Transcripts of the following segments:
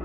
I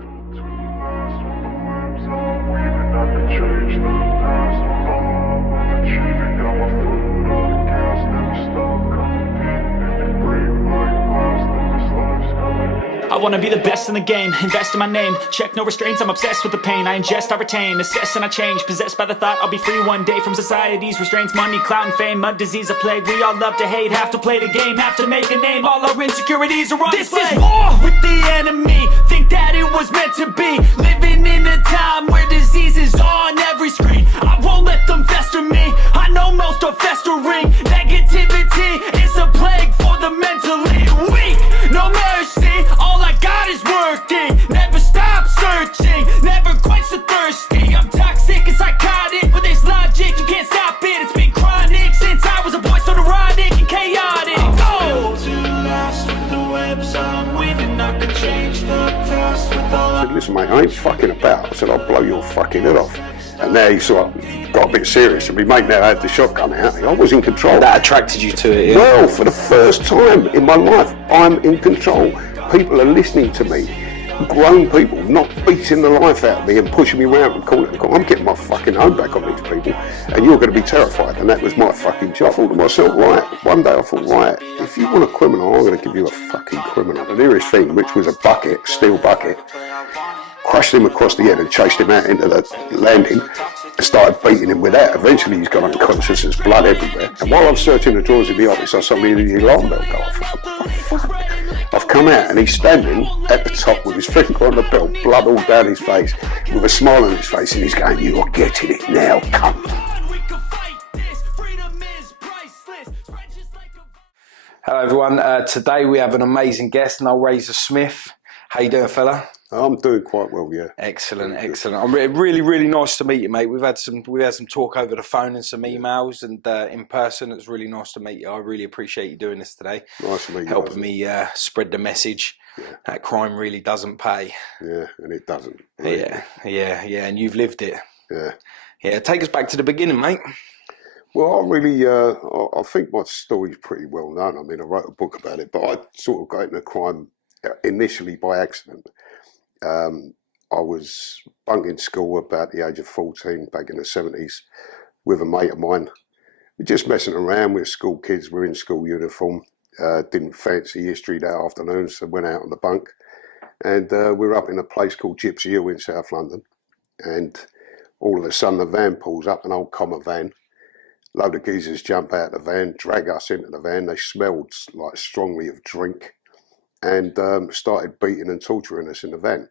wanna be the best in the game, invest in my name, check no restraints, I'm obsessed with the pain. I ingest, I retain, assess and I change, possessed by the thought I'll be free one day from society's restraints. Money, clout and fame, mud, disease, a plague. We all love to hate, have to play the game, have to make a name. All our insecurities are on display. This is war with the enemy, think that it was meant to be. Living in a time where disease is on every screen. I won't let them fester me, I know most are festering. Negativity is a plague for the mentally weak. No mercy, all I got is working. Never stop searching, never quench the thirsty. I'm toxic and psychotic, with this logic you can't stop it. It's been chronic since I was a boy, so neurotic and chaotic. Go to last with the webs I'm weaving. I could change the past with all I said, listen mate, I ain't fucking about. I said, I'll blow your fucking head off. And now he sort of got a bit serious, and my mate now had the shotgun out. I was in control. That attracted you to it, yeah? Well, for the first time in my life, I'm in control. People are listening to me. Grown people, not beating the life out of me and pushing me around and calling. I'm getting my fucking home back on these people, and you're going to be terrified. And that was my fucking job. I thought to myself, right, one day I thought, right, if you want a criminal, I'm going to give you a fucking criminal. The nearest thing, which was a bucket, steel bucket, crushed him across the head and chased him out into the landing and started beating him with that. Eventually he's gone unconscious, there's blood everywhere. And while I'm searching the drawers in the office, I suddenly hear the alarm bell go off. What the fuck? I've come out and he's standing at the top with his finger on the bell, blood all down his face, with a smile on his face, and he's going, "You're getting it now, cunt." Hello everyone, today we have an amazing guest, Noel Razor Smith. How you doing, fella? I'm doing quite well, yeah. Excellent, excellent. I'm really nice to meet you, mate. We've had some talk over the phone and some emails, and in person. It's really nice to meet you. I really appreciate you doing this today. Nice to meet you. Helping me spread the message that crime really doesn't pay. Yeah, and it doesn't. Really. Yeah, and you've lived it. Yeah. Take us back to the beginning, mate. Well, I really, I think my story's pretty well known. I mean, I wrote a book about it, but I sort of got into crime initially by accident. I was bunking school about the age of 14 back in the 70s with a mate of mine. We're just messing around with school kids. We're in school uniform. Didn't fancy history that afternoon, so went out on the bunk. And we're up in a place called Gypsy Hill in South London. And all of a sudden the van pulls up, an old comma van. Load of geezers jump out of the van, drag us into the van. They smelled like strongly of drink and started beating and torturing us in the van.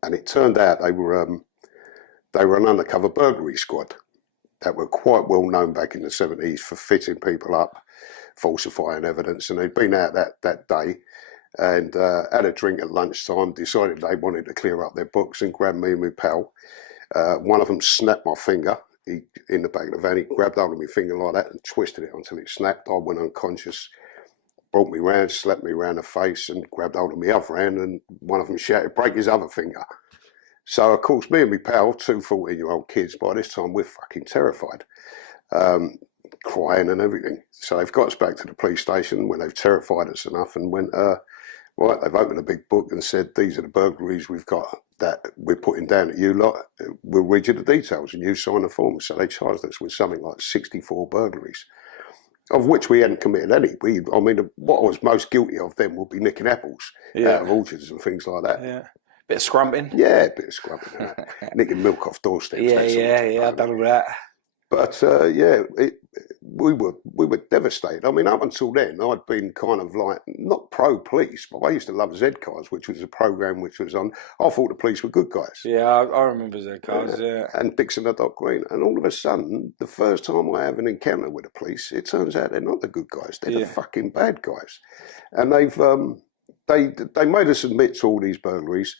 And it turned out they were an undercover burglary squad that were quite well known back in the 70s for fitting people up, falsifying evidence. And they'd been out that day and had a drink at lunchtime, decided they wanted to clear up their books and grabbed me and my pal. One of them snapped my finger. In the back of the van, he grabbed hold of my finger like that and twisted it until it snapped. I went unconscious, brought me round, slapped me round the face and grabbed hold of my other hand, and one of them shouted, "Break his other finger." So of course me and my pal, two 14-year-old kids, by this time we're fucking terrified, crying and everything. So they've got us back to the police station when they've terrified us enough and went, right, they've opened a big book and said, "These are the burglaries we've got that we're putting down at you lot. We'll read you the details and you sign the form." So they charged us with something like 64 burglaries, of which we hadn't committed any. I mean, what I was most guilty of then would be nicking apples out of orchards and things like that. Yeah. Bit of scrumping. Yeah, a bit of scrumping. Nicking milk off doorsteps. Yeah, I've done all that. But we were devastated. I mean, up until then, I'd been kind of like, not pro-police, but I used to love Z-Cars, which was a programme which was on. I thought the police were good guys. Yeah, I remember Z-Cars, yeah. And Dixon the Dock Green. And all of a sudden, the first time I have an encounter with the police, it turns out they're not the good guys. They're the fucking bad guys. And they made us admit to all these burglaries.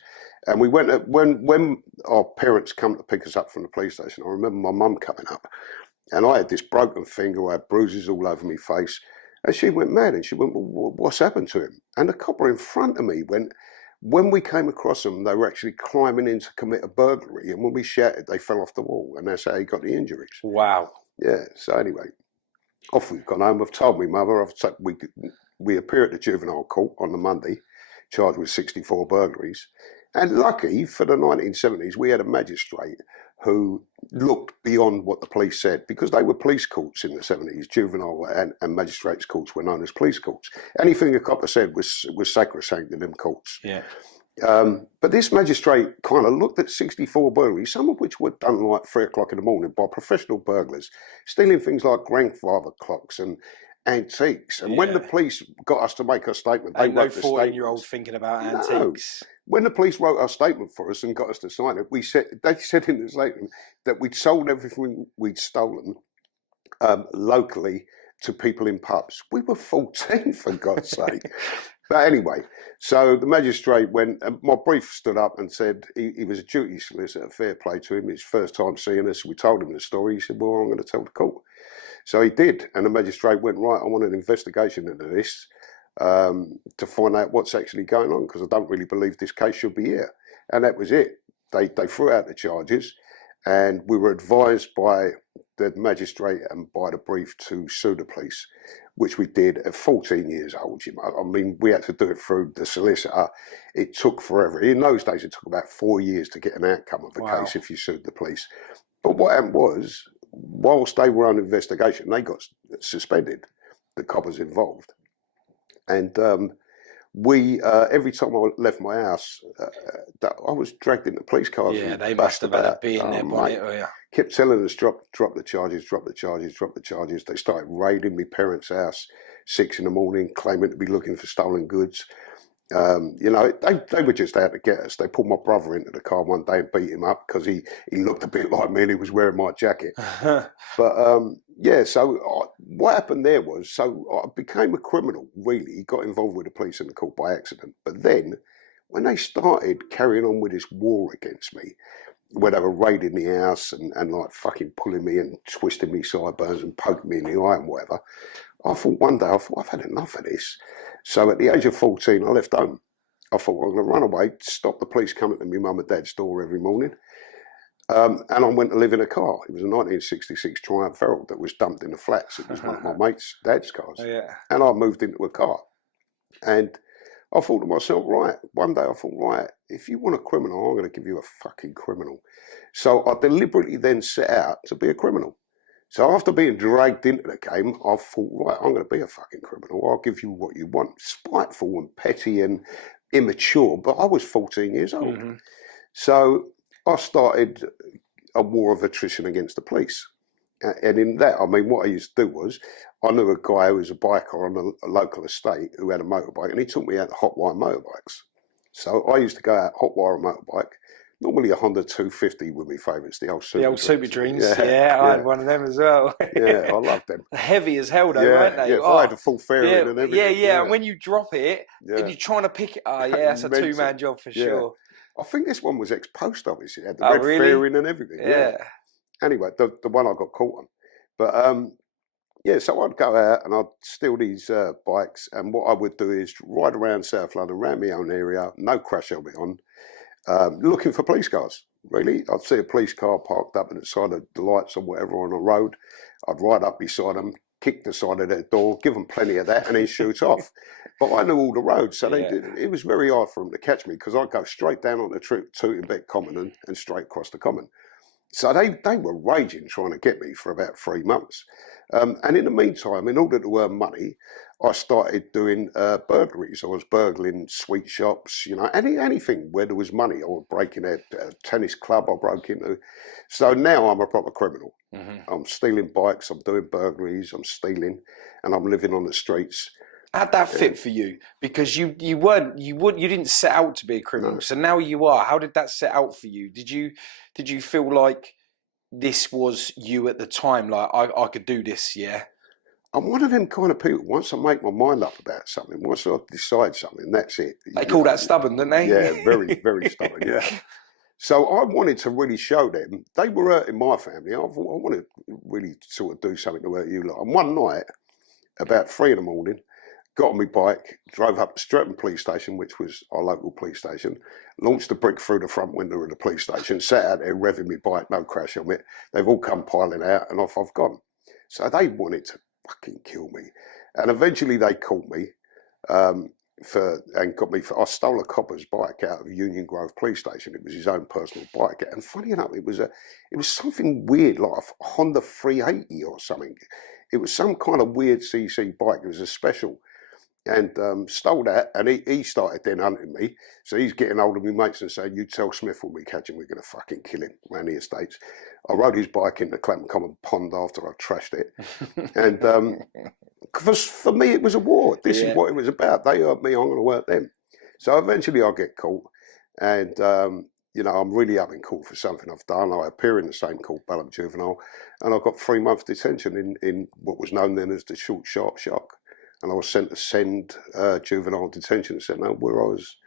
And we went, when our parents come to pick us up from the police station, I remember my mum coming up and I had this broken finger, I had bruises all over my face, and she went mad and she went, "Well, what's happened to him?" And the copper in front of me went, when we came across them, they were actually climbing in to commit a burglary, and when we shouted, they fell off the wall, and that's how he got the injuries. Wow. Yeah, so anyway, off we've gone home. I've told my mother, we appear at the juvenile court on the Monday, charged with 64 burglaries. And lucky for the 1970s, we had a magistrate who looked beyond what the police said, because they were police courts in the 70s. Juvenile and magistrates courts were known as police courts. Anything a copper said was sacrosanct in them courts. Yeah. But this magistrate kind of looked at 64 burglaries, some of which were done like 3 o'clock in the morning by professional burglars, stealing things like grandfather clocks and antiques. And when the police got us to make a statement, they wrote the statement. 14-year-old thinking about antiques. When the police wrote our statement for us and got us to sign it, they said in the statement that we'd sold everything we'd stolen locally to people in pubs. We were 14, for God's sake. But anyway, so the magistrate went, and my brief stood up and said he was a duty solicitor, fair play to him, his first time seeing us. We told him the story. He said, well, I'm going to tell the court. So he did, and the magistrate went, right, I want an investigation into this to find out what's actually going on, because I don't really believe this case should be here. And that was it. They threw out the charges, and we were advised by the magistrate and by the brief to sue the police, which we did at 14 years old. You know, I mean, we had to do it through the solicitor. It took forever. In those days, it took about 4 years to get an outcome of a case if you sued the police. But what happened was, whilst they were on investigation, they got suspended, the coppers involved. And we, every time I left my house, I was dragged into police cars. Yeah, they must have had a bee in their bonnet. Oh, yeah. Kept telling us, drop the charges, drop the charges, drop the charges. They started raiding my parents' house 6 in the morning, claiming to be looking for stolen goods. You know, they were just out to get us. They pulled my brother into the car one day and beat him up because he looked a bit like me and he was wearing my jacket. But yeah, so what happened there was, so I became a criminal, really. Got involved with the police and the court by accident. But then, when they started carrying on with this war against me, where they were raiding the house and like fucking pulling me and twisting me sideburns and poking me in the eye and whatever, I thought one day, I've had enough of this. So at the age of 14, I left home. I thought, I'm going to run away, stop the police coming to my mum and dad's door every morning. And I went to live in a car. It was a 1966 Triumph Herald that was dumped in the flats. It was one of my mate's dad's cars. Oh, yeah. And I moved into a car. And I thought to myself, right, one day I thought, right, if you want a criminal, I'm going to give you a fucking criminal. So I deliberately then set out to be a criminal. So after being dragged into the game, I thought, right, I'm going to be a fucking criminal. I'll give you what you want. Spiteful and petty and immature, but I was 14 years old. Mm-hmm. So I started a war of attrition against the police. And in that, I mean, what I used to do was, I knew a guy who was a biker on a local estate who had a motorbike, and he taught me how to hotwire motorbikes. So I used to go out, hotwire a motorbike, normally a Honda 250 were my favourites, the old Super Dreams. Yeah, I had one of them as well. Yeah, I loved them. Heavy as hell though, weren't they? Yeah, I had a full fairing and everything. Yeah, and when you drop it, and you're trying to pick it, that's a two-man job for sure. I think this one was ex-post office. It had the red fairing and everything. Yeah. Anyway, the one I got caught on. But so I'd go out and I'd steal these bikes, and what I would do is ride around South London, around my own area, no crash helmet on, looking for police cars, really. I'd see a police car parked up at the side of the lights or whatever on a road. I'd ride up beside them, kick the side of their door, give them plenty of that, and then shoot off. But I knew all the roads, so it was very hard for them to catch me, because I'd go straight down on the Tootingbeck Common and straight across the Common. So they were raging trying to get me for about 3 months. And in the meantime, in order to earn money, I started doing burglaries. I was burgling sweet shops, you know, anything where there was money. I was breaking a tennis club I broke into. So now I'm a proper criminal. Mm-hmm. I'm stealing bikes, I'm doing burglaries, I'm stealing, and I'm living on the streets. How'd that fit for you? Because you didn't set out to be a criminal, no. So now you are. How did that set out for you? Did you feel like this was you at the time? Like I could do this, yeah. I'm one of them kind of people. Once I make my mind up about something, once I decide something, that's it. They call that stubborn, don't they? Yeah, very, very stubborn. Yeah. So I wanted to really show them. They were hurting my family. I thought I want to really sort of do something to hurt you lot. And one night, about 3 in the morning, got on my bike, drove up to Streatham Police Station, which was our local police station, launched a brick through the front window of the police station, sat out there revving my bike, no crash helmet. They've all come piling out, and off I've gone. So they wanted to fucking kill me. And eventually they caught me. and got me for. I stole a copper's bike out of Union Grove Police Station. It was his own personal bike, and funny enough, it was something weird, like a Honda 380 or something. It was some kind of weird CC bike. It was a special, and stole that. And he started then hunting me. So he's getting hold of me mates and saying, "You tell Smith when we catch him, we're going to fucking kill him around the estates." I rode his bike into Clapham Common Pond after I trashed it, and. Because for me, it was a war. This is what it was about. They hurt me, I'm going to hurt them. So eventually I get caught. And, I'm really up in court for something I've done. I appear in the same court, Balham Juvenile. And I got 3 months detention in what was known then as the short, sharp shock. And I was sent to Send Juvenile Detention Centre, where I was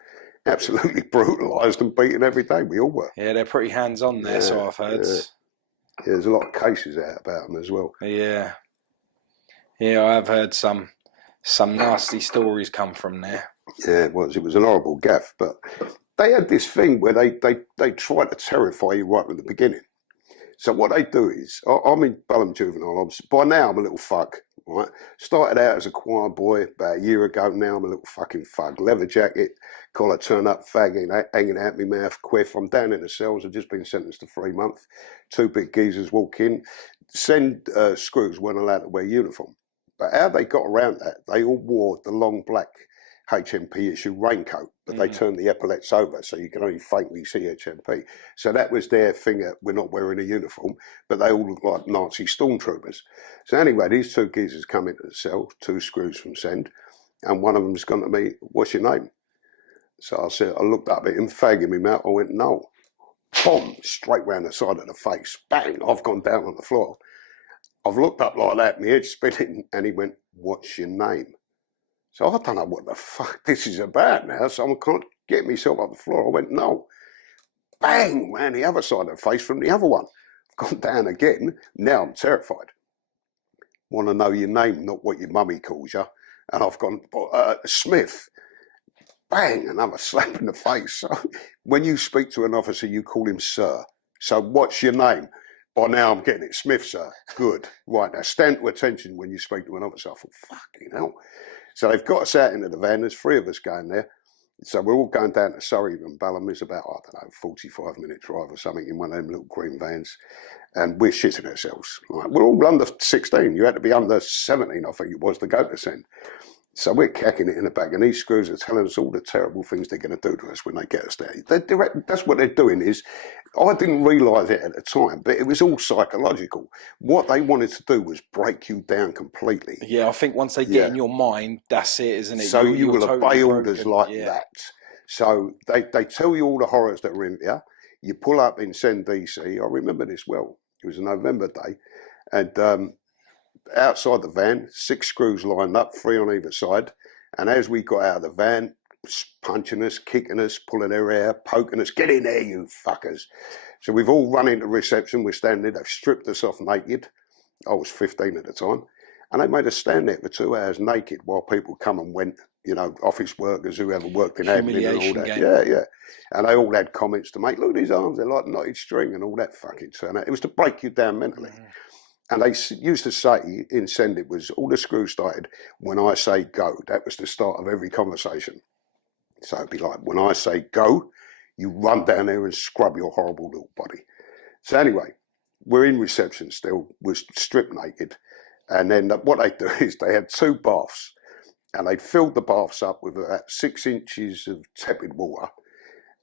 absolutely brutalised and beaten every day. We all were. Yeah, they're pretty hands-on there, so I've heard. Yeah, there's a lot of cases out about them as well. Yeah. Yeah, I have heard some nasty stories come from there. Yeah, it was. It was an horrible gaff, but they had this thing where they tried to terrify you right from the beginning. So what they do is, I'm in Balham Juvenile. By now, I'm a little fuck. Right? Started out as a choir boy about a year ago. Now I'm a little fucking fuck. Leather jacket, collar turned up, fag hanging out my mouth, quiff. I'm down in the cells. I've just been sentenced to 3 months. 2 big geezers walk in. Send screws weren't allowed to wear uniform. But how they got around that, they all wore the long black HMP issue raincoat, but they turned the epaulets over so you can only faintly see HMP. So that was their thing that we're not wearing a uniform, but they all look like Nazi stormtroopers. So anyway, these 2 geezers come into the cell, 2 screws from Send, and one of them's gone to me, "What's your name?" So I looked up at him, fagging me mouth, I went, "No." Boom, straight round the side of the face. Bang, I've gone down on the floor. I've looked up like that, my head's spinning, and he went, "What's your name?" So I don't know what the fuck this is about now, so I can't get myself off the floor. I went, "No." Bang, round the other side of the face from the other one. I've gone down again. Now I'm terrified. "Want to know your name, not what your mummy calls you." And I've gone, "Smith." Bang, another slap in the face. So when you speak to an officer, you call him sir. So what's your name? By now I'm getting it, "Smith, sir." Good. Right, now stand to attention when you speak to an officer. I thought, fucking hell. So they've got us out into the van. There's 3 of us going there. So we're all going down to Surrey and Balham. It's about, 45-minute drive or something in one of them little green vans. And we're shitting ourselves. Right? We're all under 16. You had to be under 17, I think it was, to go to Send. So we're cacking it in the back, and these screws are telling us all the terrible things they're going to do to us when they get us there. That's what they're doing is, I didn't realise it at the time, but it was all psychological. What they wanted to do was break you down completely. Yeah, I think once they get in your mind, that's it, isn't it? So you will totally obey broken. orders like that. So they tell you all the horrors that are in there. You pull up in Send DC. I remember this well. It was a November day, and outside the van, 6 screws lined up, 3 on either side. And as we got out of the van, punching us, kicking us, pulling their hair, poking us, "Get in there, you fuckers." So we've all run into reception. We're standing there. They've stripped us off naked. I was 15 at the time. And they made us stand there for 2 hours naked while people come and went, office workers, whoever worked in admin and all that. Game. Yeah. And they all had comments to make. "Look at his arms, they're like knotted string," and all that fucking turn out. It was to break you down mentally. And they used to say in Send, it was all the screws started, "When I say go." That was the start of every conversation. So it'd be like, "When I say go, you run down there and scrub your horrible little body." So anyway, we're in reception still, we're stripped naked. And then what they do is they had 2 baths, and they'd filled the baths up with about 6 inches of tepid water.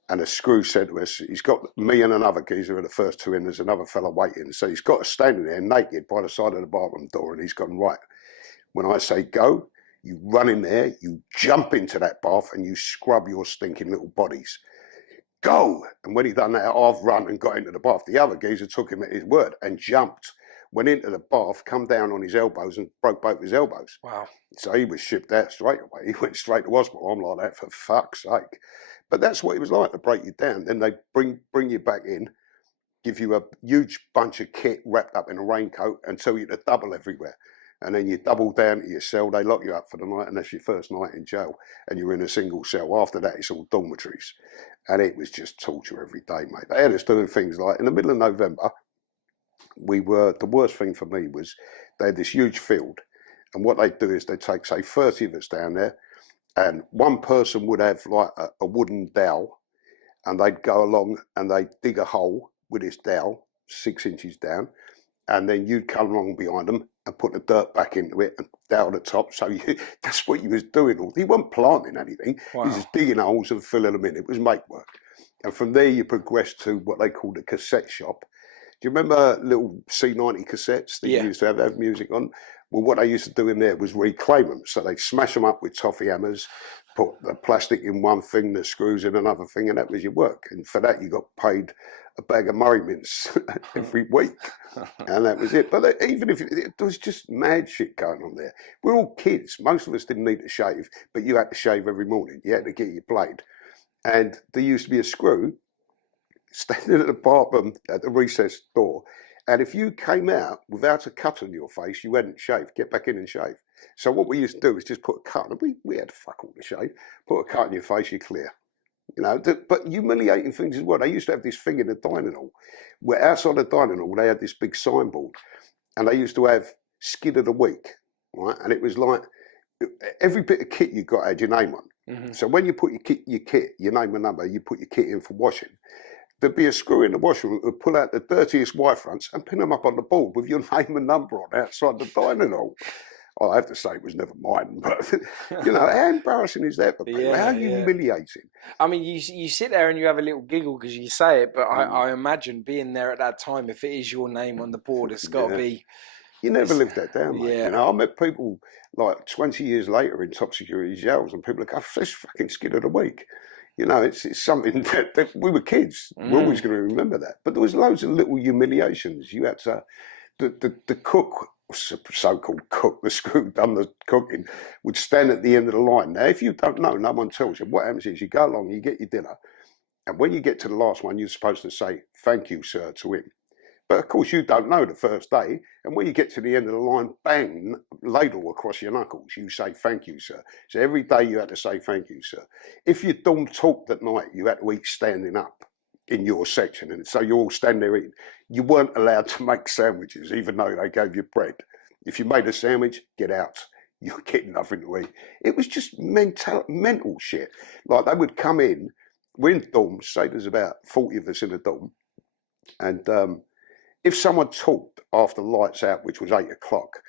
And the screw said to us, he's got me and another geezer are the first 2 in, there's another fella waiting. So he's got us standing there naked by the side of the bathroom door, and he's gone, "Right, when I say go, you run in there, you jump into that bath, and you scrub your stinking little bodies. Go!" And when he done that, I've run and got into the bath. The other geezer took him at his word and jumped, went into the bath, come down on his elbows and broke both his elbows. Wow. So he was shipped out straight away. He went straight to hospital. I'm like, that for fuck's sake. But that's what it was like, to break you down. Then they bring you back in, give you a huge bunch of kit wrapped up in a raincoat and tell you to double everywhere. And then you double down to your cell, they lock you up for the night, and that's your first night in jail, and you're in a single cell. After that, it's all dormitories. And it was just torture every day, mate. They had us doing things like, in the middle of November, the worst thing for me was they had this huge field, and what they do is they take, say, 30 of us down there, and one person would have like a wooden dowel, and they'd go along and they'd dig a hole with this dowel 6 inches down, and then you'd come along behind them and put the dirt back into it and down the top. So that's what you was doing. He wasn't planting anything. Wow. He was just digging holes and filling them in. It was make work. And from there you progressed to what they called a cassette shop. Do you remember little C90 cassettes that you used to have music on? Well, what they used to do in there was reclaim them. So they'd smash them up with toffee hammers, put the plastic in one thing, the screws in another thing, and that was your work. And for that, you got paid a bag of Murray mints every week. And that was it. But even if it was just mad shit going on there. We're all kids. Most of us didn't need to shave, but you had to shave every morning. You had to get your blade. And there used to be a screw standing at the bottom at the recess door. And if you came out without a cut on your face, you hadn't shaved. Get back in and shave. So what we used to do was just put a cut. We had fuck all to shave. Put a cut on your face, you're clear. You know, but humiliating things as well. They used to have this thing in the dining hall, where outside the dining hall they had this big signboard, and they used to have skid of the week, right? And it was like every bit of kit you got had your name on. Mm-hmm. So when you put your kit, your name and number, you put your kit in for washing. There'd be a screw in the washroom that would pull out the dirtiest white fronts and pin them up on the board with your name and number on outside the dining hall. I have to say it was never mine, but you know, how embarrassing is that for people? Yeah, how humiliating. I mean, you sit there and you have a little giggle because you say it, but I imagine being there at that time, if it is your name on the board, it's got to be. You never lived that down, mate. You know, I met people like 20 years later in top security jails, and people go, "This fucking skid of the week." You know, it's something that we were kids. We're always going to remember that. But there was loads of little humiliations. You had to, the cook, so-called cook, the screw who done the cooking, would stand at the end of the line. Now, if you don't know, no one tells you. What happens is you go along, you get your dinner, and when you get to the last one, you're supposed to say, "Thank you, sir," to him. But of course, you don't know the first day. And when you get to the end of the line, bang, ladle across your knuckles. You say, "Thank you, sir." So every day you had to say, "Thank you, sir." If your dorm talked at night, you had to eat standing up in your section. And so you all stand there eating. You weren't allowed to make sandwiches, even though they gave you bread. If you made a sandwich, get out. You're getting nothing to eat. It was just mental shit. Like they would come in, we're in dorms, say there's about 40 of us in a dorm. And if someone talked after lights out, which was 8 o'clock,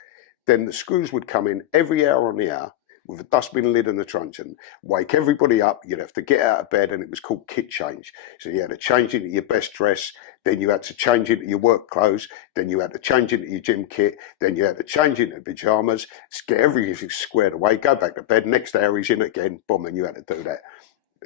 then the screws would come in every hour on the hour with a dustbin lid and a truncheon, wake everybody up. You'd have to get out of bed, and it was called kit change. So you had to change into your best dress, then you had to change into your work clothes, then you had to change into your gym kit, then you had to change into pajamas, get everything squared away, go back to bed. Next hour he's in again, boom, and you had to do that.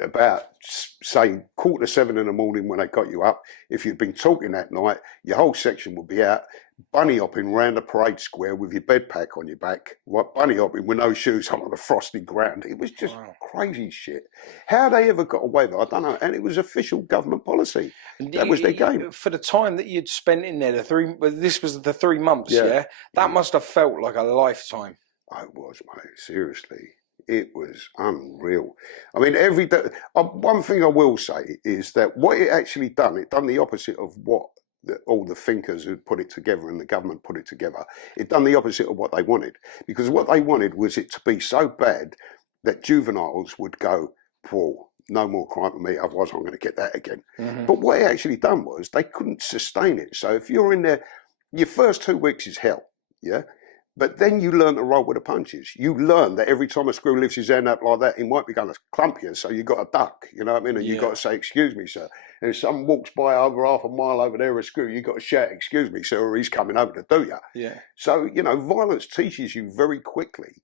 About, say, 6:45 in the morning when they got you up, if you'd been talking that night, your whole section would be out bunny hopping round the parade square with your bed pack on your back, like bunny hopping with no shoes on the frosty ground. It was just crazy shit. How they ever got away with it, I don't know. And it was official government policy. That was their game. For the time that you'd spent in there, this was the 3 months, yeah? That must have felt like a lifetime. It was, mate, seriously. It was unreal. I mean, every day. One thing I will say is that what it actually done, it done the opposite of what all the thinkers who put it together and the government put it together. It done the opposite of what they wanted, because what they wanted was it to be so bad that juveniles would go, "Whoa, no more crime for me, otherwise I'm going to get that again." Mm-hmm. But what it actually done was they couldn't sustain it. So if you're in there, your first 2 weeks is hell, yeah? But then you learn to roll with the punches. You learn that every time a screw lifts his hand up like that, he might be going to clump you, so you've got to duck, you know what I mean? And you've got to say, "Excuse me, sir." And if someone walks by over half a mile over there with a screw, you've got to shout, "Excuse me, sir," or he's coming over to do you. Yeah. So, you know, violence teaches you very quickly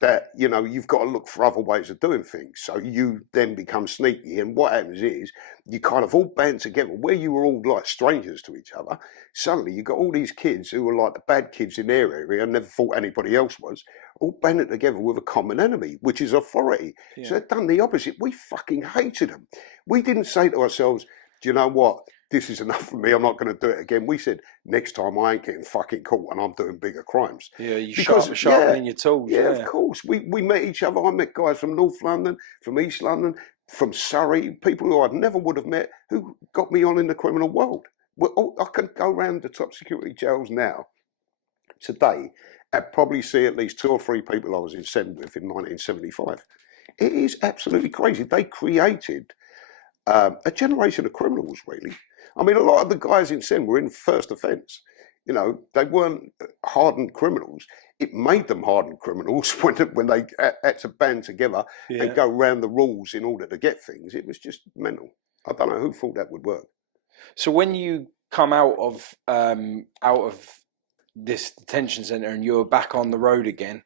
that, you know, you've got to look for other ways of doing things. So you then become sneaky. And what happens is you kind of all band together. Where you were all like strangers to each other, suddenly you got all these kids who were like the bad kids in their area and never thought anybody else was, all banded together with a common enemy, which is authority. Yeah. So they've done the opposite. We fucking hated them. We didn't say to ourselves, "Do you know what? This is enough for me. I'm not going to do it again." We said, "Next time I ain't getting fucking caught and I'm doing bigger crimes." Yeah, you sharpening your tools. Yeah, of course. We met each other. I met guys from North London, from East London, from Surrey, people who I never would have met, who got me on in the criminal world. Well, I can go around the top security jails now, today, and probably see at least 2 or 3 people I was in Send with in 1975. It is absolutely crazy. They created a generation of criminals, really. I mean, a lot of the guys in sin were in first offence. You know, they weren't hardened criminals. It made them hardened criminals when they had to band together and go around the rules in order to get things. It was just mental. I don't know who thought that would work. So when you come out of this detention centre and you're back on the road again,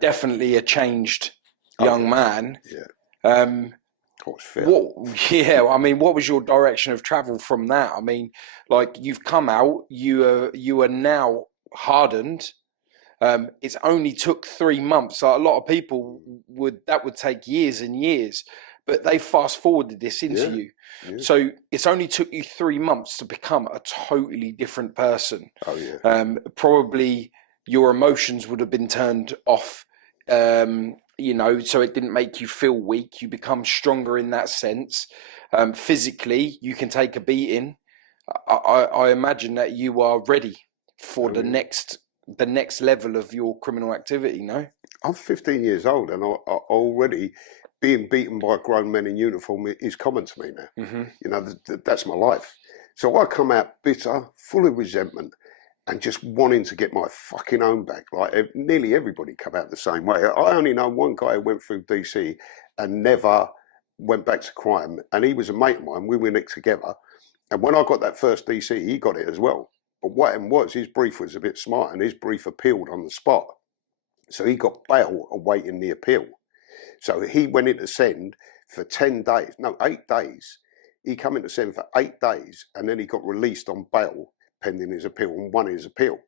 definitely a changed young man. Yeah. I mean, what was your direction of travel from that? I mean, like, you've come out, you are now hardened. It's only took 3 months. So a lot of people would take years and years, but they fast forwarded this into you. Yeah. So it's only took you 3 months to become a totally different person. Oh yeah. Probably your emotions would have been turned off. You know, so it didn't make you feel weak. You become stronger in that sense. Physically, you can take a beating. I imagine that you are ready for the next level of your criminal activity. No, I'm 15 years old, and I already being beaten by grown men in uniform is common to me now. Mm-hmm. You know, that's my life. So I come out bitter, full of resentment, and just wanting to get my fucking own back. Like nearly everybody come out the same way. I only know one guy who went through DC and never went back to crime, and he was a mate of mine. We were in it together, and when I got that first DC, he got it as well. But what happened was his brief was a bit smart, and his brief appealed on the spot. So he got bail awaiting the appeal. So he went into send for 8 days. He come into send for 8 days, and then he got released on bail pending his appeal and won his appeal.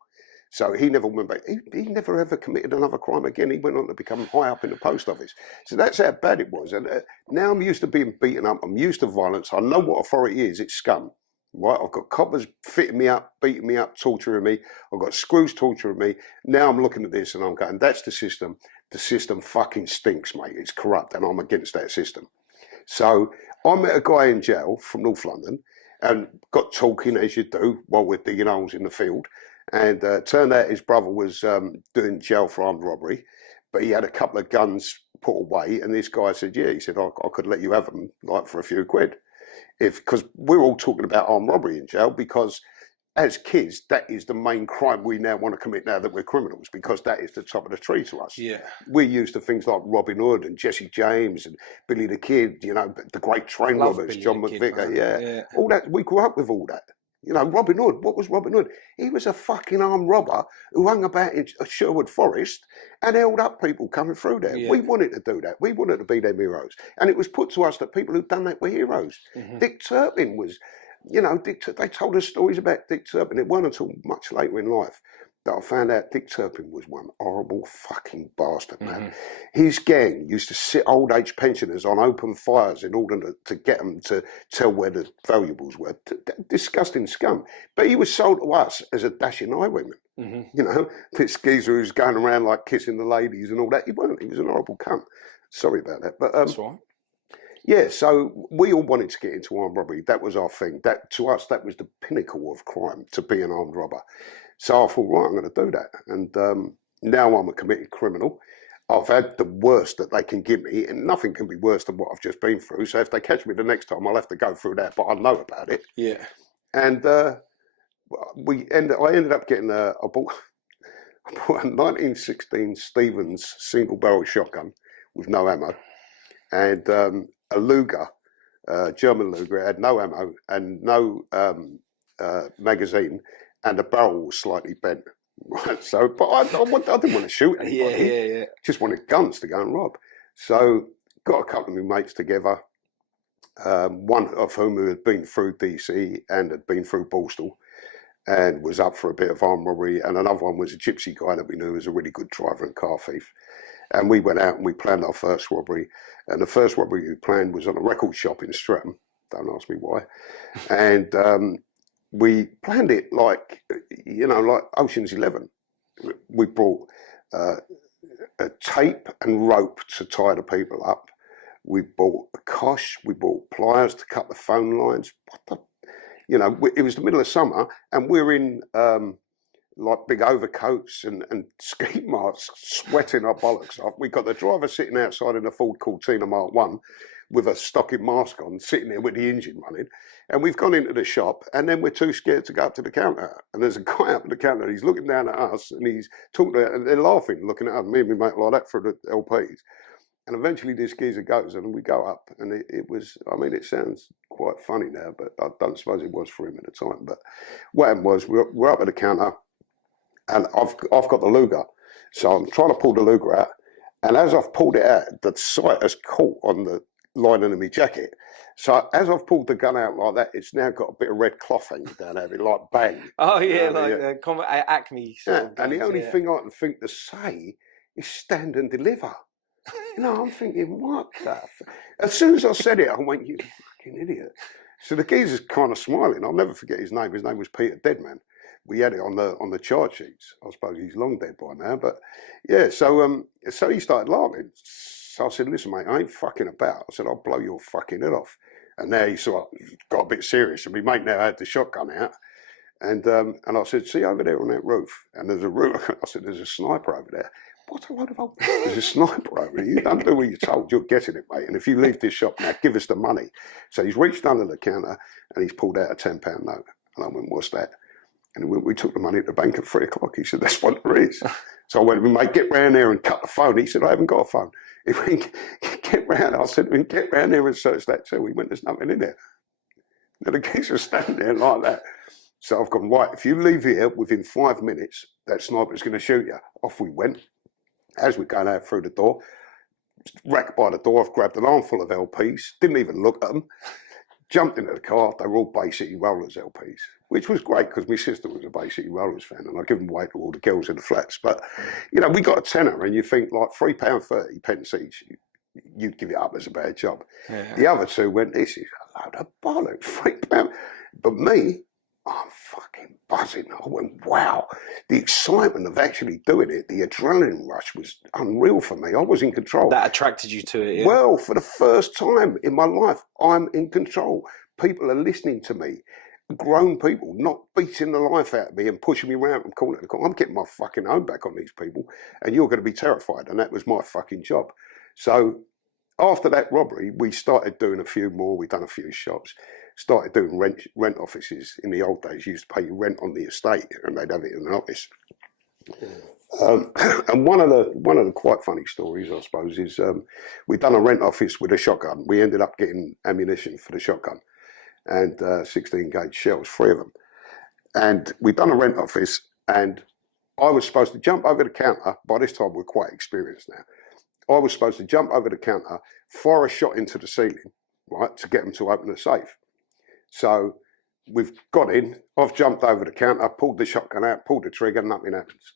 So he never went back. He never ever committed another crime again. He went on to become high up in the post office. So that's how bad it was. And now I'm used to being beaten up. I'm used to violence. I know what authority is. It's scum. Right? I've got coppers fitting me up, beating me up, torturing me. I've got screws torturing me. Now I'm looking at this and I'm going, that's the system. The system fucking stinks, mate. It's corrupt, and I'm against that system. So I met a guy in jail from North London and got talking, as you do, while we're digging holes in the field. And turned out his brother was doing jail for armed robbery, but he had a couple of guns put away. And this guy said, yeah, he said, I could let you have them, like, for a few quid. Because we're all talking about armed robbery in jail, because as kids, that is the main crime we now want to commit now that we're criminals, because that is the top of the tree to us. Yeah. We're used to things like Robin Hood and Jesse James and Billy the Kid, you know, the great train robbers, John McVicker, yeah. All that, we grew up with all that. You know, Robin Hood, what was Robin Hood? He was a fucking armed robber who hung about in Sherwood Forest and held up people coming through there. Yeah. We wanted to do that. We wanted to be them heroes. And it was put to us that people who'd done that were heroes. Mm-hmm. Dick Turpin was, you know, they told us stories about Dick Turpin. It wasn't until much later in life that I found out Dick Turpin was one horrible fucking bastard, man. Mm-hmm. His gang used to sit old age pensioners on open fires in order to get them to tell where the valuables were. Disgusting scum. But he was sold to us as a dashing highwayman. Mm-hmm. You know, this geezer who's going around like kissing the ladies and all that. He wasn't. He was an horrible cunt. Sorry about that. But that's all right. Yeah, so we all wanted to get into armed robbery. That was our thing. That, to us, that was the pinnacle of crime, to be an armed robber. So I thought, right, I'm going to do that. And now I'm a committed criminal. I've had the worst that they can give me, and nothing can be worse than what I've just been through. So if they catch me the next time, I'll have to go through that, but I know about it. Yeah. And I ended up getting I bought a 1916 Stevens single-barrel shotgun with no ammo, and a Luger, German Luger. It had no ammo and no magazine, and the barrel was slightly bent. Right, so, but I didn't want to shoot anybody. Yeah. Just wanted guns to go and rob. So, got a couple of my mates together. One of whom had been through DC and had been through Borstal, and was up for a bit of armed robbery. And another one was a gypsy guy that we knew was a really good driver and car thief. And we went out and we planned our first robbery. And the first robbery we planned was on a record shop in Streatham. Don't ask me why. And we planned it like, you know, like Ocean's 11. We brought a tape and rope to tie the people up. We bought a cosh. We bought pliers to cut the phone lines. You know, it was the middle of summer, and we're in like big overcoats and ski masks, sweating our bollocks off. We got the driver sitting outside in a Ford Cortina Mark 1 with a stocking mask on, sitting there with the engine running. And we've gone into the shop, and then we're too scared to go up to the counter. And there's a guy up at the counter, he's looking down at us, and he's talking to, and they're laughing, looking at us, me and my mate like that for the LPs. And eventually this geezer goes, and we go up, and it was, I mean, it sounds quite funny now, but I don't suppose it was for him at the time. But what happened was, we're up at the counter, and I've got the Luger. So I'm trying to pull the Luger out, and as I've pulled it out, the sight has caught on the lining of my jacket. So as I've pulled the gun out like that, it's now got a bit of red cloth hanging down there, like bang. Oh yeah, Acme sort of guns, and the only thing I can think to say is stand and deliver. You know, I'm thinking, what the as soon as I said it, I went, you fucking idiot. So the geezer's kind of smiling. I'll never forget his name. His name was Peter Deadman. We had it on the charge sheets. I suppose he's long dead by now, but yeah. So he started laughing. So I said, listen, mate, I ain't fucking about. I said, I'll blow your fucking head off. And now he sort of got a bit serious, and my mate now had the shotgun out. And I said, see over there on that roof, and there's a roof. I said, there's a sniper over there. What a load of old... There's a sniper over there. You don't do what you're told. You're getting it, mate. And if you leave this shop now, give us the money. So he's reached under the counter, and he's pulled out a £10 note. And I went, what's that? And we took the money at the bank at 3 o'clock. He said, that's what there is. So I went, mate, get round there and cut the phone. He said, I haven't got a phone. He went, get round. I said, get round there and search that too. He went, there's nothing in there. And the geezer was standing there like that. So I've gone, right, if you leave here within 5 minutes, that sniper's going to shoot you. Off we went. As we're going out through the door, racked by the door, I've grabbed an armful of LPs, didn't even look at them, jumped into the car. They were all Bay City Rollers LPs, which was great because my sister was a Bay City Rollers fan, and I give them away to all the girls in the flats. But, you know, we got a tenner, and you think like £3.30 pence each, you'd give it up as a bad job. Yeah. The other two went, this is a load of bollocks, £3. But me, I'm fucking buzzing. I went, wow. The excitement of actually doing it, the adrenaline rush was unreal for me. I was in control. That attracted you to it, yeah? Well, for the first time in my life, I'm in control. People are listening to me. Grown people, not beating the life out of me and pushing me around from corner to corner. I'm getting my fucking own back on these people, and you're going to be terrified. And that was my fucking job. So after that robbery, we started doing a few more. We've done a few shops. Started doing rent offices. In the old days, you used to pay your rent on the estate, and they'd have it in an office. And one of the quite funny stories, I suppose, is we'd done a rent office with a shotgun. We ended up getting ammunition for the shotgun and 16 gauge shells, 3 of them. And we'd done a rent office, and I was supposed to jump over the counter. By this time, we're quite experienced now. I was supposed to jump over the counter, fire a shot into the ceiling, right, to get them to open the safe. So we've got in, I've jumped over the counter, pulled the shotgun out, pulled the trigger, nothing happens.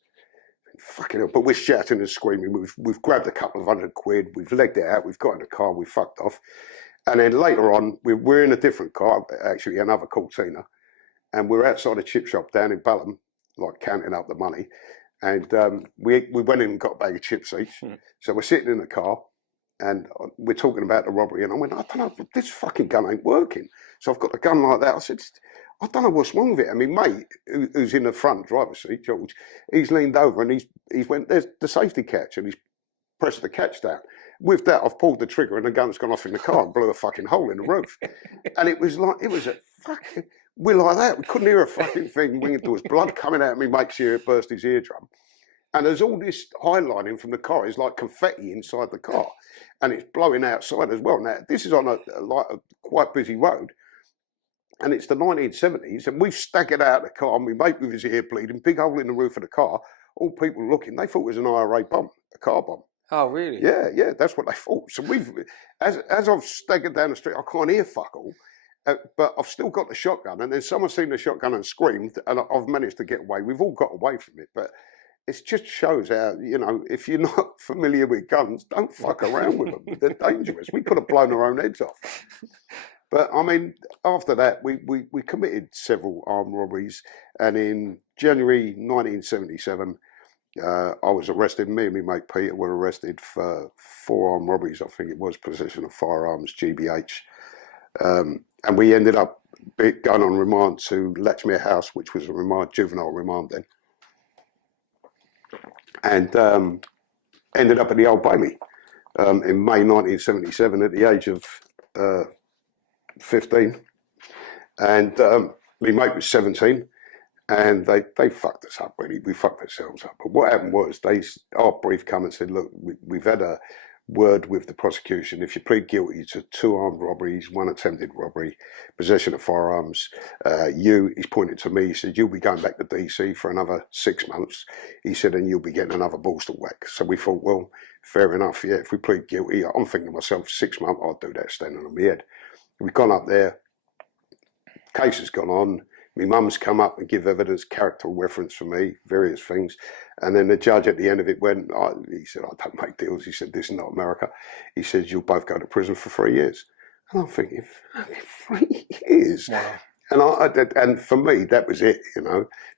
Fucking hell, but we're shouting and screaming. We've grabbed a couple of £100, we've legged it out, we've got in the car, we fucked off. And then later on, we're in a different car, actually another Cortina, and we're outside a chip shop down in Balham, like counting up the money. And we went in and got a bag of chips each. So we're sitting in the car, and we're talking about the robbery, and I went, I don't know, this fucking gun ain't working. So I've got the gun like that. I said, I don't know what's wrong with it. And my mate, who's in the front driver's seat, George, he's leaned over and he's went, there's the safety catch, and he's pressed the catch down. With that, I've pulled the trigger, and the gun's gone off in the car and blew a fucking hole in the roof. And it was a fucking, we're like that. We couldn't hear a fucking thing. There was blood coming out of me, mate's ear, burst his eardrum. And there's all this highlining from the car. It's like confetti inside the car, and it's blowing outside as well. Now, this is on a quite busy road, and it's the 1970s, and we've staggered out of the car, and we mate with his ear bleeding, big hole in the roof of the car, all people looking. They thought it was an IRA bomb, a car bomb. Oh, really? Yeah, that's what they thought. So as I've staggered down the street, I can't hear fuck all, but I've still got the shotgun, and then someone's seen the shotgun and screamed, and I've managed to get away. We've all got away from it, but it just shows how, you know, if you're not familiar with guns, don't fuck around with them. They're dangerous. We could have blown our own heads off. But, I mean, after that, we committed several armed robberies. And in January 1977, I was arrested. Me and my mate Peter were arrested for 4 armed robberies. I think it was possession of firearms, GBH. And we ended up going on remand to Latchmere House, which was a juvenile remand then. and ended up at the Old Bailey in May 1977 at the age of 15. And my mate was 17, and they fucked us up, really. We fucked ourselves up. But what happened was, our brief come and said, look, we've had a word with the prosecution. If you plead guilty to 2 armed robberies, 1 attempted robbery, possession of firearms, he's pointed to me, he said, you'll be going back to DC for another 6 months. He said, and you'll be getting another Borstal whack. So we thought, well, fair enough, yeah, if we plead guilty, I'm thinking to myself, 6 months, I'll do that standing on my head. We've gone up there, case has gone on. My mum's come up and give evidence, character reference for me, various things. And then the judge at the end of it he said, I don't make deals. He said, this is not America. He says, you'll both go to prison for 3 years. And I'm thinking, 3 years? Wow. And for me, that was it,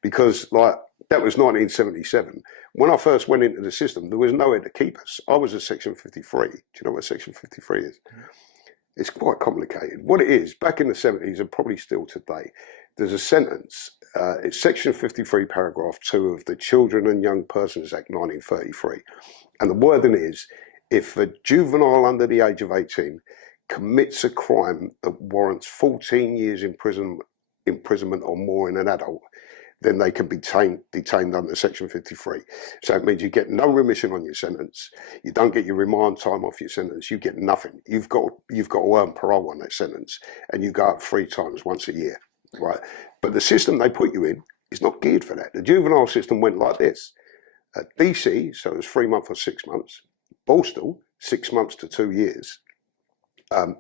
because that was 1977. When I first went into the system, there was nowhere to keep us. I was a Section 53. Do you know what Section 53 is? It's quite complicated. What it is, back in the 70s and probably still today, there's a sentence, it's Section 53, paragraph 2 of the Children and Young Persons Act 1933. And the wording is, if a juvenile under the age of 18 commits a crime that warrants 14 years imprisonment or more in an adult, then they can be detained under Section 53. So it means you get no remission on your sentence. You don't get your remand time off your sentence. You get nothing. You've got to earn parole on that sentence, and you go up 3 times once a year, right? But the system they put you in is not geared for that. The juvenile system went like this. DC, so it was 3 months or 6 months. Borstal, 6 months to 2 years.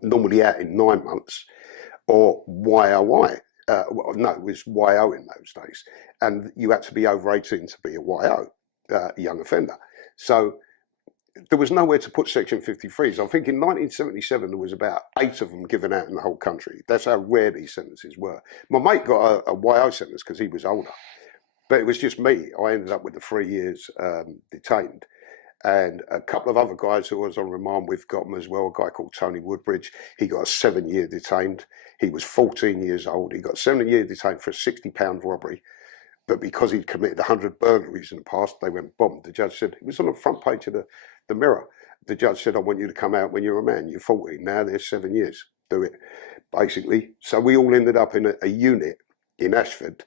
Normally out in 9 months. Or YOI. No, it was YO in those days. And you had to be over 18 to be a YO, young offender. So there was nowhere to put Section 53s. I think in 1977, there was about 8 of them given out in the whole country. That's how rare these sentences were. My mate got a YO sentence because he was older. But it was just me. I ended up with the 3 years detained. And a couple of other guys who I was on remand with got them as well. A guy called Tony Woodbridge. He got a 7-year detained. He was 14 years old. He got 7 years detained for a £60 robbery. But because he'd committed 100 burglaries in the past, they went bombed. The judge said, it was on the front page of the Mirror. The judge said, I want you to come out when you're a man. You're 14. Now there's 7 years. Do it, basically. So we all ended up in a unit in Ashford.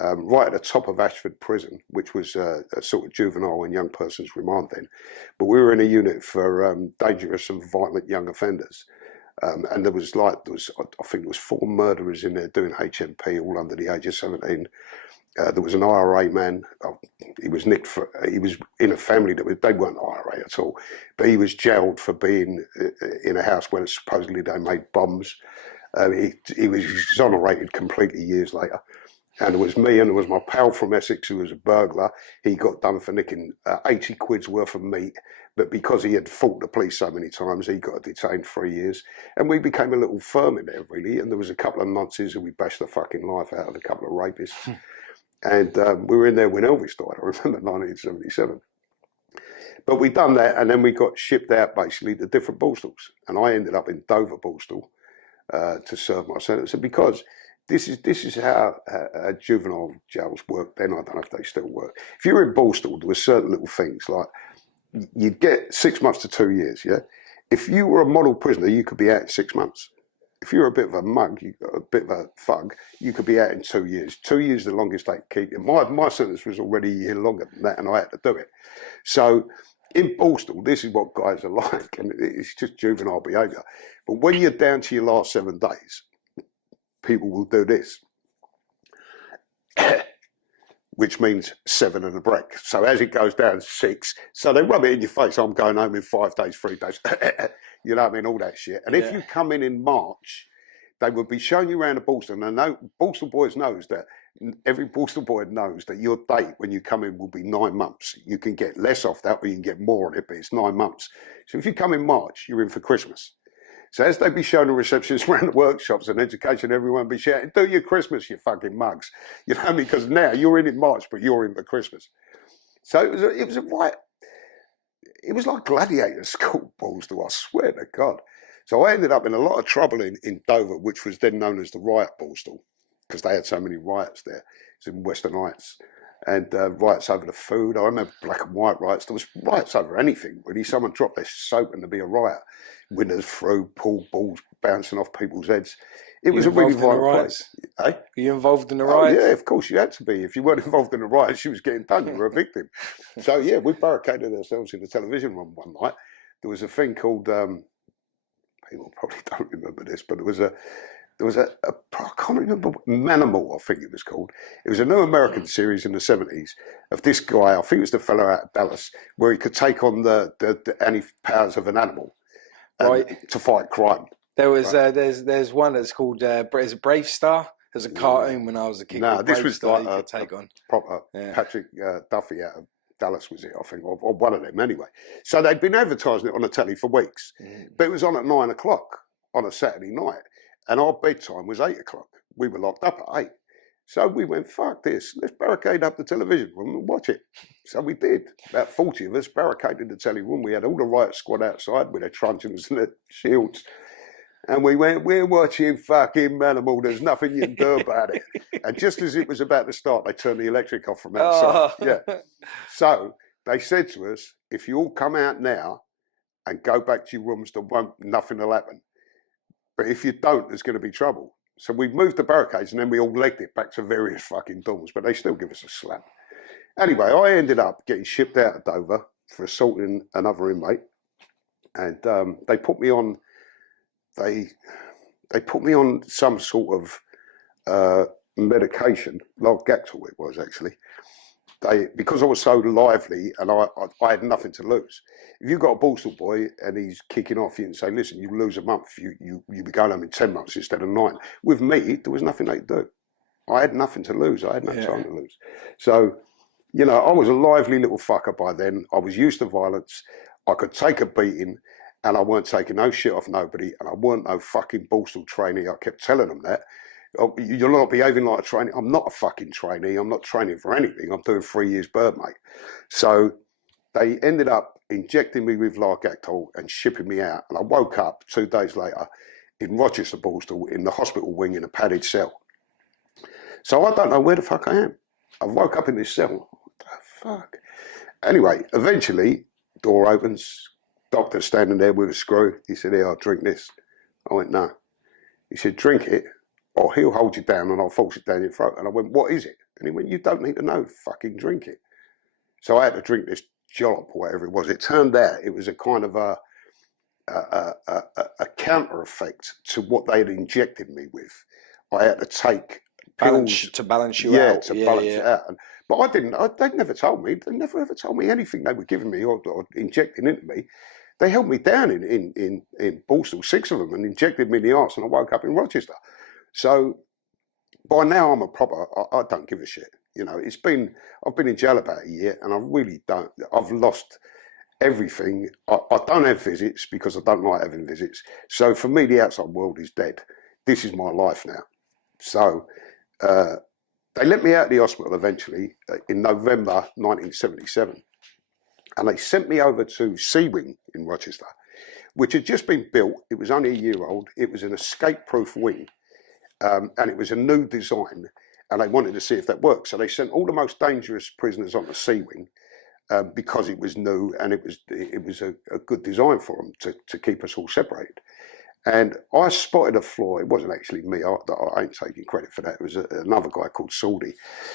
Right at the top of Ashford Prison, which was a sort of juvenile and young persons remand then. But we were in a unit for dangerous and violent young offenders. And there was, I think there was 4 murderers in there doing HMP, all under the age of 17. There was an IRA man. He was nicked he was in a family they weren't IRA at all, but he was jailed for being in a house where supposedly they made bombs. He was exonerated completely years later. And it was me, and there was my pal from Essex who was a burglar. He got done for nicking 80 quid's worth of meat, but because he had fought the police so many times, he got detained 3 years. And we became a little firm in there, really. And there was a couple of nonces who we bashed the fucking life out of, a couple of rapists. And we were in there when Elvis died, I remember 1977. But we done that, and then we got shipped out basically to different Borstals. And I ended up in Dover Borstal to serve my sentence. And because this is how juvenile jails work then. I don't know if they still work. If you were in Borstal, there were certain little things like you'd get 6 months to 2 years, yeah? If you were a model prisoner, you could be out in 6 months. If you're a bit of a mug, a bit of a thug, you could be out in 2 years. 2 years is the longest they keep you. My sentence was already a year longer than that, and I had to do it. So in Borstal, this is what guys are like, and it's just juvenile behaviour. But when you're down to your last 7 days, people will do this, which means 7 and a break. So as it goes down 6, so they rub it in your face. I'm going home in 5 days, 3 days. You know what I mean? All that shit. And if you come in March, they would be showing you around the Borstal. And I know Borstal boys knows that every Borstal boy knows that your date when you come in will be 9 months. You can get less off that, or you can get more on it, but it's 9 months. So if you come in March, you're in for Christmas. So as they be showing the receptionists around the workshops and education, everyone be shouting, do your Christmas, you fucking mugs. You know what I mean? Because now you're in March, but you're in for Christmas. So it was like gladiator school balls, I swear to God. So I ended up in a lot of trouble in Dover, which was then known as the riot Borstal, because they had so many riots there. It's in Western Heights. and riots over the food. I remember black and white riots. There was riots over anything, really. Someone dropped their soap and there'd be a riot. Windows through, pool balls bouncing off people's heads. It was a really violent place. Eh? Were you involved in the Oh, riots? yeah, of course you had to be. If you weren't involved in the riots, she was getting done. You were a victim. So, yeah, we barricaded ourselves in the television room one night. There was a thing called, people probably don't remember this, but there was a I can't remember, Manimal, I think it was called. It was a new American series in the 70s of this guy, I think it was the fellow out of Dallas, where he could take on the anti-powers of an animal to fight crime. There was there's one that's called is it Brave Star? There's a cartoon when I was a kid. No, this was Star like a proper Patrick Duffy out of Dallas was it, I think, or one of them anyway. So they'd been advertising it on the telly for weeks, but it was on at 9 o'clock on a Saturday night. And our bedtime was 8 o'clock. We were locked up at 8. So we went, fuck this, let's barricade up the television room and watch it. So we did. About 40 of us barricaded the telly room. We had all the riot squad outside with their truncheons and their shields. And we went, we're watching fucking Manimal, there's nothing you can do about it. And just as it was about to start, they turned the electric off from outside. Yeah. So they said to us, if you all come out now and go back to your rooms, nothing will happen. But if you don't, there's going to be trouble. So we moved the barricades and then we all legged it back to various fucking dorms, but they still give us a slap. Anyway, I ended up getting shipped out of Dover for assaulting another inmate. And they put me on, they put me on some sort of medication, Largactil it was actually. Because I was so lively and I had nothing to lose. If you've got a Borstal boy and he's kicking off you and say, listen, you lose a month, you'll be going home in 10 months instead of 9. With me, there was nothing they could do. I had nothing to lose. I had no time to lose. So, you know, I was a lively little fucker by then. I was used to violence. I could take a beating and I weren't taking no shit off nobody and I weren't no fucking Borstal trainee. I kept telling them that. Oh, you're not behaving like a trainee. I'm not a fucking trainee. I'm not training for anything. I'm doing 3 years bird, mate. So they ended up injecting me with Largactil and shipping me out. And I woke up 2 days later in Rochester, Borstal, in the hospital wing in a padded cell. So I don't know where the fuck I am. I woke up in this cell. What the fuck? Anyway, eventually, door opens. Doctor standing there with a screw. He said, here, I'll drink this. I went, no. He said, drink it, or he'll hold you down and I'll force it down your throat. And I went, what is it? And he went, you don't need to know, fucking drink it. So I had to drink this jollop or whatever it was. It turned out it was a kind of a counter effect to what they had injected me with. I had to take pills to balance you out. To balance it out. But I didn't, they'd never told me. They never ever told me anything they were giving me or injecting into me. They held me down in Borstal, 6 of them, and injected me in the arse, and I woke up in Rochester. So by now I'm a proper, I don't give a shit. You know, I've been in jail about a year and I really don't, I've lost everything. I don't have visits because I don't like having visits. So for me, the outside world is dead. This is my life now. So they let me out of the hospital eventually in November 1977. And they sent me over to C Wing in Rochester, which had just been built. It was only a year old. It was an escape-proof wing. And it was a new design, and they wanted to see if that worked. So they sent all the most dangerous prisoners on the C Wing because it was new and it was a good design for them to keep us all separated. And I spotted a flaw. It wasn't actually me. I ain't taking credit for that. It was another guy called Saldy.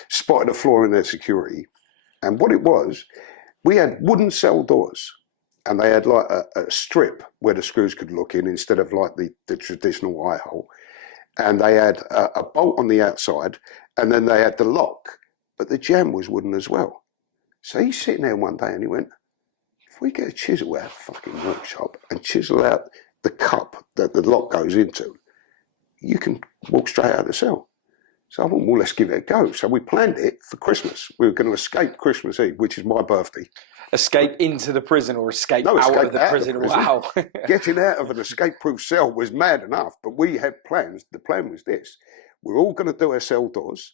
Spotted a flaw in their security. And what it was, we had wooden cell doors. And they had like a strip where the screws could look in instead of like the traditional eye hole. And they had a bolt on the outside, and then they had the lock, but the jamb was wooden as well. So he's sitting there one day and he went, if we get a chisel out of the fucking workshop and chisel out the cup that the lock goes into, you can walk straight out of the cell. So I thought, well, let's give it a go. So we planned it for Christmas. We were going to escape Christmas Eve, which is my birthday. Escape into the prison or escape out of the prison? Wow. Getting out of an escape-proof cell was mad enough, but we had plans. The plan was this. We're all going to do our cell doors.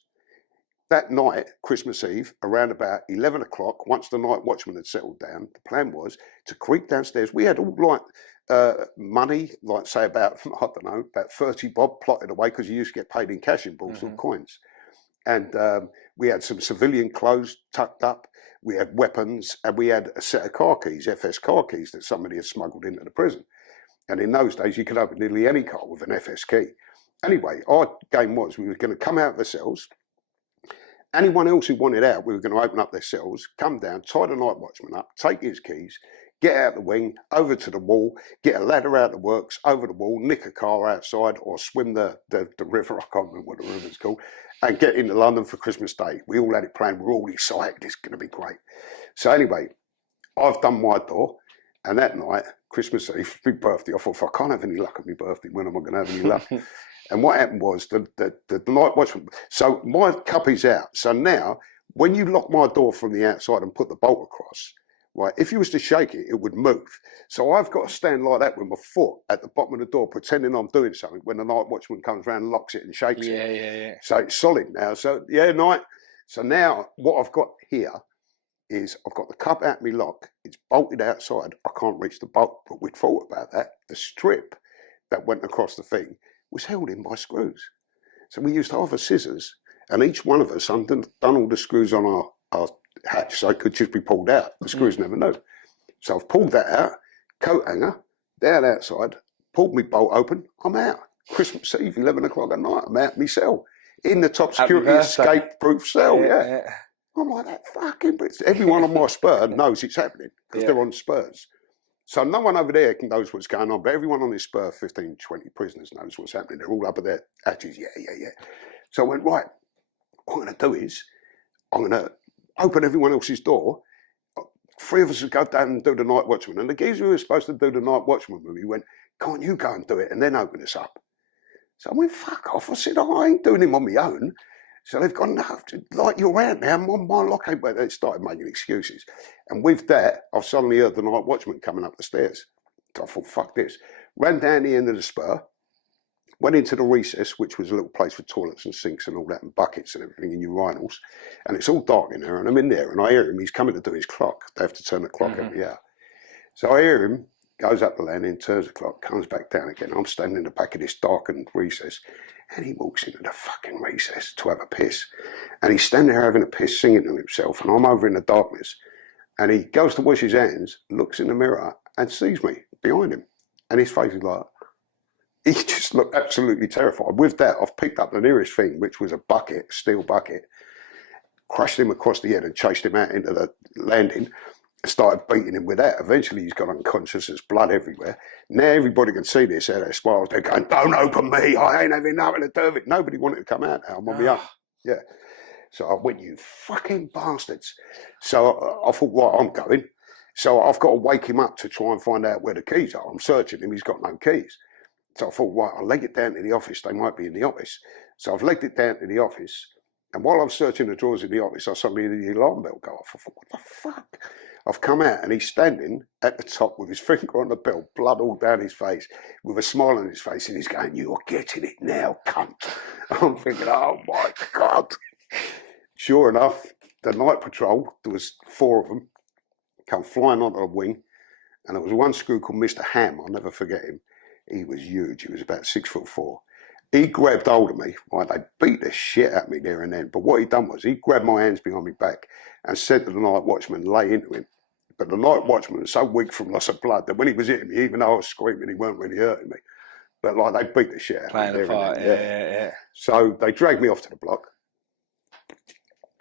That night, Christmas Eve, around about 11 o'clock, once the night watchman had settled down, the plan was to creep downstairs. We had all like money, like say about, I don't know, about 30 bob plotted away because you used to get paid in cash in Borstal coins. And we had some civilian clothes tucked up. We had weapons, and we had a set of car keys, FS car keys, that somebody had smuggled into the prison. And in those days, you could open nearly any car with an FS key. Anyway, our game was we were going to come out of the cells. Anyone else who wanted out, we were going to open up their cells, come down, tie the night watchman up, take his keys, get out the wing, over to the wall, get a ladder out the works, over the wall, nick a car outside, or swim the river, I can't remember what the river's called, and get into London for Christmas Day. We all had it planned, we were all excited, it's going to be great. So anyway, I've done my door, and that night, Christmas Eve, big birthday, I thought, if I can't have any luck on my birthday, when am I going to have any luck? And what happened was the night watchman, so my cuppy's out. So now, when you lock my door from the outside and put the bolt across, right, if you was to shake it, it would move. So I've got to stand like that with my foot at the bottom of the door, pretending I'm doing something when the night watchman comes around and locks it and shakes it. Yeah. So it's solid now. So, yeah, night. So now, what I've got here is I've got the cup out my lock. It's bolted outside. I can't reach the bolt, but we'd thought about that. The strip that went across the thing was held in by screws. So we used half a scissors, and each one of us done all the screws on our hatch so it could just be pulled out. The screws never knew. So I've pulled that out, coat hanger, down outside, pulled my bolt open, I'm out. Christmas Eve, 11 o'clock at night, I'm out my cell. In the top security escape-proof cell, yeah. I'm like, that fucking Brits. Everyone on my spur knows it's happening because they're on spurs. So no one over there knows what's going on, but everyone on this spur, 15, 20 prisoners knows what's happening. They're all up at their hatches, yeah. So I went, right, what I'm going to do is I'm going to open everyone else's door. 3 of us would go down and do the night watchman. And the geezer who was supposed to do the night watchman with me went, can't you go and do it and then open us up? So I went, fuck off. I said, oh, I ain't doing him on my own. So they've gone, no, like you're out now, my lock ain't, but they started making excuses. And with that, I've suddenly heard the night watchman coming up the stairs. So I thought, fuck this. Ran down the end of the spur, went into the recess, which was a little place for toilets and sinks and all that, and buckets and everything in urinals. And it's all dark in there, and I'm in there, and I hear him, he's coming to do his clock. They have to turn the clock every hour. So I hear him, goes up the landing, turns the clock, comes back down again. I'm standing in the back of this darkened recess, and he walks into the fucking recess to have a piss. And he's standing there having a piss, singing to himself, and I'm over in the darkness. And he goes to wash his hands, looks in the mirror, and sees me behind him. And his face is like, he just looked absolutely terrified. With that, I've picked up the nearest thing, which was a bucket, steel bucket, crushed him across the head and chased him out into the landing. Started beating him with that. Eventually he's got unconscious, there's blood everywhere. Now everybody can see this, their smiles, they're going, don't open me, I ain't having nothing to do with it. Nobody wanted to come out now, I'm on my own. Yeah. So I went, you fucking bastards. So I thought, right, I'm going. So I've got to wake him up to try and find out where the keys are. I'm searching him, he's got no keys. So I thought, right, I'll leg it down to the office, they might be in the office. So I've legged it down to the office, and while I'm searching the drawers in the office, I suddenly hear the alarm bell go off. I thought, what the fuck? I've come out and he's standing at the top with his finger on the bell, blood all down his face, with a smile on his face, and he's going, you're getting it now, cunt. I'm thinking, oh my God. Sure enough, the night patrol, there was 4 of them, come flying onto the wing, and there was one screw called Mr. Ham, I'll never forget him. He was huge, he was about 6'4". He grabbed hold of me, right, they beat the shit out of me there and then, but what he done was he grabbed my hands behind my back and said to the night watchman, lay into him. But the night watchman was so weak from loss of blood that when he was hitting me, even though I was screaming, he weren't really hurting me. But like they beat the shit out of me there and then. Yeah. So they dragged me off to the block.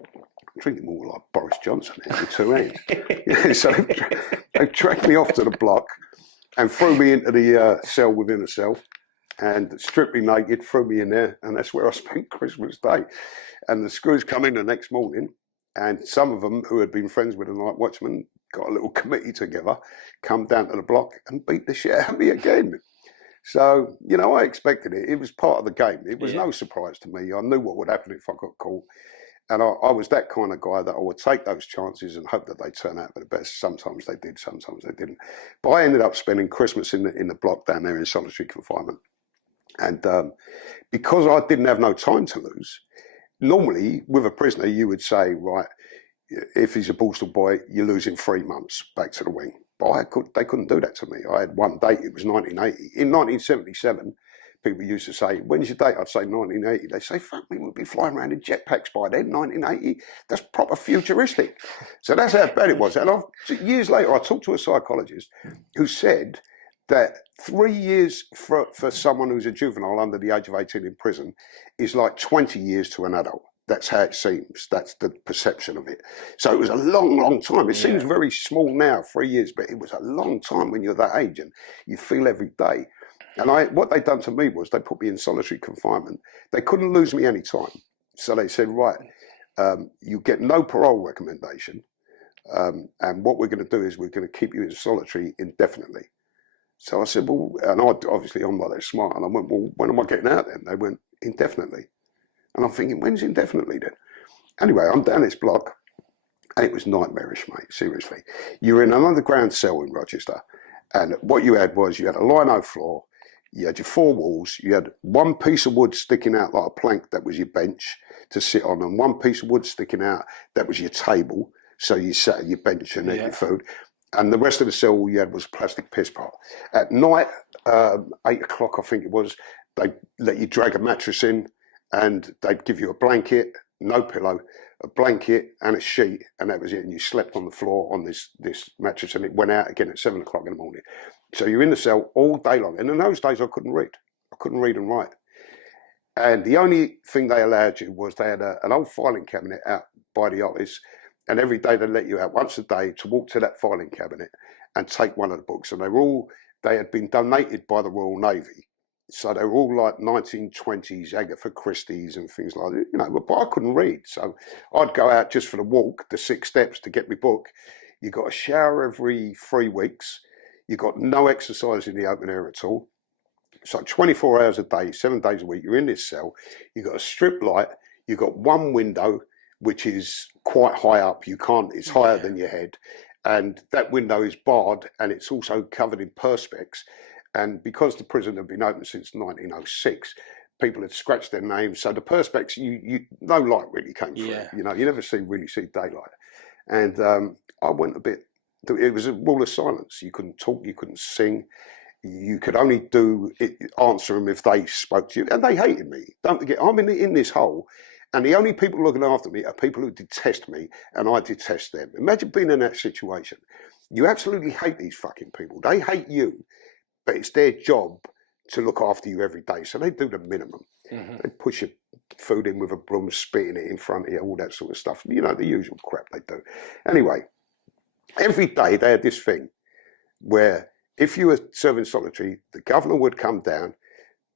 I'm drinking more like Boris Johnson here with 2 hands. Yeah, so they dragged me off to the block and threw me into the cell within a cell. And stripped me naked, threw me in there, and that's where I spent Christmas Day. And the screws come in the next morning, and some of them who had been friends with the night watchman got a little committee together, come down to the block and beat the shit out of me again. So, you know, I expected it. It was part of the game. It was no surprise to me. I knew what would happen if I got caught. And I was that kind of guy that I would take those chances and hope that they turn out for the best. Sometimes they did, sometimes they didn't. But I ended up spending Christmas in the block down there in solitary confinement. And because I didn't have no time to lose, normally with a prisoner you would say, right, if he's a Borstal boy, you lose in 3 months, back to the wing. But they couldn't do that to me. I had one date, it was 1980. In 1977, people used to say, when's your date? I'd say 1980. They say, fuck me, we'll be flying around in jetpacks by then, 1980. That's proper futuristic. So that's how bad it was. And years later, I talked to a psychologist who said that 3 years for someone who's a juvenile under the age of 18 in prison is like 20 years to an adult. That's how it seems. That's the perception of it. So it was a long, long time. It seems very small now, 3 years, but it was a long time when you're that age and you feel every day. And what they done to me was they put me in solitary confinement. They couldn't lose me any time. So they said, right, you get no parole recommendation. And what we're going to do is we're going to keep you in solitary indefinitely. So I said, well, and obviously I'm not that smart. And I went, well, when am I getting out then? They went, indefinitely. And I'm thinking, when's indefinitely then? Anyway, I'm down this block. And it was nightmarish, mate, seriously. You were in an underground cell in Rochester. And what you had was you had a lino floor. You had your 4 walls. You had one piece of wood sticking out like a plank that was your bench to sit on, and one piece of wood sticking out that was your table. So you sat at your bench and ate your food. And the rest of the cell all you had was a plastic piss pot. At night, 8 o'clock, I think it was, they let you drag a mattress in and they'd give you a blanket, no pillow, a blanket and a sheet, and that was it. And you slept on the floor on this mattress, and it went out again at 7 o'clock in the morning. So you're in the cell all day long. And in those days, I couldn't read. I couldn't read and write. And the only thing they allowed you was they had an old filing cabinet out by the office. And every day they let you out once a day to walk to that filing cabinet and take one of the books. And they had been donated by the Royal Navy. So they were all like 1920s Agatha Christie's and things like that, you know, but I couldn't read. So I'd go out just for the walk, the 6 steps to get my book. You got a shower every 3 weeks. You got no exercise in the open air at all. So 24 hours a day, 7 days a week, you're in this cell. You got a strip light. You got one window, which is quite high up. It's higher than your head. And that window is barred, and it's also covered in perspex. And because the prison had been open since 1906, people had scratched their names. So the perspex, no light really came through. You know, you never really see daylight. And I went a bit. It was a wall of silence. You couldn't talk. You couldn't sing. You could only answer them if they spoke to you, and they hated me. Don't forget, I'm in this hole, and the only people looking after me are people who detest me, and I detest them. Imagine being in that situation. You absolutely hate these fucking people. They hate you. But it's their job to look after you every day. So they do the minimum. They push your food in with a broom, spitting it in front of you, all that sort of stuff. You know, the usual crap they do. Anyway, every day they had this thing where if you were serving solitary, the governor would come down,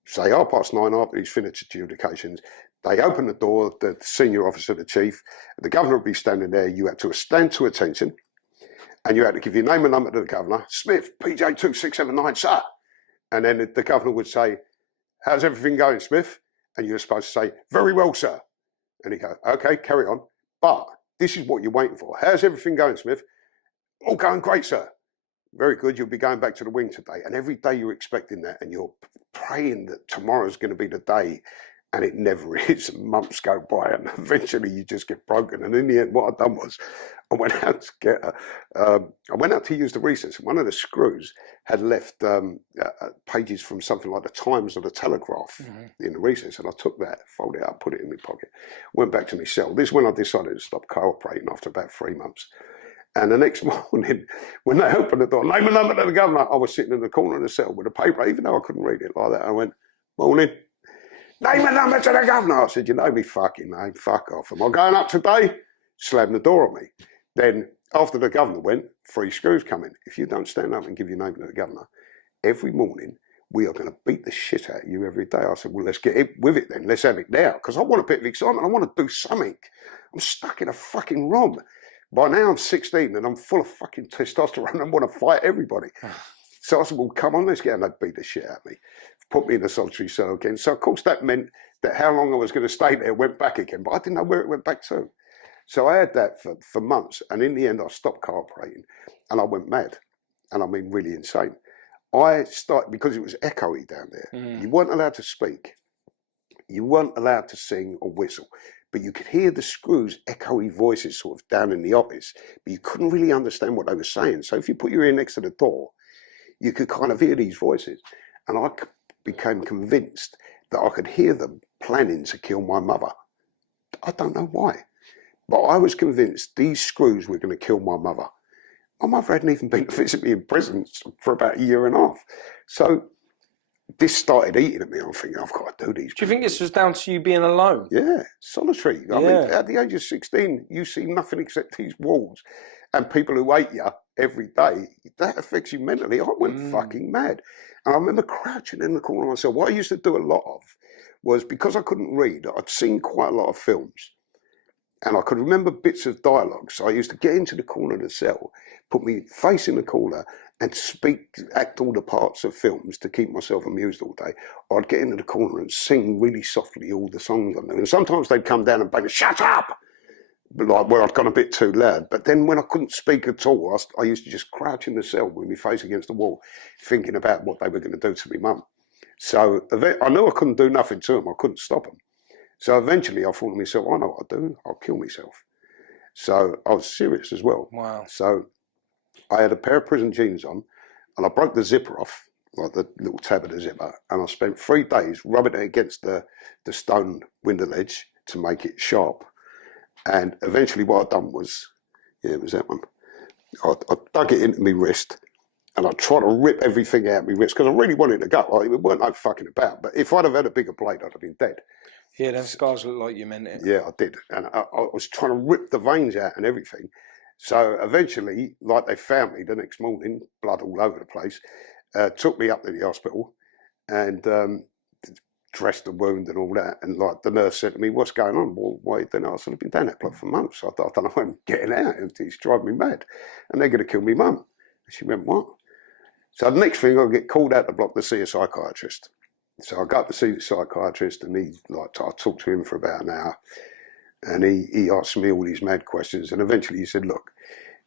say 9:30 after he's finished adjudications. They open the door, the senior officer, the chief, the governor would be standing there. You had to stand to attention. And you had to give your name and number to the governor, Smith, PJ2679, sir. And then the governor would say, how's everything going, Smith? And you're supposed to say, very well, sir. And he'd go, okay, carry on. But this is what you're waiting for. How's everything going, Smith? All going great, sir. Very good. You'll be going back to the wing today. And every day you're expecting that, and you're praying that tomorrow's going to be the day. And it never is. Months go by, and eventually you just get broken. And in the end, what I'd done was, I went out to use the recess. One of the screws had left pages from something like the Times or the Telegraph in the recess, and I took that, folded it up, put it in my pocket, went back to my cell. This is when I decided to stop cooperating after about 3 months. And the next morning, when they opened the door, name and number to the governor, I was sitting in the corner of the cell with a paper, even though I couldn't read it like that. I went, morning. Name and number to the governor. I said, you know me fucking name, fuck off. Am I going up today? Slammed the door on me. Then, after the governor went, 3 screws come in. If you don't stand up and give your name to the governor, every morning, we are going to beat the shit out of you every day. I said, well, let's get with it then. Let's have it now. Because I want a bit of excitement. I want to do something. I'm stuck in a fucking ROM. By now, I'm 16 and I'm full of fucking testosterone and want to fight everybody. So I said, well, come on, let's get, and they beat the shit out of me. Put me in a solitary cell again. So, of course, that meant that how long I was going to stay there went back again. But I didn't know where it went back to. So I had that for months. And in the end, I stopped cooperating. And I went mad. And I mean, really insane. I started, because it was echoey down there. You weren't allowed to speak. You weren't allowed to sing or whistle. But you could hear the screws' echoey voices sort of down in the office. But you couldn't really understand what they were saying. So if you put your ear next to the door, you could kind of hear these voices. And I became convinced that I could hear them planning to kill my mother. I don't know why, but I was convinced these screws were going to kill my mother. My mother hadn't even been to visit me in prison for about a year and a half. So this started eating at me. I'm thinking, I've got to do these. Do you think this was down to you being alone? Yeah, solitary. I Yeah. mean, at the age of 16, you see nothing except these walls and people who hate you every day. That affects you mentally. I went fucking mad. And I remember crouching in the corner myself. What I used to do a lot of was, because I couldn't read, I'd seen quite a lot of films. And I could remember bits of dialogue. So I used to get into the corner of the cell, put me face in the corner and act all the parts of films to keep myself amused all day. Or I'd get into the corner and sing really softly all the songs I knew. And sometimes they'd come down and bang, shut up! Like where I'd gone a bit too loud. But then when I couldn't speak at all, I used to just crouch in the cell with my face against the wall, thinking about what they were going to do to my mum. So I knew I couldn't do nothing to them. I couldn't stop them. So eventually I thought to myself, I know what I'll do. I'll kill myself. So I was serious as well. Wow. So I had a pair of prison jeans on and I broke the zipper off, like the little tab of the zipper. And I spent 3 days rubbing it against the stone window ledge to make it sharp. And eventually what I'd done was, it was that one. I dug it into my wrist and I tried to rip everything out of my wrist because I really wanted to go. It weren't no fucking about. But if I'd have had a bigger blade, I'd have been dead. Yeah, them scars look like you meant it. Yeah, I did. And I was trying to rip the veins out and everything. So eventually, like, they found me the next morning, blood all over the place, took me up to the hospital and dressed the wound and all that. And like the nurse said to me, what's going on? Well, why then? I said, I've been down that block for months. I don't know why I'm getting out. It's driving me mad. And they're going to kill me mum. And she went, what? So the next thing, I'll get called out the block to see a psychiatrist. So I got to see the psychiatrist and I talked to him for about an hour and he asked me all these mad questions and eventually he said, look,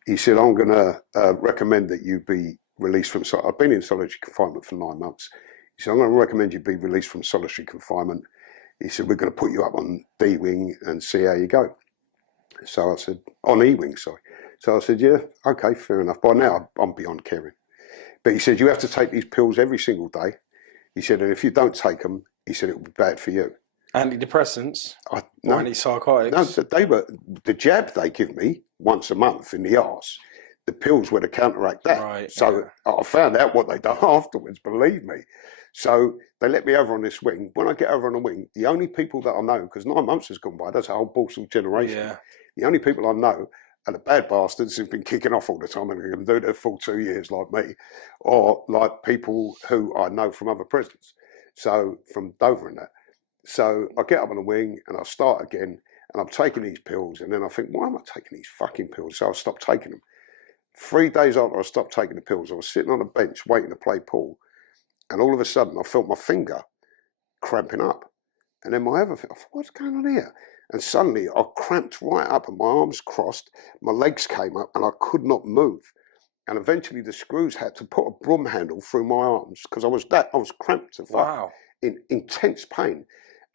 he said, I'm going to recommend that you be released from, I've been in solitary confinement for 9 months. He said, I'm going to recommend you be released from solitary confinement. He said, we're going to put you up on D-wing and see how you go. So I said, on E-wing, sorry. So I said, yeah, okay, fair enough. By now I'm beyond caring. But he said, you have to take these pills every single day. He said, and if you don't take them, he said, it will be bad for you. Antidepressants? No, or antipsychotics? No, they were, the jab they give me once a month in the arse, the pills were to counteract that. Right, so yeah. I found out what they'd done afterwards, believe me. So they let me over on this wing. When I get over on the wing, the only people that I know, because 9 months has gone by, that's a whole Borsal generation. Yeah. The only people I know are the bad bastards who've been kicking off all the time and are going to do their full 2 years like me, or like people who I know from other prisons, so from Dover and that. So I get up on the wing and I start again and I'm taking these pills and then I think, why am I taking these fucking pills? So I stopped taking them. 3 days after I stopped taking the pills, I was sitting on a bench waiting to play pool and all of a sudden I felt my finger cramping up and then my other finger, I thought, what's going on here? And suddenly I cramped right up and my arms crossed, my legs came up and I could not move. And eventually the screws had to put a broom handle through my arms because I was cramped to fuck, Wow. in intense pain,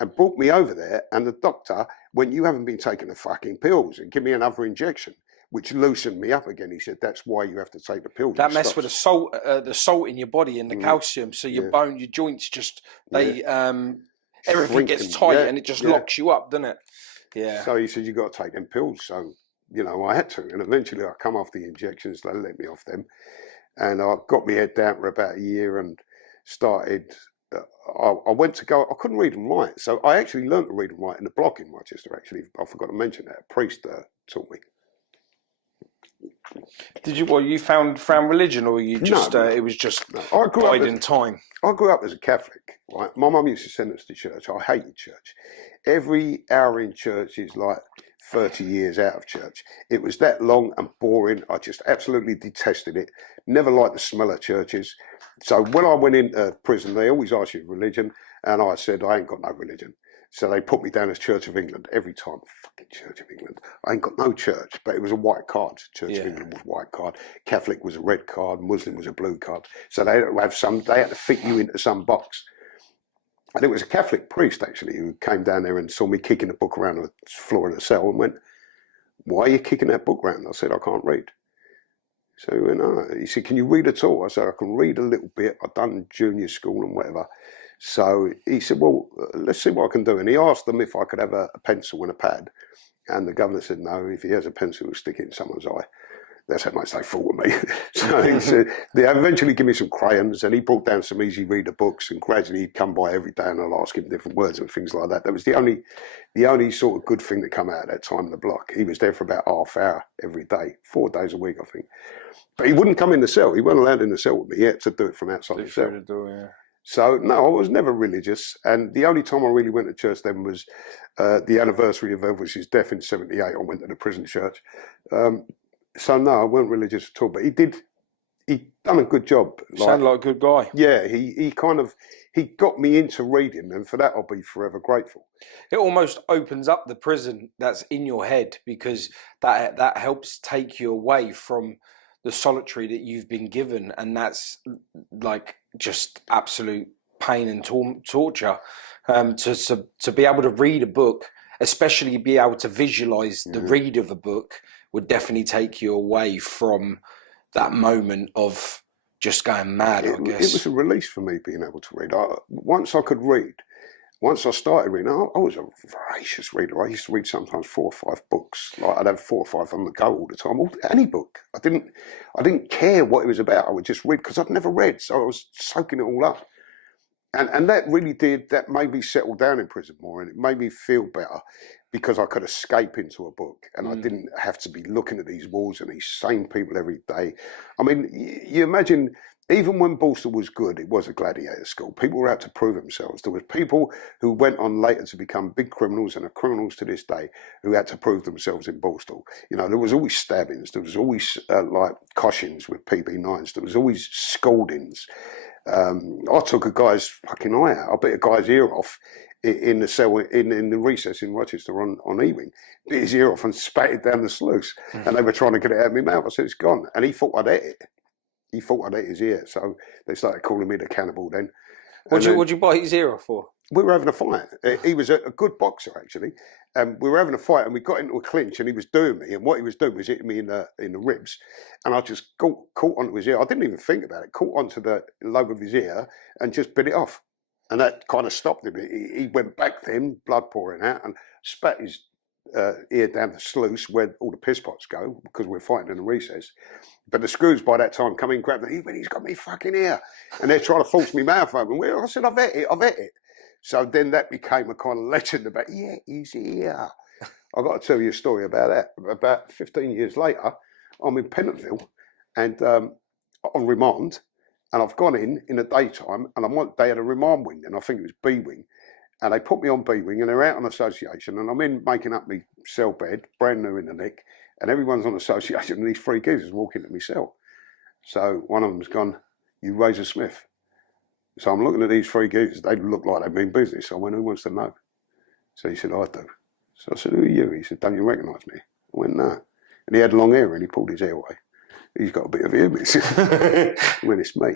and brought me over there. And the doctor went, you haven't been taking the fucking pills, and give me another injection, which loosened me up again. He said, that's why you have to take the pills. That messed with the salt in your body and the calcium. So your bone, your joints just, everything gets tight and it just locks you up, doesn't it? Yeah. So he said, you've got to take them pills. So, I had to. And eventually I come off the injections, they let me off them. And I got my head down for about a year and started, I went to go, I couldn't read and write. So I actually learned to read and write in the block in Rochester, actually. I forgot to mention that. A priest taught me. Did you, you found religion or you just, no, it was just I grew died up in time? I grew up as a Catholic, right? My mum used to send us to church. I hated church. Every hour in church is like 30 years out of church. It was that long and boring. I just absolutely detested it. Never liked the smell of churches. So when I went into prison, they always asked you religion. And I said, I ain't got no religion. So they put me down as Church of England every time. Fucking Church of England. I ain't got no church, but it was a white card. Church of England was white card. Catholic was a red card. Muslim was a blue card. So they had to fit you into some box. And it was a Catholic priest, actually, who came down there and saw me kicking a book around the floor of the cell and went, why are you kicking that book around? I said, I can't read. So he said, can you read at all? I said, I can read a little bit. I've done junior school and whatever. So he said, well, let's see what I can do. And he asked them if I could have a pencil and a pad. And the governor said, no, if he has a pencil, he'll stick it in someone's eye. That's how much they thought of me. So he said, they eventually give me some crayons, and he brought down some easy reader books, and gradually he'd come by every day and I'd ask him different words and things like that. That was the only sort of good thing that come out at that time in the block. He was there for about half hour every day, 4 days a week, I think. But he wouldn't come in the cell. He wasn't allowed in the cell with me. He had to do it from outside the cell. So, no, I was never religious. And the only time I really went to church then was the anniversary of Elvis's death in '78. I went to the prison church. So, no, I weren't religious at all. But he done a good job. Sounded like a good guy. Yeah, he got me into reading. And for that, I'll be forever grateful. It almost opens up the prison that's in your head, because that helps take you away from the solitary that you've been given, and that's like just absolute pain and torture. To be able to read a book, especially be able to visualize the read of a book, would definitely take you away from that moment of just going mad, I guess. It was a release for me being able to read. Once I could read, once I started reading, I was a voracious reader. I used to read sometimes 4 or 5 books. Like I'd have 4 or 5 on the go all the time. Any book. I didn't care what it was about. I would just read because I'd never read, so I was soaking it all up. And that really that made me settle down in prison more, and it made me feel better because I could escape into a book, and I didn't have to be looking at these walls and these same people every day. I mean, you imagine, even when Borstal was good, it was a gladiator school. People were out to prove themselves. There was people who went on later to become big criminals and are criminals to this day who had to prove themselves in Borstal. You know, there was always stabbings. There was always like coshings with PB9s. There was always scoldings. I took a guy's fucking eye out. I bit a guy's ear off in the cell in the recess in Rochester on Ewing. Bit his ear off and spat it down the sluice. And they were trying to get it out of my mouth. I said, it's gone. And he thought I'd ate it. He thought I'd ate his ear. So they started calling me the cannibal then. What'd you bite his ear off for? We were having a fight. He was a good boxer, actually. We were having a fight, and we got into a clinch, and he was doing me. And what he was doing was hitting me in the ribs, and I just caught onto his ear. I didn't even think about it. Caught onto the lobe of his ear and just bit it off, and that kind of stopped him. He went back then, blood pouring out, and spat his ear down the sluice where all the piss pots go, because we're fighting in the recess. But the screws by that time come in, grab me. He's got me fucking ear, and they're trying to force me mouth open. I said, I've ate it. So then that became a kind of legend about, yeah, he's here. I've got to tell you a story about that. About 15 years later, I'm in Pentonville and on remand, and I've gone in the daytime, and they had a remand wing, and I think it was B wing, and they put me on B wing, and they're out on association, and I'm in making up my cell bed, brand new in the nick, and everyone's on association, and these 3 geezers walk into my cell. So one of them's gone, you Razor Smith. So I'm looking at these 3 geezers. They look like they mean business. So I went, who wants to know? So he said, I do. So I said, who are you? He said, don't you recognise me? I went, no. And he had long hair, and he pulled his hair away. He's got a bit of ear missing. When it's me.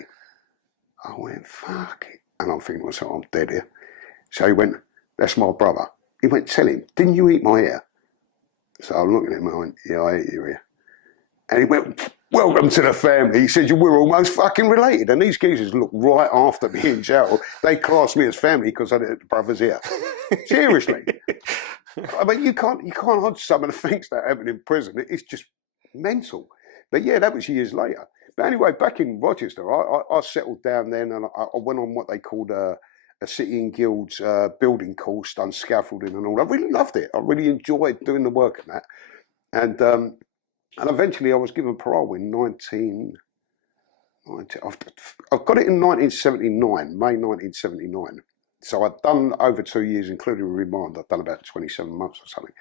I went, fuck it. And I'm thinking, well, I'm dead here. So he went, that's my brother. He went, tell him, didn't you eat my ear? So I'm looking at him, I went, yeah, I ate your ear. And he went, welcome to the family. He said, we're almost fucking related. And these geezers looked right after me in jail. They classed me as family because I did the brother's ear. Seriously. I mean, you can't hide some of the things that happen in prison. It's just mental. But yeah, that was years later. But anyway, back in Rochester, I settled down then, and I went on what they called a City and Guilds building course, done scaffolding and all. I really loved it. I really enjoyed doing the work and that. And eventually I was given parole in I've got it in 1979, May 1979. So I'd done over 2 years, including remand. I'd done about 27 months or something.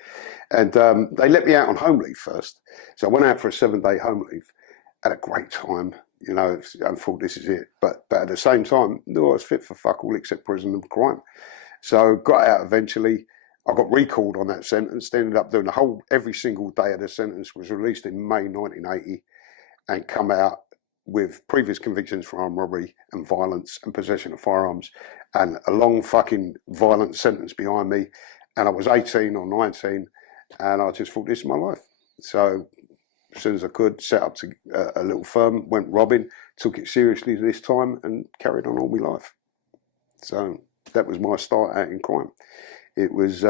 And they let me out on home leave first. So I went out for a 7-day home leave. Had a great time, you know, and thought this is it. But at the same time, no, I was fit for fuck all except prison and crime. So got out eventually. I got recalled on that sentence, ended up doing every single day of the sentence, was released in May 1980 and come out with previous convictions for armed robbery and violence and possession of firearms and a long fucking violent sentence behind me. And I was 18 or 19 and I just thought, this is my life. So as soon as I could, set up a little firm, went robbing, took it seriously this time and carried on all my life. So that was my start out in crime. It was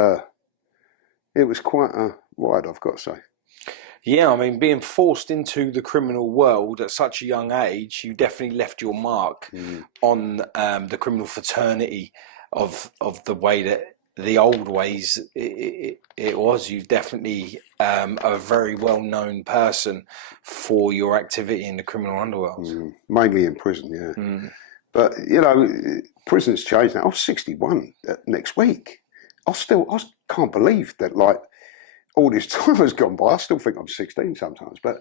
quite a ride, I've got to say. Yeah, I mean, being forced into the criminal world at such a young age, you definitely left your mark on the criminal fraternity of the way that the old ways it was. You've definitely a very well known person for your activity in the criminal underworld. Mainly in prison, yeah. But prison's changed now. I'm 61 next week. I can't believe that, like, all this time has gone by. I still think I'm 16 sometimes. But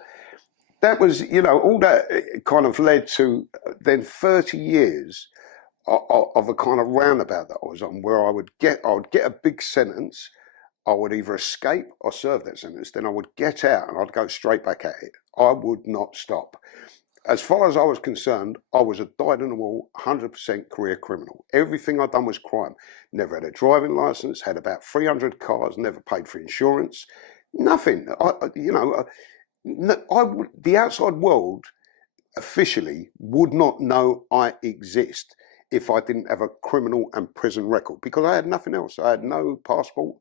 that was, all that kind of led to then 30 years of a kind of roundabout that I was on, where I would get a big sentence. I would either escape or serve that sentence. Then I would get out and I'd go straight back at it. I would not stop. As far as I was concerned, I was a dyed-in-the-wool, 100% career criminal. Everything I'd done was crime. Never had a driving license, had about 300 cars, never paid for insurance, nothing. The outside world officially would not know I exist if I didn't have a criminal and prison record, because I had nothing else. I had no passport.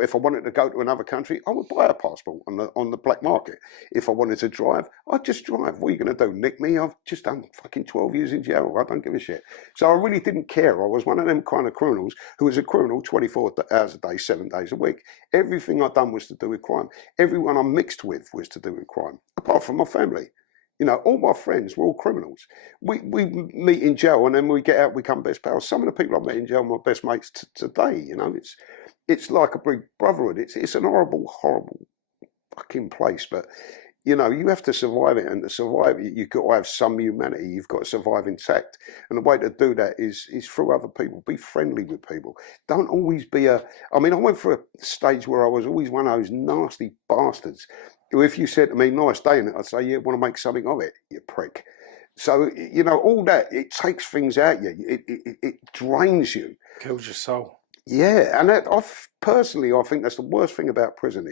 If I wanted to go to another country, I would buy a passport on the black market. If I wanted to drive, I'd just drive. What are you going to do, nick me? I've just done fucking 12 years in jail. I don't give a shit. So I really didn't care. I was one of them kind of criminals who was a criminal 24 hours a day, 7 days a week. Everything I'd done was to do with crime. Everyone I mixed with was to do with crime, apart from my family. All my friends were all criminals. We meet in jail and then we get out, we become best pals. Some of the people I met in jail are my best mates today. It's like a big brotherhood. It's an horrible fucking place, but you have to survive it, and to survive it, you've got to have some humanity. You've got to survive intact, and the way to do that is through other people. Be friendly with people. Don't always be I went through a stage where I was always one of those nasty bastards. If you said to me, "Nice day," and I'd say, "Yeah, want to make something of it, you prick." So all that, it takes things out you. It drains you. Kills your soul. Yeah, and I think that's the worst thing about prison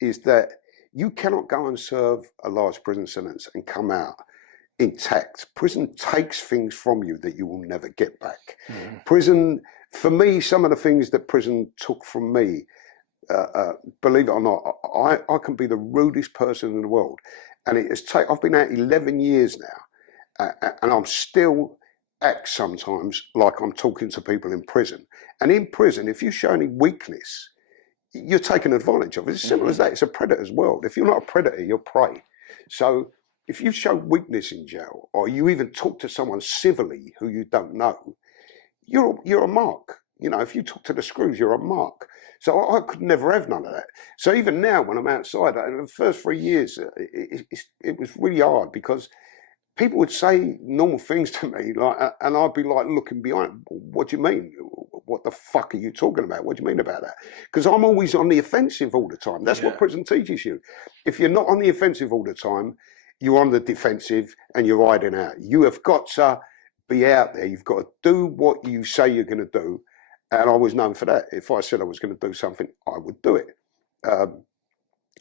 is that you cannot go and serve a large prison sentence and come out intact. Prison takes things from you that you will never get back. Prison, for me, some of the things that prison took from me, believe it or not, I can be the rudest person in the world, and I've been out 11 years now, and I'm still act sometimes like I'm talking to people in prison. And in prison, if you show any weakness, you're taken advantage of. It's as simple as that. It's a predator's world. If you're not a predator, you're prey. So if you show weakness in jail, or you even talk to someone civilly who you don't know, you're a mark. If you talk to the screws, you're a mark. So I could never have none of that. So even now, when I'm outside, in the first 3 years, it was really hard, because people would say normal things to me, and I'd be like looking behind. What do you mean? What the fuck are you talking about? What do you mean about that? Because I'm always on the offensive all the time. That's what prison teaches you. If you're not on the offensive all the time, you're on the defensive and you're hiding out. You have got to be out there. You've got to do what you say you're going to do. And I was known for that. If I said I was going to do something, I would do it.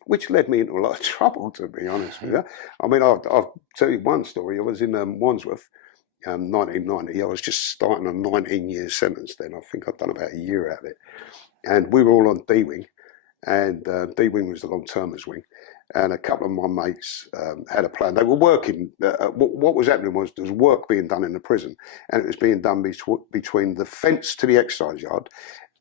Which led me into a lot of trouble, to be honest with you. I'll tell you one story. I was in Wandsworth, 1990. I was just starting a 19-year sentence then. I think I'd done about a year out of it. And we were all on D-Wing, and D-Wing was the long-termers wing. And a couple of my mates had a plan. They were working. What was happening was there was work being done in the prison, and it was being done between the fence to the exercise yard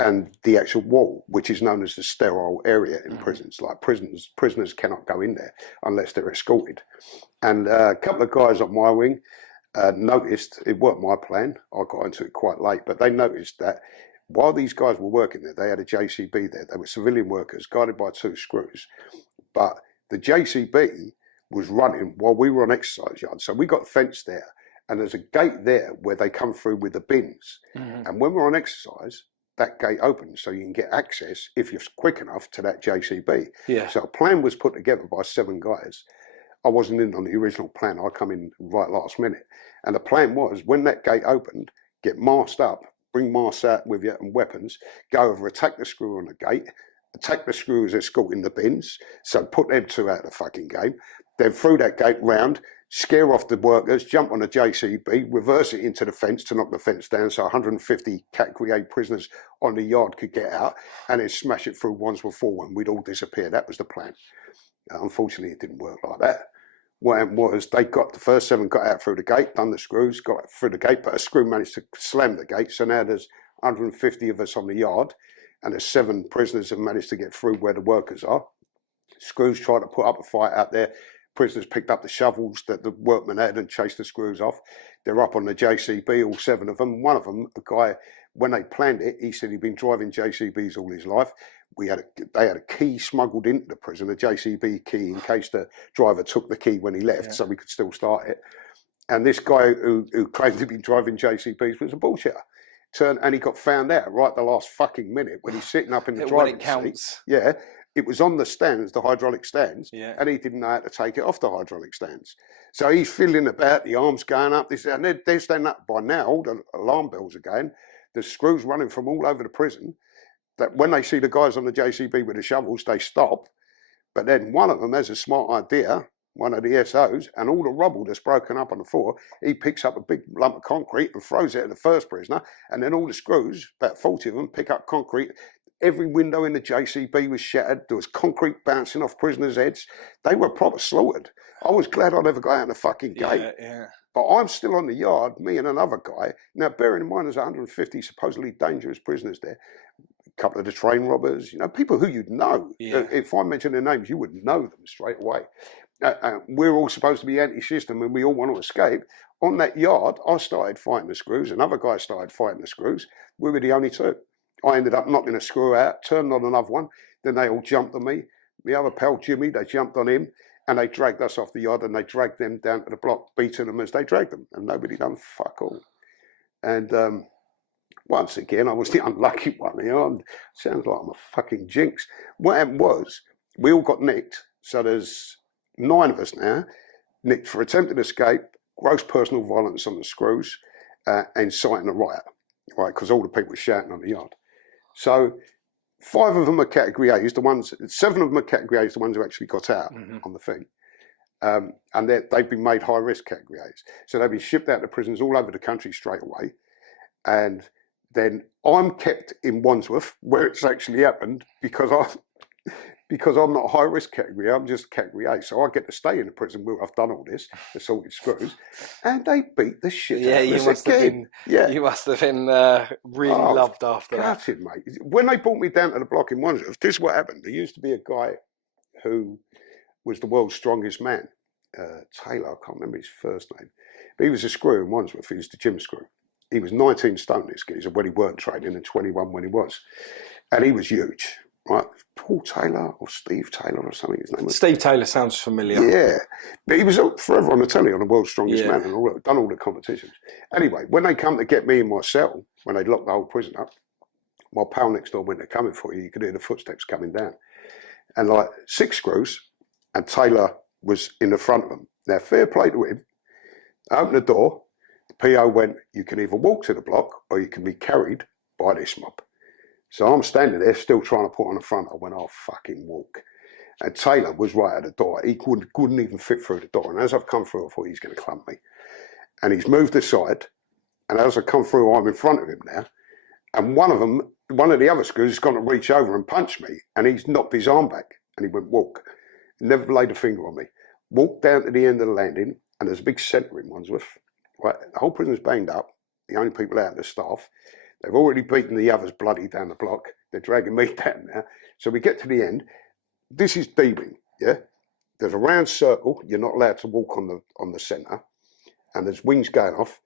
and the actual wall, which is known as the sterile area in prisons. Like prisoners cannot go in there unless they're escorted. And a couple of guys on my wing noticed, it weren't my plan, I got into it quite late, but they noticed that while these guys were working there, they had a JCB there. They were civilian workers guided by 2 screws. But the JCB was running while we were on exercise yard. So we got the fence there, and there's a gate there where they come through with the bins. And when we're on exercise, that gate opens so you can get access, if you're quick enough, to that JCB. So a plan was put together by 7 guys. I wasn't in on the original plan. I come in right last minute. And the plan was, when that gate opened, get masked up, bring masks out with you and weapons, go over, attack the screw on the gate, attack the screws escorting the bins, so put them 2 out of the fucking game, then through that gate round, scare off the workers, jump on a JCB, reverse it into the fence to knock the fence down so 150 Category A prisoners on the yard could get out, and then smash it through Wandsworth 4 and we'd all disappear. That was the plan. Unfortunately, it didn't work like that. What happened was the first 7 got out through the gate, done the screws, got through the gate, but a screw managed to slam the gate. So now there's 150 of us on the yard, and the 7 prisoners have managed to get through where the workers are. Screws tried to put up a fight out there. Prisoners picked up the shovels that the workmen had and chased the screws off. They're up on the JCB, all 7 of them. One of them, a guy, when they planned it, he said he'd been driving JCBs all his life. They had a key smuggled into the prison, a JCB key, in case the driver took the key when he left, so we could still start it. And this guy who claimed to be driving JCBs was a bullshitter. And he got found out right at the last fucking minute when he's sitting up in the driving seat. Yeah, it was on the stands, the hydraulic stands, and he didn't know how to take it off the hydraulic stands. So he's fiddling about, the arms going up, and they're standing up. By now, all the alarm bells are going. There's screws running from all over the prison. That when they see the guys on the JCB with the shovels, they stop. But then one of them has a smart idea, one of the SOs, and all the rubble that's broken up on the floor, he picks up a big lump of concrete and throws it at the first prisoner, and then all the screws, about 40 of them, pick up concrete. Every window in the JCB was shattered. There was concrete bouncing off prisoners' heads. They were proper slaughtered. I was glad I never got out of the fucking gate. Yeah. But I'm still on the yard, me and another guy. Now, bearing in mind there's 150 supposedly dangerous prisoners there. A couple of the train robbers, people who you'd know. Yeah. If I mention their names, you would know them straight away. We're all supposed to be anti-system and we all want to escape. On that yard, I started fighting the screws. Another guy started fighting the screws. We were the only 2. I ended up knocking a screw out, turned on another one. Then they all jumped on me. My other pal, Jimmy, they jumped on him and they dragged us off the yard and they dragged them down to the block, beating them as they dragged them. And nobody done fuck all. And once again, I was the unlucky one. Sounds like I'm a fucking jinx. What happened was, we all got nicked. So there's 9 of us now, nicked for attempted escape, gross personal violence on the screws, and inciting a riot, right? Because all the people were shouting on the yard. So 5 of them are Category A's, 7 of them are Category A's, the ones who actually got out on the thing. And they've been made high-risk Category A's. So they've been shipped out to prisons all over the country straight away. And then I'm kept in Wandsworth, where it's actually happened, because I'm not a high-risk Category A, I'm just Category A. So I get to stay in the prison where I've done all this, assaulted screws, and they beat the shit out of us again. You must have been really loved after that. Mate. When they brought me down to the block in Wandsworth, this is what happened. There used to be a guy who was the world's strongest man, Taylor, I can't remember his first name, but he was a screw in Wandsworth. He was the gym screw. He was 19 stone, this geezer, when he weren't training, and 21 when he was. And he was huge, right? Paul Taylor or Steve Taylor or something, his name was. Steve Taylor sounds familiar. Yeah. But he was forever on the telly on the world's strongest man and done all the competitions. Anyway, when they come to get me in my cell, when they locked the whole prison up, my pal next door went, "They're coming for you." You could hear the footsteps coming down. And 6 screws, and Taylor was in the front of them. Now, fair play to him. I opened the door. PO went, "You can either walk to the block or you can be carried by this mob." So I'm standing there still trying to put on the front. I went, "I'll fucking walk." And Taylor was right at the door. He couldn't even fit through the door. And as I've come through, I thought he's going to clump me. And he's moved aside. And as I come through, I'm in front of him now. And one of the other screws has gone to reach over and punch me. And he's knocked his arm back. And he went, "Walk." Never laid a finger on me. Walked down to the end of the landing. And there's a big centre in Wandsworth. Right, the whole prison's banged up. The only people out of the staff. They've already beaten the others bloody down the block. They're dragging me down now. So we get to the end. This is D-wing, yeah? There's a round circle. You're not allowed to walk on the centre. And there's wings going off.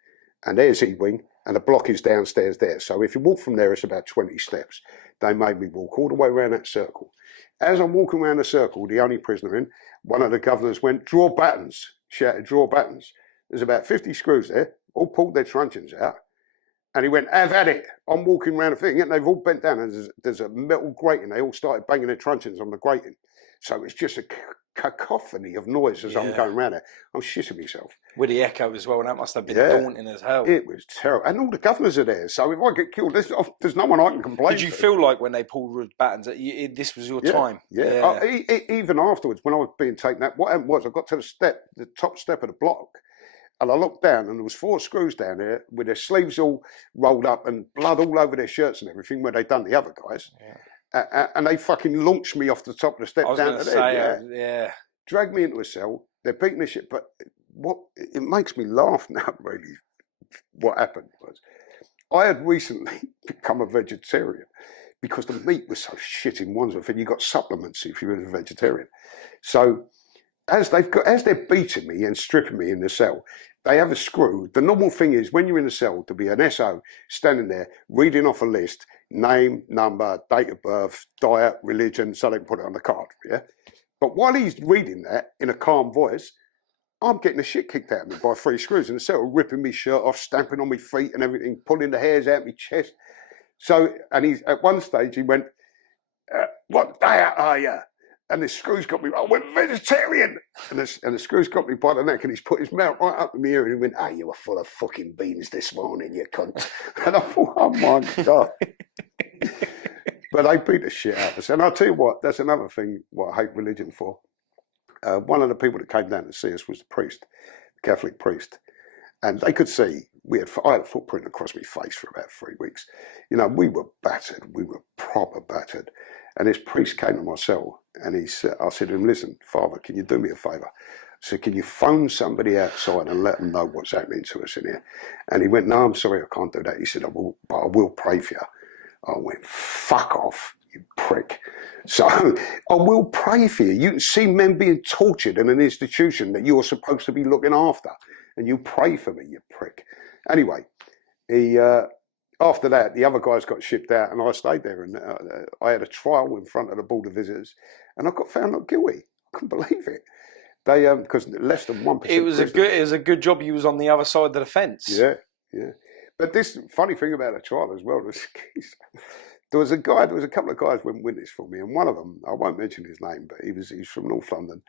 And there's E-wing. And the block is downstairs there. So if you walk from there, it's about 20 steps. They made me walk all the way around that circle. As I'm walking around the circle, the only prisoner in, one of the governors went, "Draw battens," shouted, "Draw battens." There's about 50 screws there, all pulled their truncheons out. And he went, "Have at it." I'm walking around the thing, and they've all bent down, and there's a metal grating. They all started banging their truncheons on the grating. So it's just a cacophony of noise as I'm Yeah. going around there. I'm shitting myself. With the echo as well, and that must have been Yeah. daunting as hell. It was terrible. And all the governors are there. So if I get killed, there's no one I can complain Did you to. feel like when they pulled Rudd Battens that this was your time? Yeah. Even afterwards, when I was being taken out, what happened was I got to the top step of the block, and I looked down, and there was 4 screws down there with their sleeves all rolled up and blood all over their shirts and everything, where they'd done the other guys. Yeah. And they fucking launched me off the top of the step down to them. Yeah. Dragged me into a cell. They're beating the shit. But it makes me laugh now, really, what happened was I had recently become a vegetarian because the meat was so shit in Wandsworth, and you got supplements if you were a vegetarian. So as they're beating me and stripping me in the cell, they have a screw. The normal thing is when you're in the cell to be an SO standing there reading off a list, name, number, date of birth, diet, religion, so they can put it on the card. Yeah. But while he's reading that in a calm voice, I'm getting the shit kicked out of me by 3 screws in the cell, ripping me shirt off, stamping on my feet and everything, pulling the hairs out of my chest. So, and he's at one stage he went, "What diet are you?" And the screws got me. I went vegetarian, and the screws got me by the neck, and he's put his mouth right up in the ear, and he went, "Ah, you were full of fucking beans this morning, you cunt." And I thought, oh my God. But they beat the shit out of us. And I'll tell you what, that's another thing what I hate religion for. One of the people that came down to see us was the priest, the Catholic priest. And they could see, I had a footprint across my face for about 3 weeks. You know, we were battered. We were proper battered. And this priest came to my cell, and I said to him, "Listen, Father, can you do me a favour?" I said, "Can you phone somebody outside and let them know what's happening to us in here?" And he went, "No, I'm sorry, I can't do that." He said, "But I will pray for you." I went, "Fuck off, you prick." So I will pray for you. You can see men being tortured in an institution that you're supposed to be looking after, and you pray for me, you prick. Anyway, after that, the other guys got shipped out, and I stayed there, and I had a trial in front of the Board of Visitors, and I got found not guilty. I couldn't believe it. They because less than 1%. It was a good job you was on the other side of the fence. Yeah. But this funny thing about the trial as well was there was a couple of guys went witness for me, and one of them, I won't mention his name, but he's from North London,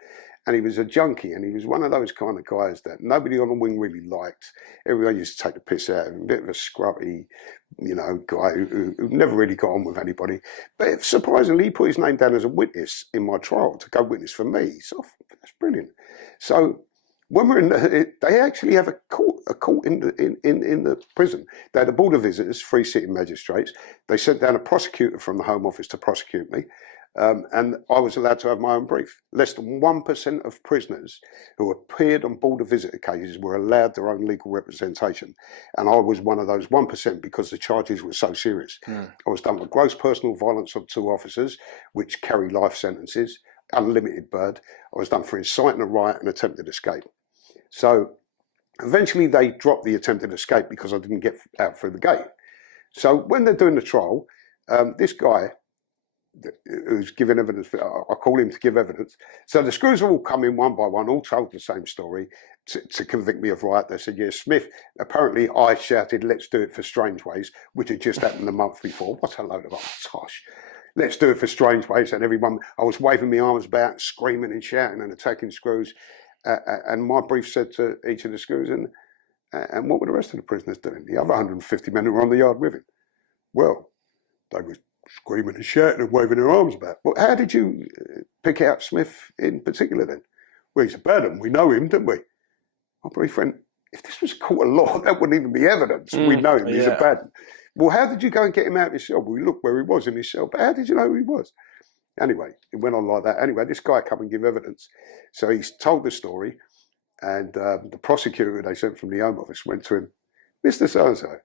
and he was a junkie, and he was one of those kind of guys that nobody on the wing really liked. Everyone used to take the piss out of him, a bit of a scrubby, guy who never really got on with anybody. But surprisingly, he put his name down as a witness in my trial to go witness for me. So that's brilliant. So when we're in, they actually have a court in the prison. They had a Board of Visitors, 3 sitting magistrates. They sent down a prosecutor from the Home Office to prosecute me, and I was allowed to have my own brief. Less than 1% of prisoners who appeared on Board of Visitor cases were allowed their own legal representation, and I was one of those 1% because the charges were so serious. I was done for gross personal violence of 2 officers, which carry life sentences, unlimited bird. I was done for inciting a riot and attempted escape. So eventually they dropped the attempted escape because I didn't get out through the gate. So when they're doing the trial, this guy who's giving evidence, I call him to give evidence. So the screws are all coming one by one, all told the same story to convict me of riot. They said, "Yeah, Smith, apparently I shouted, 'Let's do it for Strangeways,' which had just happened a month before." What a load of tosh. "Let's do it for Strangeways." And everyone, I was waving my arms about, screaming and shouting and attacking screws. And my brief said to each of the screws, and what were the rest of the prisoners doing? The other 150 men who were on the yard with him. Well, they were screaming and shouting and waving their arms about. Well, how did you pick out Smith in particular then? "Well, he's a bad one. We know him, don't we?" My brief went, "If this was a court of law, that wouldn't even be evidence. We know him. He's a bad one." "Well, how did you go and get him out of his cell?" "Well, we looked where he was in his cell." "But how did you know who he was?" Anyway, it went on like that. Anyway, this guy come and give evidence. So he's told the story, and the prosecutor they sent from the Home Office went to him, "Mr. So-and-so,"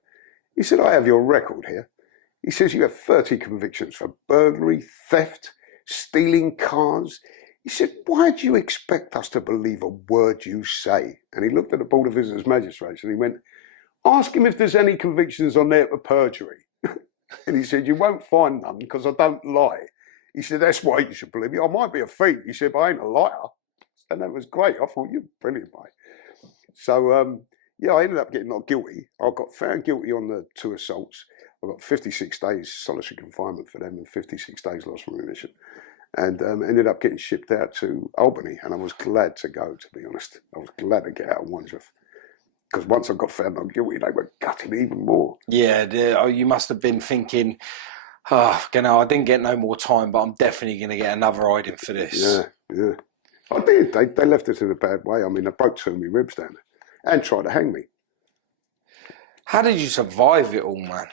he said, "I have your record here." He says, "You have 30 convictions for burglary, theft, stealing cars." He said, "Why do you expect us to believe a word you say?" And he looked at the Board of Visitors magistrates and he went, "Ask him if there's any convictions on there for perjury." And he said, "You won't find none because I don't lie." He said, "That's why you should believe me. I might be a thief." He said, "But I ain't a liar." And that was great. I thought, "You're brilliant, mate." So, I ended up getting not guilty. I got found guilty on the 2 assaults. I got 56 days solitary confinement for them and 56 days lost from remission. and ended up getting shipped out to Albany. And I was glad to go, to be honest. I was glad to get out of Wandsworth. Because once I got found not guilty, they were gutting even more. Yeah, you must have been thinking, oh, I didn't get no more time, but I'm definitely going to get another hiding for this. Yeah. I did. They left us in a bad way. I mean, they broke 2 of my ribs down and tried to hang me. How did you survive it all, man?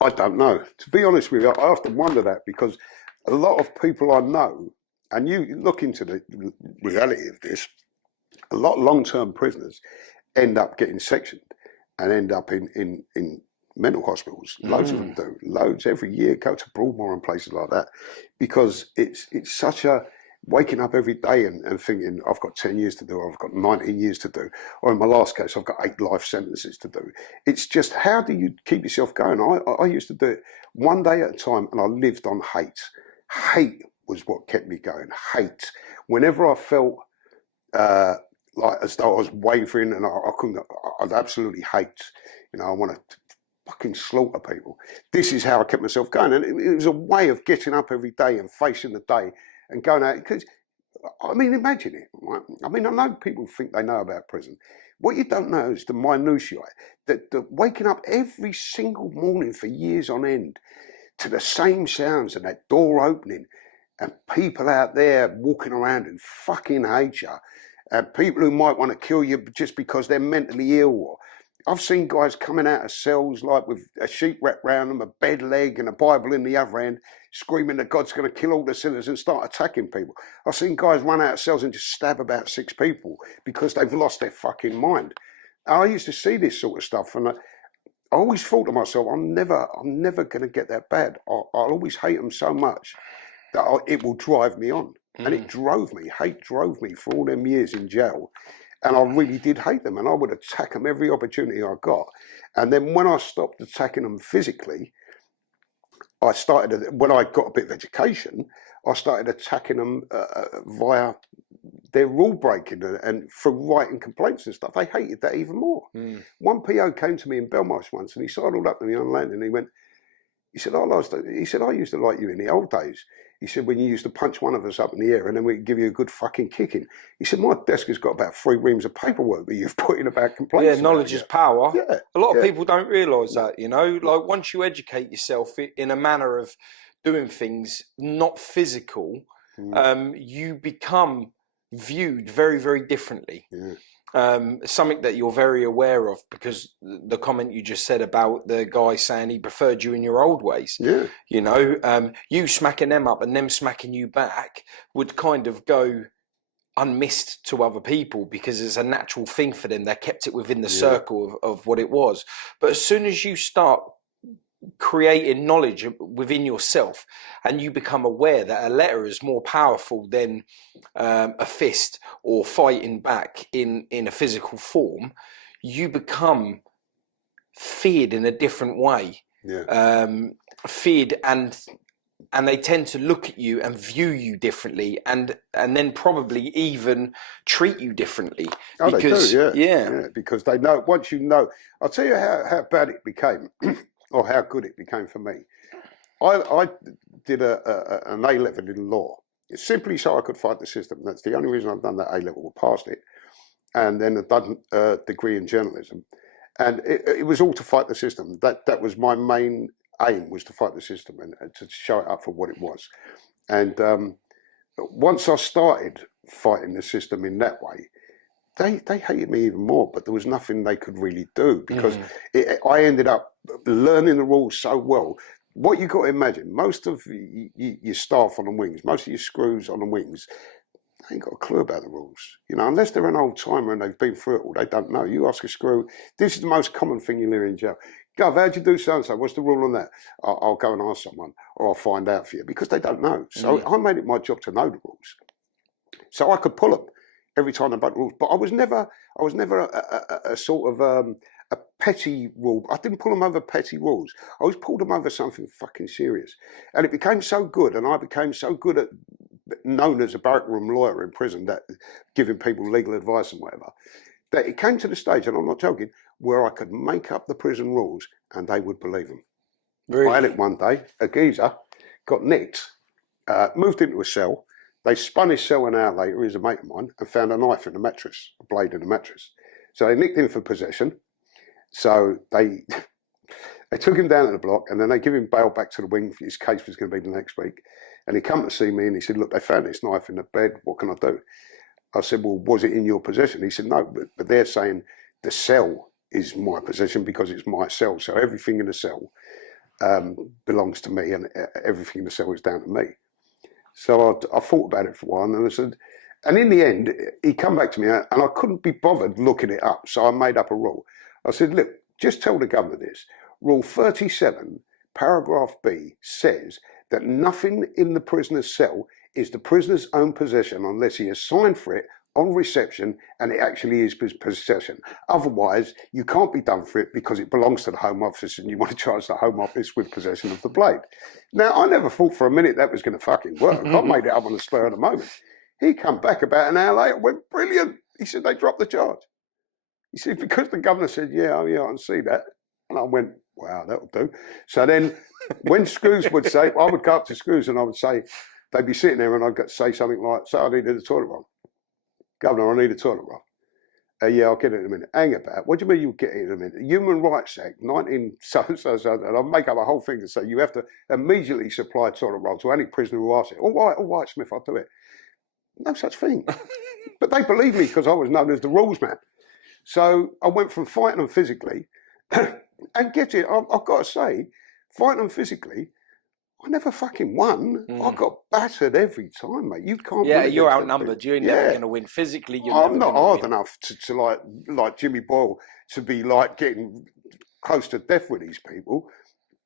I don't know. To be honest with you, I often wonder that, because a lot of people I know, and you look into the reality of this, a lot of long-term prisoners end up getting sectioned and end up in mental hospitals. Loads of them do. Loads every year, go to Broadmoor and places like that, because it's such a waking up every day and thinking, I've got 10 years to do, or I've got 19 years to do, or in my last case, I've got 8 life sentences to do. It's just, how do you keep yourself going? I used to do it one day at a time, and I lived on hate. Hate was what kept me going. Hate. Whenever I felt like as though I was wavering and I couldn't, I'd absolutely hate, I want to fucking slaughter people. This is how I kept myself going. And it was a way of getting up every day and facing the day and going out. Because, I mean, imagine it, right? I mean, I know people think they know about prison. What you don't know is the minutiae, that waking up every single morning for years on end to the same sounds and that door opening and people out there walking around and fucking hate you, and people who might want to kill you just because they're mentally ill. Or I've seen guys coming out of cells like with a sheet wrapped around them, a bed leg and a Bible in the other hand, screaming that God's going to kill all the sinners and start attacking people. I've seen guys run out of cells and just stab about 6 people because they've lost their fucking mind. And I used to see this sort of stuff, and I always thought to myself, I'm never going to get that bad. I'll always hate them so much that it will drive me on. And it drove me. Hate drove me for all them years in jail. And I really did hate them. And I would attack them every opportunity I got. And then when I stopped attacking them physically, when I got a bit of education, I started attacking them via their rule breaking and for writing complaints and stuff. They hated that even more. One PO came to me in Belmarsh once, and he sidled up to me on land, and he said, I used to like you in the old days. He said, when you used to punch one of us up in the air and then we'd give you a good fucking kicking. He said, my desk has got about 3 reams of paperwork that you've put in about complaints. Yeah, knowledge is power. Yeah, a lot of people don't realise that, Like, once you educate yourself in a manner of doing things not physical, you become viewed very, very differently. Yeah. Something that you're very aware of, because the comment you just said about the guy saying he preferred you in your old ways, you smacking them up and them smacking you back would kind of go unmissed to other people because it's a natural thing for them. They kept it within the circle of what it was. But as soon as you start creating knowledge within yourself and you become aware that a letter is more powerful than a fist or fighting back in a physical form, you become feared in a different way. Feared, and they tend to look at you and view you differently, and then probably even treat you differently. Because, they do, because they know, once you know, I'll tell you how bad it became or how good it became for me. I did an A-level in law, simply so I could fight the system. That's the only reason I've done that A-level, passed it, and then I've done a degree in journalism. And it was all to fight the system. That was my main aim, was to fight the system and to show it up for what it was. And once I started fighting the system in that way, they hated me even more, but there was nothing they could really do, because I ended up learning the rules so well. What you got to imagine, most of your staff on the wings, most of your screws on the wings, they ain't got a clue about the rules. Unless they're an old timer and they've been through it all, they don't know. You ask a screw, this is the most common thing you hear in jail. Gov, how'd you do so-and-so? What's the rule on that? I'll go and ask someone, or I'll find out for you, because they don't know. So I made it my job to know the rules, so I could pull them every time I broke the rules. But I was never a sort of a petty rule. I didn't pull them over petty rules. I always pulled them over something fucking serious. And it became so good, and I became so good at, known as a barrack room lawyer in prison, that giving people legal advice and whatever, that it came to the stage, and I'm not joking, where I could make up the prison rules and they would believe them. Really? I had it one day, a geezer got nicked moved into a cell. They spun his cell an hour later, he's a mate of mine, and found a knife in the mattress, a blade in the mattress. So they nicked him for possession. So they took him down to the block, and then they give him bail back to the wing. His case was going to be the next week. And he come to see me, and he said, look, they found this knife in the bed. What can I do? I said, well, was it in your possession? He said, no, but they're saying the cell is my possession because it's my cell. So everything in the cell belongs to me, and everything in the cell is down to me. So I thought about it for a while, and I said, and in the end, he come back to me, and I couldn't be bothered looking it up. So I made up a rule. I said, look, just tell the governor this. Rule 37, paragraph B, says that nothing in the prisoner's cell is the prisoner's own possession unless he has signed for it on reception and it actually is his possession. Otherwise, you can't be done for it because it belongs to the Home Office and you want to charge the Home Office with possession of the blade. Now, I never thought for a minute that was going to fucking work. I made it up on the spur of the moment. He come back about an hour later, went, brilliant. He said, they dropped the charge. He said, because the governor said, yeah, I can see that. And I went, wow, that'll do. So then when Screws would say, I would go up to Screws and I would say, they'd be sitting there and I'd say something like, so I needed a toilet roll. Governor, I need a toilet roll. Yeah, I'll get it in a minute. Hang about. What do you mean you'll get it in a minute? Human Rights Act, 19 so, and I'll make up a whole thing to say you have to immediately supply toilet roll to any prisoner who asks it. All right, Smith, I'll do it. No such thing. But they believed me because I was known as the rules man. So I went from fighting them physically, and get it, I've got to say, fighting them physically, I never fucking won. I got battered every time, mate. You can't. Yeah, you're outnumbered. You're never going to win physically. I'm not hard enough to like Jimmy Boyle to be like getting close to death with these people.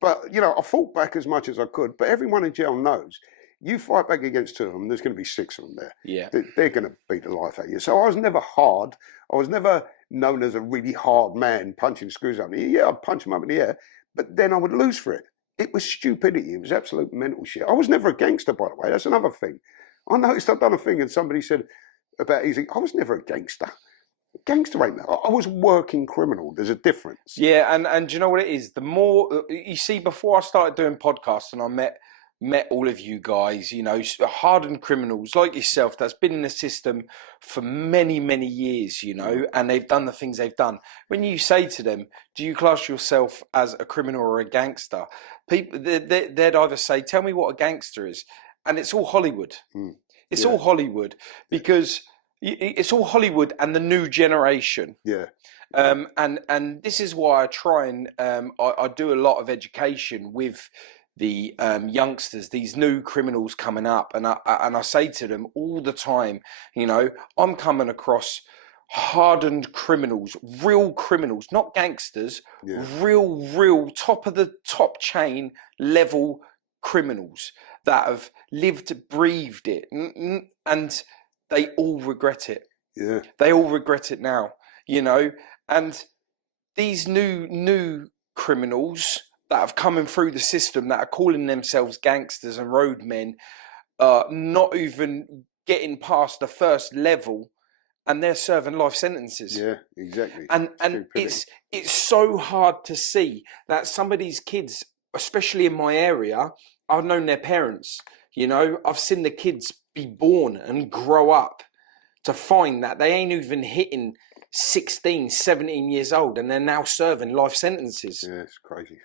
But you know, I fought back as much as I could. But everyone in jail knows you fight back against two of them, there's going to be six of them there. Yeah, they're going to beat the life out of you. So I was never hard. I was never known as a really hard man punching Screws up in the air. Yeah, I'd punch him up in the air, but then I would lose for it. It was stupidity. It was absolute mental shit. I was never a gangster, by the way. That's another thing. I noticed I've done a thing and somebody said about easy. I was never a gangster. Gangster ain't that. I was working criminal. There's a difference. Yeah, and do you know what it is? The more you see, before I started doing podcasts and I met all of you guys, you know, hardened criminals like yourself that's been in the system for many, many years, you know, and they've done the things they've done. When you say to them, do you class yourself as a criminal or a gangster? People, they'd either say, tell me what a gangster is. And it's all Hollywood. It's all Hollywood because it's all Hollywood and the new generation. Yeah. And this is why I try and I do a lot of education with the youngsters, these new criminals coming up, and I say to them all the time, you know, I'm coming across hardened criminals, real criminals, not gangsters, real top of the top chain level criminals that have lived, breathed it, and they all regret it. Yeah, they all regret it now, you know, and these new criminals that have coming through the system that are calling themselves gangsters and roadmen, not even getting past the first level, and they're serving life sentences. Yeah, exactly. And it's so hard to see that some of these kids, especially in my area, I've known their parents. You know, I've seen the kids be born and grow up to find that they ain't even hitting 16, 17 years old, and they're now serving life sentences. Yeah, it's crazy.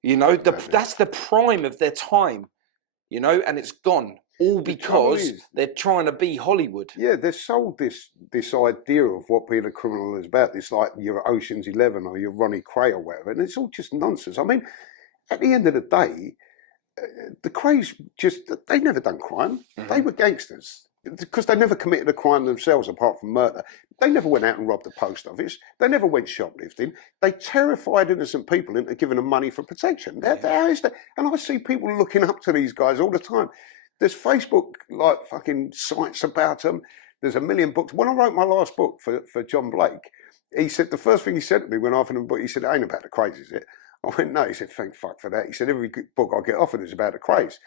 You know, that's the prime of their time, you know, and it's gone all because they're trying to be Hollywood. Yeah, they're sold this idea of what being a criminal is about. It's like you're Ocean's 11 or you're Ronnie Cray or whatever, and it's all just nonsense. I mean, at the end of the day, the Crays they never done crime. They were gangsters because they never committed a crime themselves apart from murder. They never went out and robbed the post office. They never went shoplifting. They terrified innocent people into giving them money for protection. How is that? And I see people looking up to these guys all the time. There's Facebook like fucking sites about them. There's a million books. When I wrote my last book for John Blake, he said the first thing he said to me when I offered him a book, he said, it ain't about the craze, is it? I went, no. He said, thank fuck for that. He said, every book I get offered is about the craze.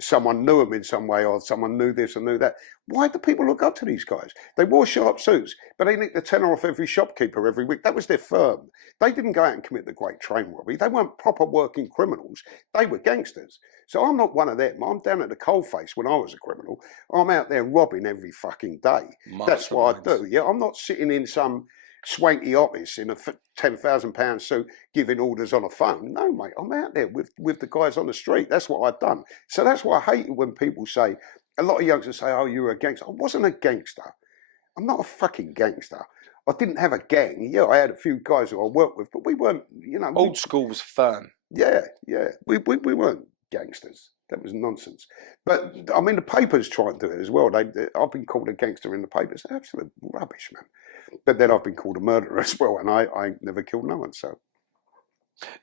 someone knew them in some way, or someone knew this and knew that. Why do people look up to these guys? They wore sharp suits, but they nicked the tenner off every shopkeeper every week. That was their firm. They didn't go out and commit the great train robbery. They weren't proper working criminals. They were gangsters. So I'm not one of them. I'm down at the coalface when I was a criminal. I'm out there robbing every fucking day. That's what I do. Yeah, I'm not sitting in some swanky office in a £10,000 suit giving orders on a phone. No, mate, I'm out there with the guys on the street. That's what I've done. So that's why I hate it when people say, a lot of youngsters say, oh, you're a gangster. I wasn't a gangster. I'm not a fucking gangster. I didn't have a gang. Yeah, I had a few guys who I worked with, but we weren't, Old school was firm. Yeah. We weren't gangsters. That was nonsense. But, I mean, the papers try and do it as well. I've been called a gangster in the papers. Absolute rubbish, man. But then I've been called a murderer as well, and I ain't never killed no one, so.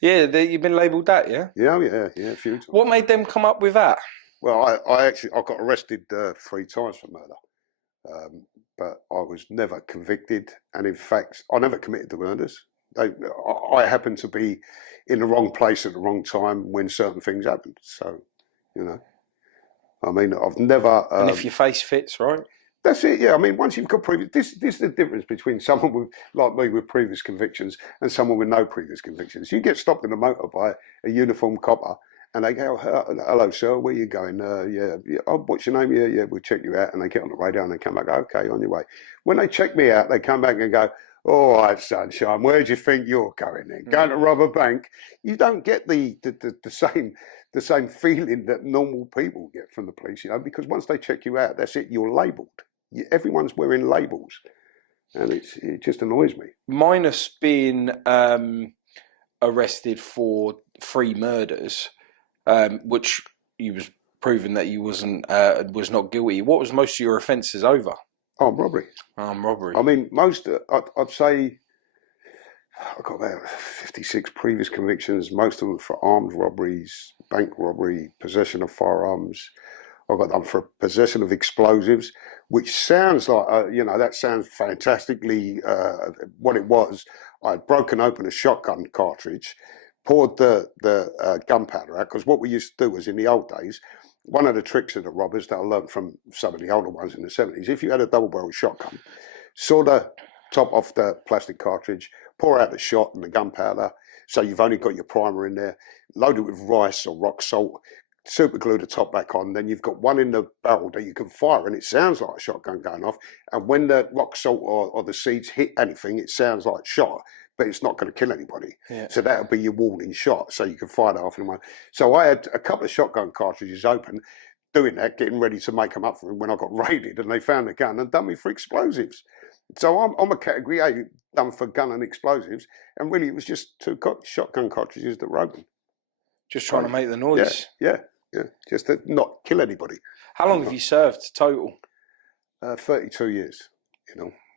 Yeah, you've been labelled that, yeah? Yeah, a few times. What made them come up with that? Well, I got arrested 3 times for murder, but I was never convicted, and in fact, I never committed the murders. I happened to be in the wrong place at the wrong time when certain things happened, so, I mean, I've never... and if your face fits, right? That's it, yeah. I mean, once you've got previous... This is the difference between someone like me with previous convictions and someone with no previous convictions. You get stopped in a motor by a uniformed copper and they go, hello, sir, where are you going? Yeah. Oh, what's your name? Yeah, we'll check you out. And they get on the radio and they come back, okay, on your way. When they check me out, they come back and go, all right, sunshine, where do you think you're going then? Going to rob a bank? You don't get the same feeling that normal people get from the police, because once they check you out, that's it, you're labelled. Everyone's wearing labels, and it just annoys me. Minus being arrested for 3 murders, which you was proven that you was not guilty. What was most of your offences over? Armed robbery. Robbery. I mean, most I'd say I've got about 56 previous convictions. Most of them for armed robberies, bank robbery, possession of firearms. I got done for possession of explosives, which sounds like, that sounds fantastically what it was. I'd broken open a shotgun cartridge, poured the gunpowder out, because what we used to do was, in the old days, one of the tricks of the robbers that I learned from some of the older ones in the 70s, if you had a double-barrel shotgun, saw the top off the plastic cartridge, pour out the shot and the gunpowder, so you've only got your primer in there, load it with rice or rock salt, super glue the top back on, then you've got one in the barrel that you can fire and it sounds like a shotgun going off, and when the rock salt or the seeds hit anything, it sounds like shot, but it's not going to kill anybody. Yeah. So that'll be your warning shot, so you can fire that off in one. So I had a couple of shotgun cartridges open, doing that, getting ready to make them up for him when I got raided, and they found the gun and done me for explosives. So I'm a category A, done for gun and explosives, and really it was just 2 shotgun cartridges that were open. Just trying to make the noise. Yeah, just to not kill anybody. How long have you served total? 32 years,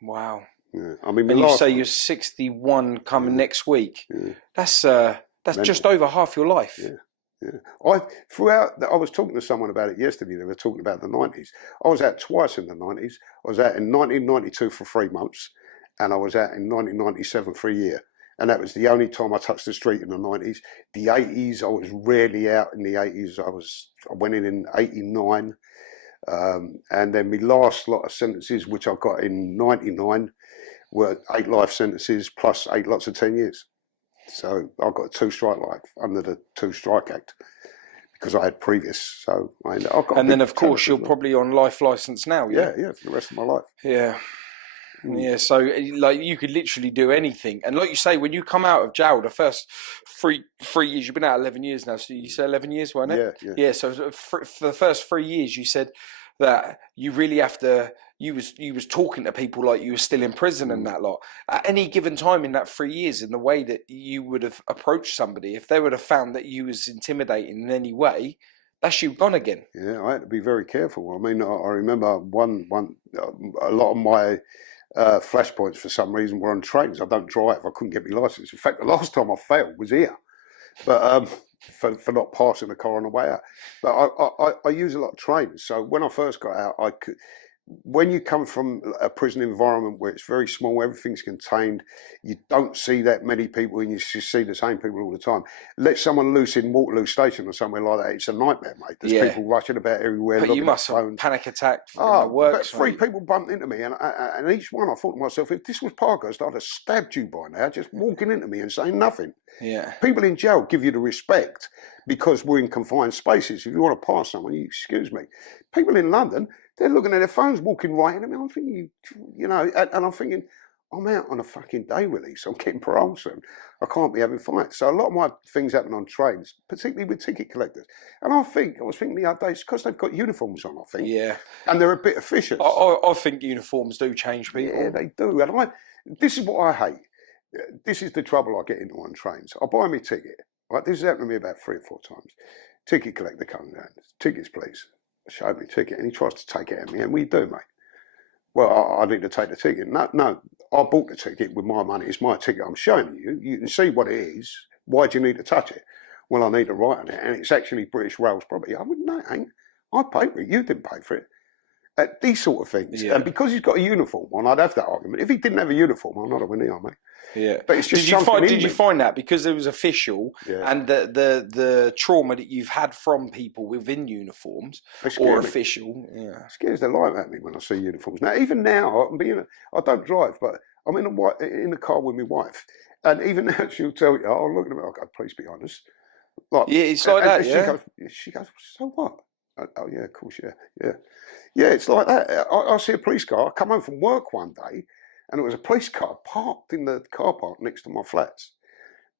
Wow. Yeah. I mean, and you say you're 61 coming next week. Yeah. That's just over half your life. Yeah. I was talking to someone about it yesterday. They were talking about the 90s. I was out twice in the 90s. I was out in 1992 for 3 months, and I was out in 1997 for a year. And that was the only time I touched the street in the 90s. The 80s, I was rarely out in the 80s. I went in 89. And then my last lot of sentences, which I got in 99, were 8 life sentences plus 8 lots of 10 years. So I got a 2-strike life under the 2-strike Act because I had previous. So I've got. And then, of course, you're probably on life license now. Yeah, for the rest of my life. Yeah. Yeah, so like you could literally do anything, and like you say, when you come out of jail, the first three years, you've been out 11 years now. So you said 11 years, wasn't it? Yeah. So for the first 3 years, you said that you really have to. You was talking to people like you were still in prison and that lot. At any given time in that 3 years, in the way that you would have approached somebody, if they would have found that you was intimidating in any way, that's you gone again. Yeah, I had to be very careful. I mean, I remember a lot of my flashpoints for some reason were on trains. I don't drive. I couldn't get my license. In fact, the last time I failed was here, but for not passing the car on the way out. But I use a lot of trains. So when I first got out, when you come from a prison environment where it's very small, everything's contained, you don't see that many people and you just see the same people all the time. Let someone loose in Waterloo Station or somewhere like that, it's a nightmare, mate. There's people rushing about everywhere. But you must have panic attack in the works. But 3 people bumped into me, and each one I thought to myself, if this was Parkhurst, I'd have stabbed you by now, just walking into me and saying nothing. Yeah. People in jail give you the respect because we're in confined spaces. If you want to pass someone, you excuse me. People in London, they're looking at their phones, walking right into me. I'm thinking, you know, and I'm thinking, I'm out on a fucking day release. I'm getting parole soon. I can't be having fights. So a lot of my things happen on trains, particularly with ticket collectors. And I was thinking the other day, it's because they've got uniforms on, I think. Yeah. And they're a bit officious. I think uniforms do change people. Yeah, they do. And this is what I hate. This is the trouble I get into on trains. I buy me a ticket. Right? This has happened to me about 3 or 4 times. Ticket collector comes down. Tickets, please. I show me a ticket, and he tries to take it at me. And what do you do, mate? Well, I need to take the ticket. No, I bought the ticket with my money. It's my ticket. I'm showing you. You can see what it is. Why do you need to touch it? Well, I need to write on it, and it's actually British Rail's property. I wouldn't know, it ain't. I paid for it. You didn't pay for it. These sort of things. Yeah. And because he's got a uniform on, I'd have that argument. If he didn't have a uniform on, I'd have went here, mate. Yeah, but it's just did you find that because it was official and the trauma that you've had from people within uniforms or official? Yeah, it scares the life out of me when I see uniforms. Now, even now, I don't drive, but I'm in the car with my wife, and even now she'll tell you, "Oh, look at me." I go, "Please be honest." Like, yeah, it's like that. She goes, "So what?" Oh yeah, of course, yeah. It's like that. I see a police car. I come home from work one day, and it was a police car parked in the car park next to my flats.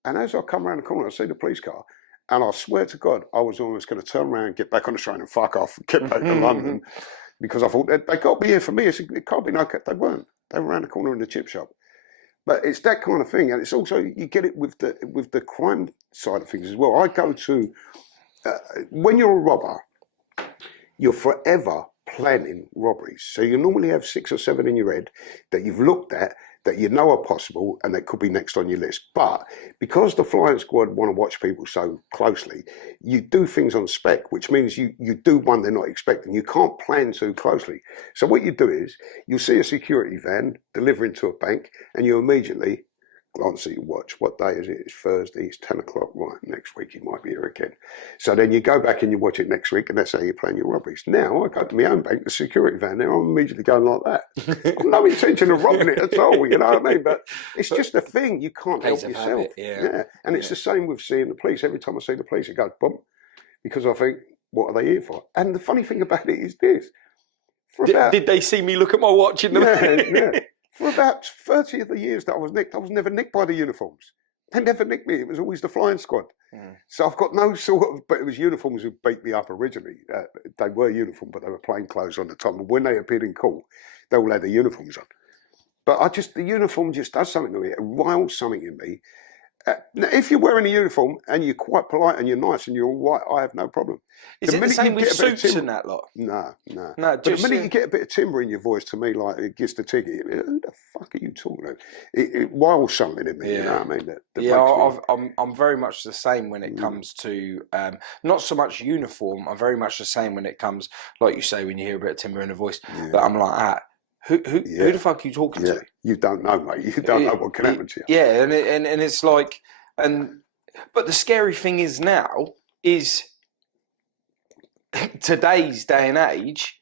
And as I come around the corner, I see the police car, and I swear to God, I was almost going to turn around, get back on the train, and fuck off, and get back to London, because I thought they got to be here for me. It can't be no. They weren't. They were around the corner in the chip shop. But it's that kind of thing, and it's also you get it with the crime side of things as well. I go to when you're a robber, you're forever planning robberies. So you normally have 6 or 7 in your head that you've looked at, that you know are possible, and that could be next on your list. But because the flying squad want to watch people so closely, you do things on spec, which means you do one they're not expecting. You can't plan too closely. So what you do is, you'll see a security van delivering to a bank, and you immediately glance at your watch. What day is it? It's Thursday. It's 10 o'clock. Right, next week he might be here again. So then you go back and you watch it next week, and that's how you plan your robberies. Now I go to my own bank, the security van there, I'm immediately going like that. I've no intention of robbing it at all, you know what I mean? But it's just a thing. You can't help yourself. Habit, yeah. And it's the same with seeing the police. Every time I see the police, it goes bump, because I think, what are they here for? And the funny thing about it is this. Did they see me look at my watch in the yeah. For about 30 of the years that I was nicked, I was never nicked by the uniforms. They never nicked me. It was always the flying squad. So I've got no sort of, but it was uniforms who beat me up originally. They were uniform, but they were plain clothes on the top. And when they appeared in court, they all had the uniforms on. But the uniform just does something to me. It riles something in me. Now, if you're wearing a uniform and you're quite polite and you're nice and you're all right, I have no problem. Is it the same with suits and that lot? No. But the minute you get a bit of timbre in your voice, to me, like it gets the ticket. Who the fuck are you talking about? It riles something in me. You know what I mean? I'm very much the same when it comes to not so much uniform. I'm very much the same when it comes, like you say, when you hear a bit of timbre in the voice. But I'm like, who the fuck are you talking to? You don't know, mate. You don't know what can happen to you. Yeah, and it's like, but the scary thing is now is today's day and age,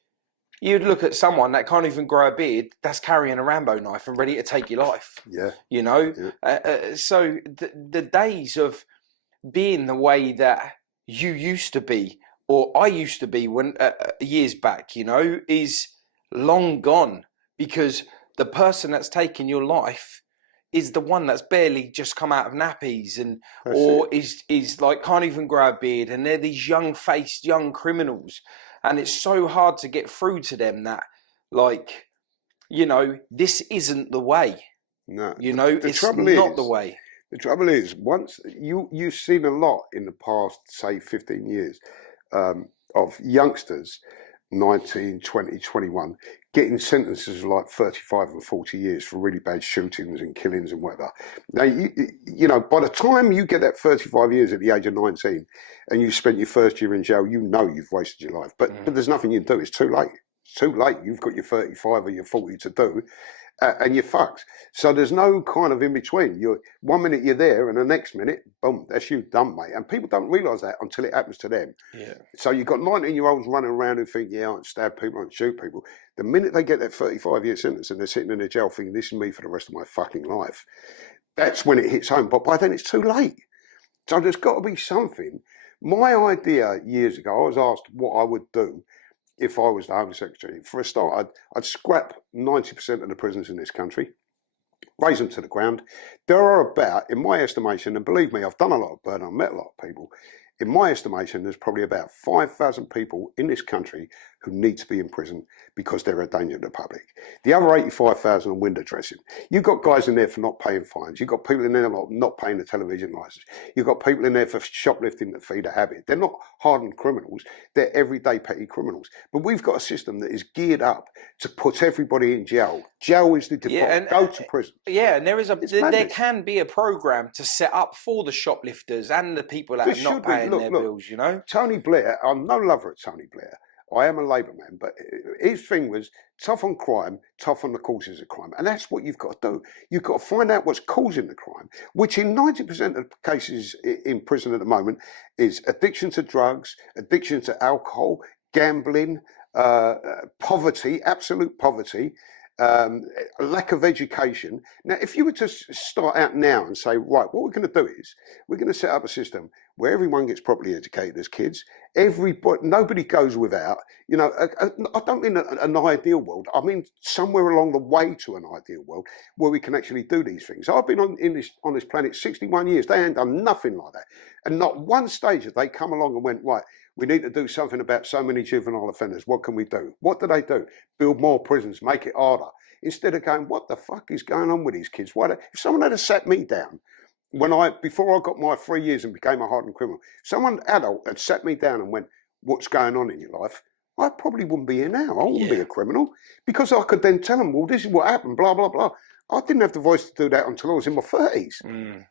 you'd look at someone that can't even grow a beard that's carrying a Rambo knife and ready to take your life. Yeah, you know. Yeah. So the days of being the way that you used to be, or I used to be when years back, you know, is long gone, because the person that's taken your life is the one that's barely just come out of nappies and is like can't even grow a beard, and they're these young-faced young criminals, and it's so hard to get through to them that, like, you know, this isn't the way. No, you know, it's not the way. The trouble is, once you've seen a lot in the past, say 15 years, of youngsters, 19, 20, 21, getting sentences of like 35 and 40 years for really bad shootings and killings and whatever. Now, you know, by the time you get that 35 years at the age of 19 and you spent your first year in jail, you know you've wasted your life. But there's nothing you can do. It's too late. too late. You've got your 35 or your 40 to do, and you're fucked. So there's no kind of in between. You're 1 minute you're there, and the next minute, boom, that's you done, mate. And people don't realise that until it happens to them. Yeah. So you've got 19-year-olds running around who think, yeah, I can stab people, I can shoot people. The minute they get that 35-year sentence and they're sitting in a jail thinking, this is me for the rest of my fucking life, that's when it hits home. But by then it's too late. So there's got to be something. My idea years ago, I was asked what I would do if I was the Home Secretary. For a start, I'd scrap 90% of the prisons in this country, raise them to the ground. There are about, in my estimation, and believe me, I've done a lot of burn, I've met a lot of people. In my estimation, there's probably about 5,000 people in this country who need to be in prison because they're a danger to the public. The other 85,000 are window dressing. You've got guys in there for not paying fines. You've got people in there not paying the television licence. You've got people in there for shoplifting that feed a habit. They're not hardened criminals. They're everyday petty criminals. But we've got a system that is geared up to put everybody in jail. Jail is the default. Go to prison. Yeah, and there can be a programme to set up for the shoplifters and the people that are not paying their bills, you know? Tony Blair, I'm no lover of Tony Blair. I am a Labour man, but his thing was tough on crime, tough on the causes of crime. And that's what you've got to do. You've got to find out what's causing the crime, which in 90% of cases in prison at the moment is addiction to drugs, addiction to alcohol, gambling, poverty, absolute poverty, lack of education. Now, if you were to start out now and say, right, what we're going to do is we're going to set up a system where everyone gets properly educated as kids. Nobody goes without. You know, I don't mean an ideal world. I mean somewhere along the way to an ideal world where we can actually do these things. I've been on this planet 61 years. They ain't done nothing like that, and not one stage have they come along and went, right, we need to do something about so many juvenile offenders. What can we do? What do they do? Build more prisons, make it harder. Instead of going, what the fuck is going on with these kids? If someone had sat me down before I got my 3 years and became a hardened criminal, someone adult had sat me down and went, what's going on in your life? I probably wouldn't be here now. I wouldn't be a criminal, because I could then tell them, well, this is what happened, blah, blah, blah. I didn't have the voice to do that until I was in my 30s.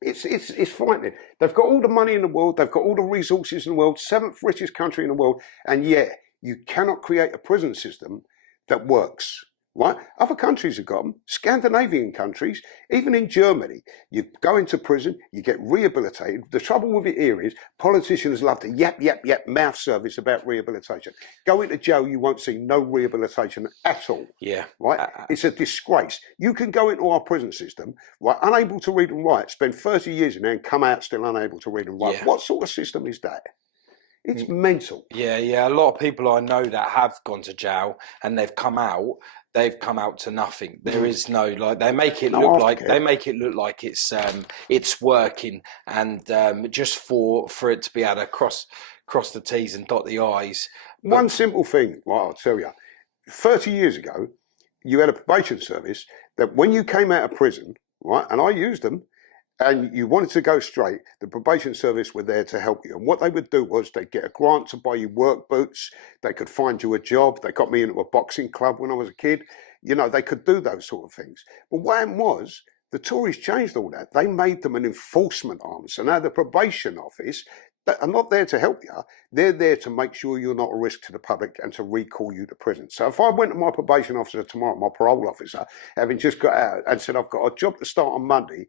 It's frightening. They've got all the money in the world. They've got all the resources in the world, 7th richest country in the world. And yet you cannot create a prison system that works. Right? Other countries have got them. Scandinavian countries, even in Germany, you go into prison, you get rehabilitated. The trouble with it here is politicians love to yap, mouth service about rehabilitation. Go into jail, you won't see no rehabilitation at all. Yeah. Right? It's a disgrace. You can go into our prison system, right, unable to read and write, spend 30 years in there and come out still unable to read and write. Yeah. What sort of system is that? It's mental. Yeah. A lot of people I know that have gone to jail and they've come out to nothing. There is no, like, they make it look like it's working, and just for it to be able to cross the T's and dot the I's. One simple thing, right, I'll tell you. 30 years ago, you had a probation service that when you came out of prison, right, and I used them, and you wanted to go straight, the probation service were there to help you. And what they would do was they'd get a grant to buy you work boots. They could find you a job. They got me into a boxing club when I was a kid. You know, they could do those sort of things. But what happened was, the Tories changed all that. They made them an enforcement arm. So now the probation office are not there to help you. They're there to make sure you're not a risk to the public and to recall you to prison. So if I went to my probation officer tomorrow, my parole officer, having just got out and said, I've got a job to start on Monday,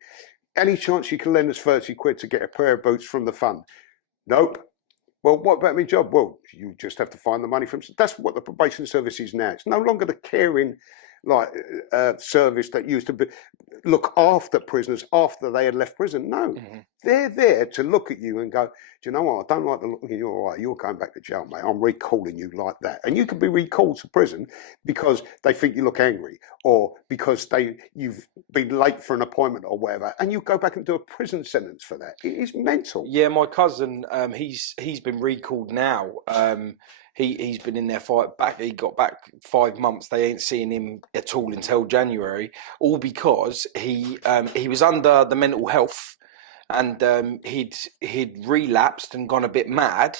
any chance you can lend us 30 quid to get a pair of boots from the fund? Nope. Well, what about my job? Well, you just have to find the money from... That's what the probation service is now. It's no longer the caring service that used to look after prisoners after they had left prison. No, they're there to look at you and go, do you know what? I don't like the look of you. All right, you're going back to jail, mate. I'm recalling you like that. And you can be recalled to prison because they think you look angry, or because you've been late for an appointment or whatever, and you go back and do a prison sentence for that. It is mental. Yeah, my cousin, he's been recalled now. He's been in there he got back 5 months. They ain't seeing him at all until January, all because he was under the mental health, and he'd relapsed and gone a bit mad,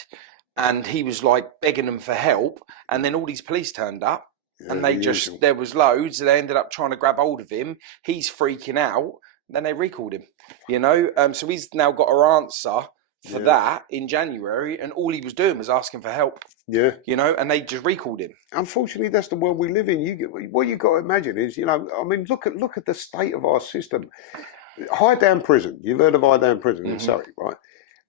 and he was like begging them for help, and then all these police turned up, and there was loads, and they ended up trying to grab hold of him. He's freaking out. Then they recalled him, you know. So he's now got her answer for that in January, and all he was doing was asking for help. Yeah. And they just recalled him. Unfortunately, that's the world we live in. What you got to imagine is, I mean, look at the state of our system. High Down Prison. You've heard of High Down Prison in Surrey, right?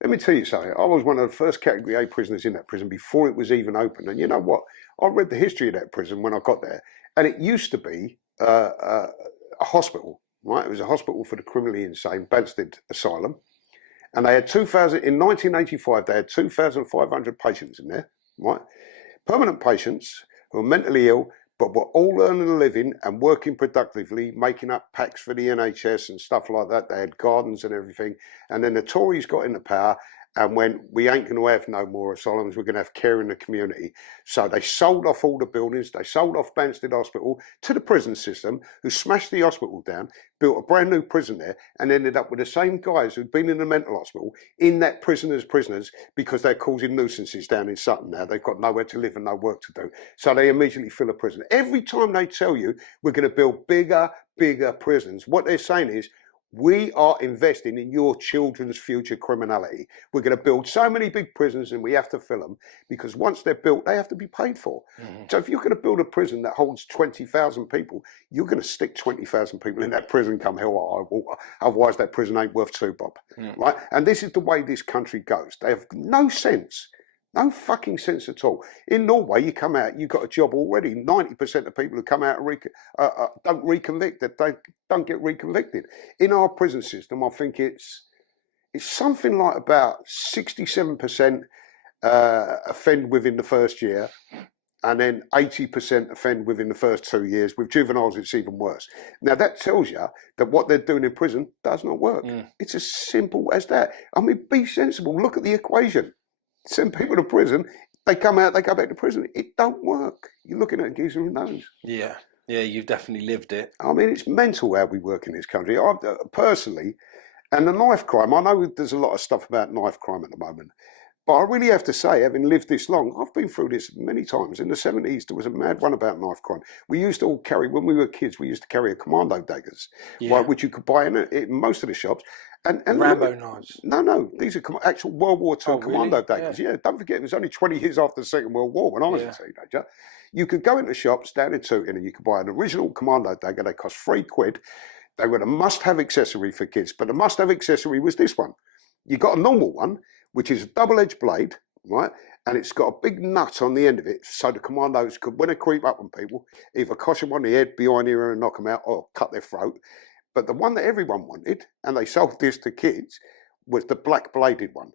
Let me tell you something. I was one of the first Category A prisoners in that prison before it was even open. And you know what? I read the history of that prison when I got there, and it used to be a hospital, right? It was a hospital for the criminally insane, Banstead Asylum, and they had 2,000 in 1985. They had 2,500 patients in there, right? Permanent patients who were mentally ill, but were all earning a living and working productively, making up packs for the NHS and stuff like that. They had gardens and everything. And then the Tories got into power and went, we ain't going to have no more asylums, we're going to have care in the community. So they sold off all the buildings, they sold off Banstead Hospital to the prison system, who smashed the hospital down, built a brand new prison there, and ended up with the same guys who'd been in the mental hospital in that prison as prisoners, because they're causing nuisances down in Sutton now. They've got nowhere to live and no work to do. So they immediately fill a prison. Every time they tell you we're going to build bigger prisons, what they're saying is, we are investing in your children's future criminality. We're going to build so many big prisons and we have to fill them, because once they're built, they have to be paid for. So if you're going to build a prison that holds 20,000 people, you're going to stick 20,000 people in that prison come hell or high water. Otherwise, that prison ain't worth two bob. Right? And this is the way this country goes. They have no sense. No fucking sense at all. In Norway, you come out, you've got a job already. 90% of people who come out don't reconvict, they don't get reconvicted. In our prison system, I think it's something like about 67% offend within the first year, and then 80% offend within the first 2 years. With juveniles, it's even worse. Now, that tells you that what they're doing in prison does not work. It's as simple as that. I mean, be sensible. Look at the equation. Send people to prison, they come out, they go back to prison. It don't work. You're looking at a geezer who knows. Yeah, you've definitely lived it. I mean, it's mental how we work in this country. I personally, and the knife crime, I know there's a lot of stuff about knife crime at the moment, but I really have to say, having lived this long, I've been through this many times. In the 70s, there was a mad one about knife crime. We used to all carry, when we were kids, we used to carry a commando daggers, right, which you could buy in most of the shops. And Rambo knives? No, these are actual World War II commando daggers. Yeah, don't forget, it was only 20 years after the Second World War when I was a teenager. You could go into shops down in Tooting and you could buy an original commando dagger. They cost £3. They were a must-have accessory for kids, but the must-have accessory was this one. You got a normal one, which is a double-edged blade, right? And it's got a big nut on the end of it, so the commandos could, when they creep up on people, either cosh them on the head, behind the ear and knock them out, or cut their throat. But the one that everyone wanted, and they sold this to kids, was the black bladed one.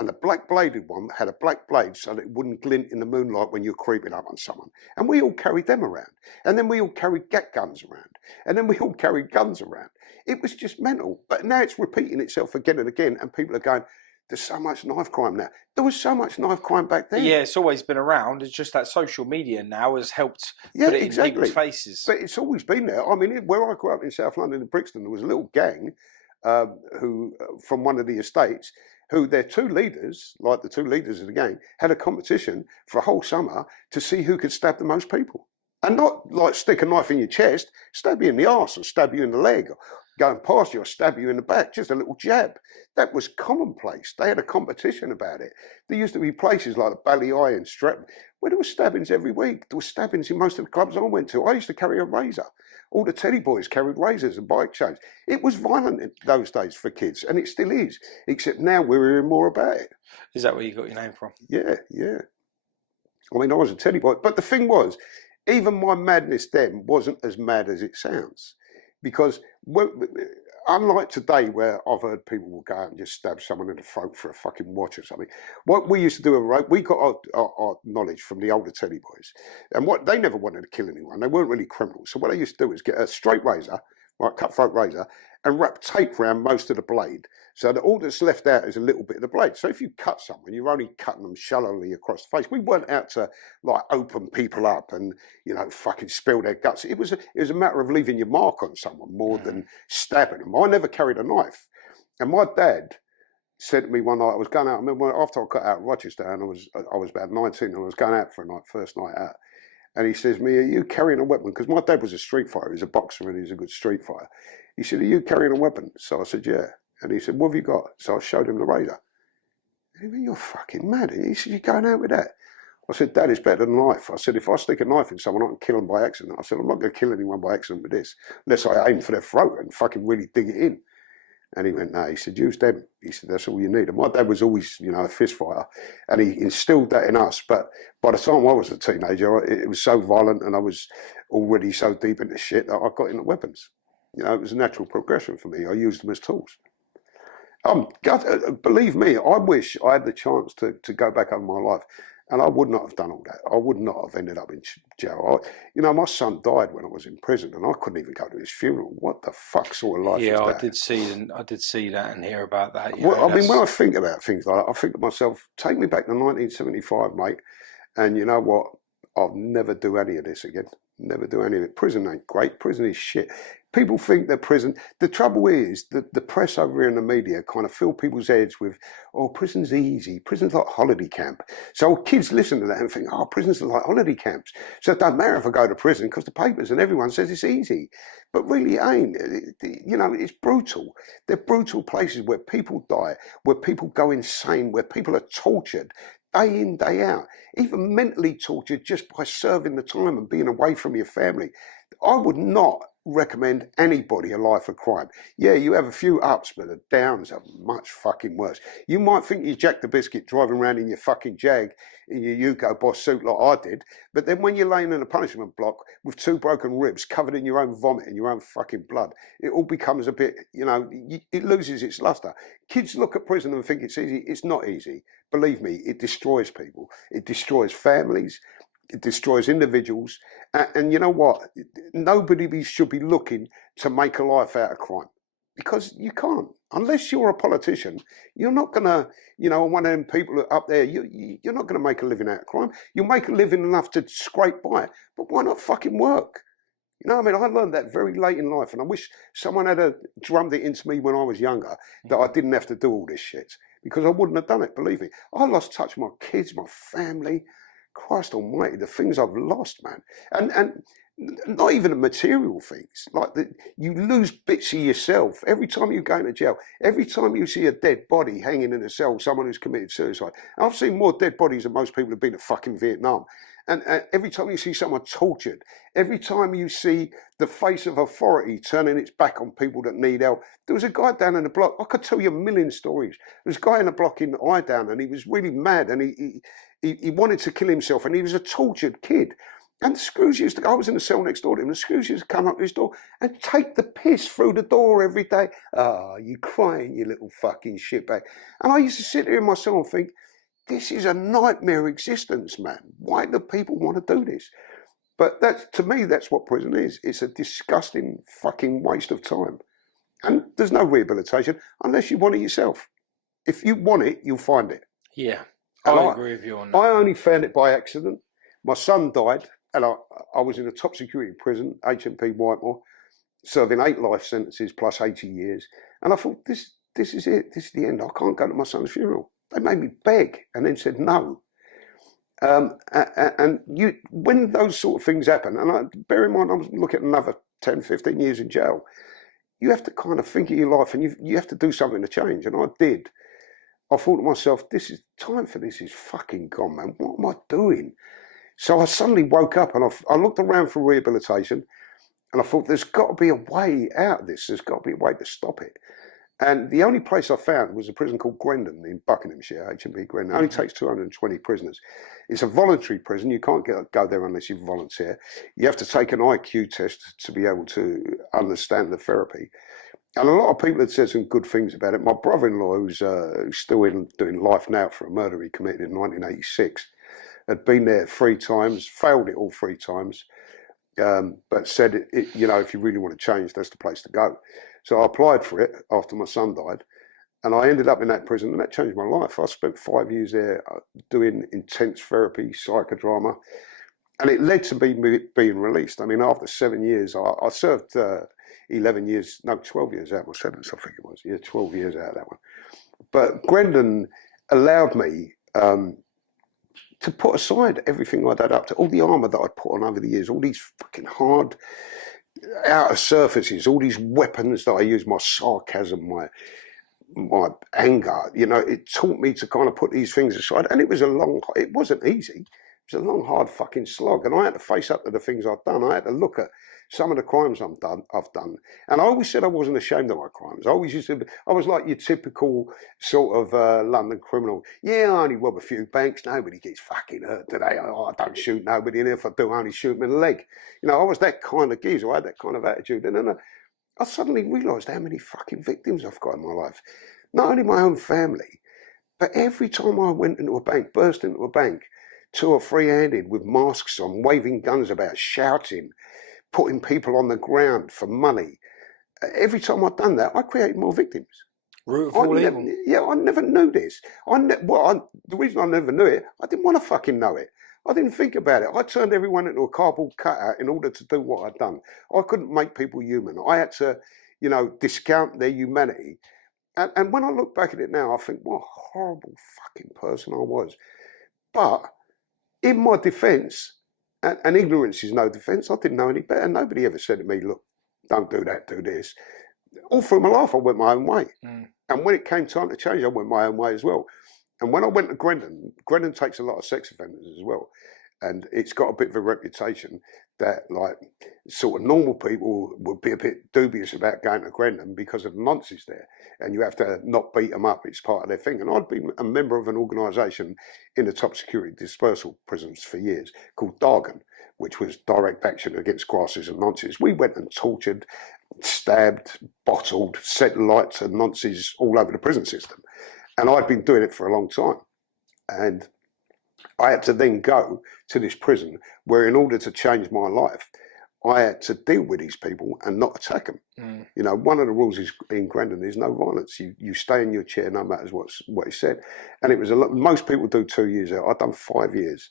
And the black bladed one had a black blade so that it wouldn't glint in the moonlight when you're creeping up on someone. And we all carried them around. And then we all carried gat guns around. And then we all carried guns around. It was just mental. But now it's repeating itself again and again, and people are going, there's so much knife crime now. There was so much knife crime back then. Yeah, it's always been around. It's just that social media now has helped put it in people's faces. But it's always been there. I mean, where I grew up in South London, in Brixton, there was a little gang who, from one of the estates, who their two leaders, like the two leaders of the gang, had a competition for a whole summer to see who could stab the most people. And not like stick a knife in your chest, stab you in the arse or stab you in the leg, or going past you or stab you in the back, just a little jab. That was commonplace. They had a competition about it. There used to be places like the Ballyi and Stratton where there were stabbings every week. There were stabbings in most of the clubs I went to. I used to carry a razor. All the teddy boys carried razors and bike chains. It was violent in those days for kids, and it still is, except now we're hearing more about it. Is that where you got your name from? Yeah. I mean, I was a teddy boy. But the thing was, even my madness then wasn't as mad as it sounds. Because unlike today, where I've heard people will go out and just stab someone in the throat for a fucking watch or something, what we used to do, we got our knowledge from the older teddy boys. And what they never wanted to kill anyone. They weren't really criminals. So what they used to do is get a straight razor, right, cut-throat razor, and wrap tape around most of the blade, so that all that's left out is a little bit of the blade. So if you cut someone, you're only cutting them shallowly across the face. We weren't out to like open people up and, you know, fucking spill their guts. It was a matter of leaving your mark on someone more than stabbing them. I never carried a knife. And my dad said to me one night, I was going out, I remember after I got out of Rochester, and I was about 19, and I was going out for a night, first night out. And he says to me, are you carrying a weapon? Because my dad was a street fighter. He was a boxer and he was a good street fighter. He said, are you carrying a weapon? So I said, yeah. And he said, what have you got? So I showed him the razor. He went, you're fucking mad. He said, you're going out with that? I said, Dad, it's better than life. I said, if I stick a knife in someone, I can kill them by accident. I said, I'm not going to kill anyone by accident with this, unless I aim for their throat and fucking really dig it in. And he went, no, he said, use them. He said, that's all you need. And my dad was always, you know, a fist fighter, and he instilled that in us. But by the time I was a teenager, it was so violent, and I was already so deep into shit that I got into weapons. You know, it was a natural progression for me. I used them as tools. God, believe me, I wish I had the chance to go back over my life, and I would not have done all that. I would not have ended up in jail. You know, my son died when I was in prison, and I couldn't even go to his funeral. What the fuck sort of life is that? Yeah, I did see that and hear about that. Well, I mean, when I think about things like that, I think to myself, take me back to 1975, mate, and you know what? I'll never do any of this again. Never do any of it. Prison ain't great. Prison is shit. People think that prison... The trouble is that the press over here in the media kind of fill people's heads with, oh, prison's easy. Prison's like holiday camp. So kids listen to that and think, oh, prison's like holiday camps. So it don't matter if I go to prison because the papers and everyone says it's easy. But really it ain't. You know, it's brutal. They're brutal places where people die, where people go insane, where people are tortured day in, day out, even mentally tortured just by serving the time and being away from your family. I would not recommend anybody a life of crime. Yeah, you have a few ups, but the downs are much fucking worse. You might think you're Jack the Biscuit driving around in your fucking Jag in your Hugo Boss suit like I did, but then when you're laying in a punishment block with 2 broken ribs covered in your own vomit and your own fucking blood, it all becomes a bit, you know, it loses its luster. Kids look at prison and think it's easy. It's not easy. Believe me, it destroys people. It destroys families. It destroys individuals. And you know what? Nobody should be looking to make a life out of crime, because you can't. Unless you're a politician, you're not going to, you know, one of them people up there, you're not going to make a living out of crime. You'll make a living enough to scrape by, but why not fucking work? You know what I mean? I learned that very late in life, and I wish someone had drummed it into me when I was younger, that I didn't have to do all this shit, because I wouldn't have done it, believe me. I lost touch with my kids, my family. Christ almighty, the things I've lost, man. And not even the material things. Like, you lose bits of yourself every time you go into jail. Every time you see a dead body hanging in a cell, someone who's committed suicide. And I've seen more dead bodies than most people have been to fucking Vietnam. And every time you see someone tortured, every time you see the face of authority turning its back on people that need help. There was a guy down in the block, I could tell you a million stories. There was a guy in the block in Idown, and he was really mad, and he wanted to kill himself, and he was a tortured kid. And the screws used to, I was in the cell next door to him, the screws used to come up to his door and take the piss through the door every day. Oh, you crying, you little fucking shitbag. And I used to sit there in my cell and think, this is a nightmare existence, man. Why do people want to do this? But to me, that's what prison is. It's a disgusting fucking waste of time. And there's no rehabilitation unless you want it yourself. If you want it, you'll find it. Yeah, I agree with you on that. I only found it by accident. My son died, and I was in a top security prison, HMP Whitemore, serving 8 life sentences plus 80 years. And I thought, this is it. This is the end. I can't go to my son's funeral. They made me beg and then said no. And when those sort of things happen, and bear in mind, I was looking at another 10, 15 years in jail, you have to kind of think of your life, and you have to do something to change. And I did. I thought to myself, this is time for this is fucking gone, man. What am I doing? So I suddenly woke up and I looked around for rehabilitation, and I thought, there's got to be a way out of this. There's got to be a way to stop it. And the only place I found was a prison called Grendon in Buckinghamshire, HMP Grendon. It only takes 220 prisoners. It's a voluntary prison. You can't go there unless you volunteer. You have to take an IQ test to be able to understand the therapy. And a lot of people had said some good things about it. My brother-in-law, who's still doing life now for a murder he committed in 1986, had been there 3 times, failed it all 3 times, but said, you know, if you really want to change, that's the place to go. So I applied for it after my son died, and I ended up in that prison, and that changed my life. I spent 5 years there doing intense therapy, psychodrama, and it led to me being released. I mean, after 7 years, I served 12 years out of my sentence, I think it was. Yeah, 12 years out of that one. But Grendon allowed me to put aside everything I'd had up to, all the armour that I'd put on over the years, all these fucking hard outer surfaces, all these weapons that I use, my sarcasm, my anger, it taught me to kind of put these things aside. And it wasn't easy. It was a long, hard fucking slog. And I had to face up to the things I'd done. I had to look at some of the crimes I've done. And I always said I wasn't ashamed of my crimes. I was like your typical sort of London criminal. Yeah, I only rob a few banks. Nobody gets fucking hurt today. I don't shoot nobody. And if I do, I only shoot them in the leg. I was that kind of geezer. I had that kind of attitude. And then I suddenly realised how many fucking victims I've got in my life. Not only my own family, but every time I went into a bank, burst into a bank, 2 or 3-handed with masks on, waving guns about, shouting, putting people on the ground for money. Every time I'd done that, I created more victims. Root of all evil. Yeah, I never knew this. The reason I never knew it, I didn't want to fucking know it. I didn't think about it. I turned everyone into a cardboard cutout in order to do what I'd done. I couldn't make people human. I had to, discount their humanity. And when I look back at it now, I think, what a horrible fucking person I was. But in my defence, and ignorance is no defence, I didn't know any better. Nobody ever said to me, look, don't do that, do this. All through my life, I went my own way. And when it came time to change, I went my own way as well. And when I went to Grendon takes a lot of sex offenders as well. And it's got a bit of a reputation that, like, sort of normal people would be a bit dubious about going to Grendon because of the nonsense there. And you have to not beat them up. It's part of their thing. And I'd been a member of an organisation in the top security dispersal prisons for years called Dargan, which was direct action against grasses and nonsense. We went and tortured, stabbed, bottled, set light to nonsense all over the prison system. And I'd been doing it for a long time. And I had to then go to this prison where, in order to change my life, I had to deal with these people and not attack them. One of the rules is in Grendon is no violence. You stay in your chair no matter what is said. And it was most people do 2 years out. I'd done 5 years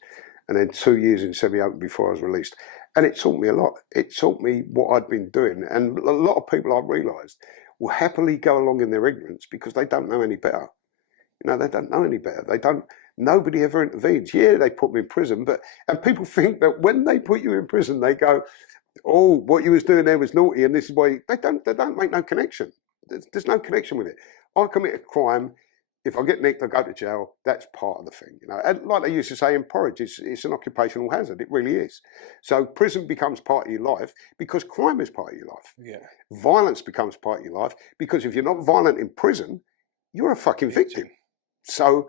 and then 2 years in semi-open before I was released. And it taught me a lot. It taught me what I'd been doing. And a lot of people, I realised, will happily go along in their ignorance because they don't know any better. They don't know any better. Nobody ever intervenes. Yeah, they put me in prison, and people think that when they put you in prison, they go, oh, what you was doing there was naughty, and this is why they don't make no connection. There's no connection with it. I commit a crime. If I get nicked, I go to jail. That's part of the thing, And like they used to say in Porridge, it's an occupational hazard. It really is. So prison becomes part of your life because crime is part of your life. Yeah. Violence becomes part of your life because if you're not violent in prison, you're a fucking victim. So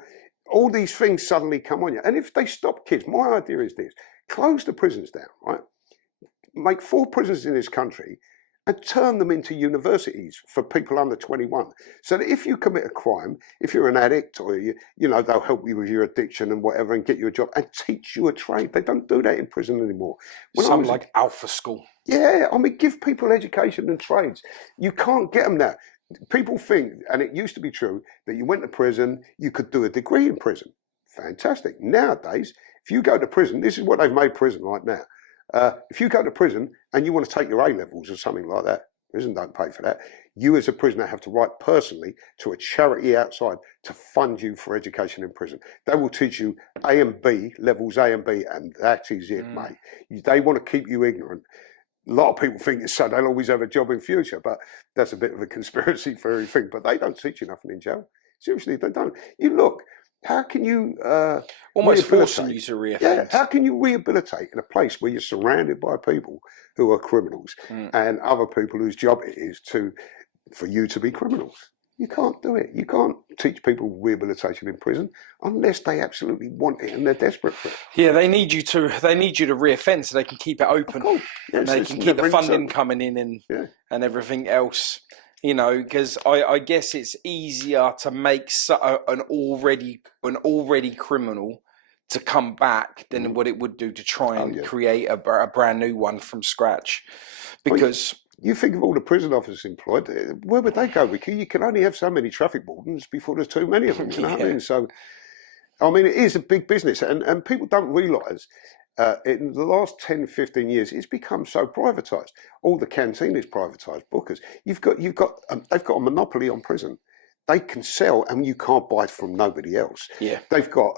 all these things suddenly come on you. And if they stop kids, my idea is this: close the prisons down, right? Make 4 prisons in this country and turn them into universities for people under 21. So that if you commit a crime, if you're an addict or, they'll help you with your addiction and whatever and get you a job and teach you a trade. They don't do that in prison anymore. Something like Alpha School. Yeah, give people education and trades. You can't get them now. People think, and it used to be true, that you went to prison, you could do a degree in prison. Fantastic. Nowadays, if you go to prison, this is what they've made prison right now. If you go to prison and you want to take your A-levels or something like that, prison don't pay for that. You as a prisoner have to write personally to a charity outside to fund you for education in prison. They will teach you A and B, levels A and B, and that is it, mate. They want to keep you ignorant. A lot of people think it's so they'll always have a job in future, but that's a bit of a conspiracy theory thing. But they don't teach you nothing in jail. Seriously, they don't. You look, how can you almost forcing you to reoffend? Yeah, how can you rehabilitate in a place where you're surrounded by people who are criminals and other people whose job it is for you to be criminals? You can't do it. You can't teach people rehabilitation in prison unless they absolutely want it and they're desperate for it. Yeah, they need you to reoffend so they can keep it open. And they can keep the funding coming in and everything else. Because I guess it's easier to make an already criminal to come back than what it would do to try and create a brand new one from scratch. Because you think of all the prison officers employed, where would they go? Because you can only have so many traffic wardens before there's too many of them. You know what I mean? So, it is a big business, and people don't realise. In the last 10, 15 years, it's become so privatised. All the canteen is privatised. Bookers, they've got a monopoly on prison. They can sell, and you can't buy from nobody else. Yeah, they've got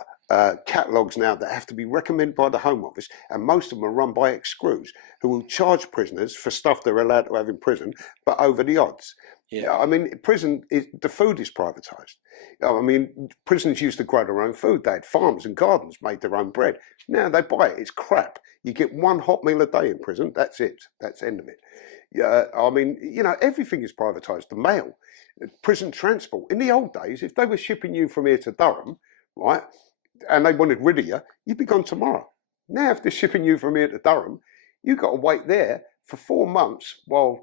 catalogues now that have to be recommended by the Home Office, and most of them are run by ex-screws who will charge prisoners for stuff they're allowed to have in prison, but over the odds. Yeah. I mean, the food is privatised. I mean, prisons used to grow their own food. They had farms and gardens, made their own bread. Now they buy it. It's crap. You get one hot meal a day in prison. That's it. That's the end of it. Yeah, I mean, everything is privatised. The mail, prison transport. In the old days, if they were shipping you from here to Durham, right, and they wanted rid of you, you'd be gone tomorrow. Now, if they're shipping you from here to Durham, you've got to wait there for 4 months while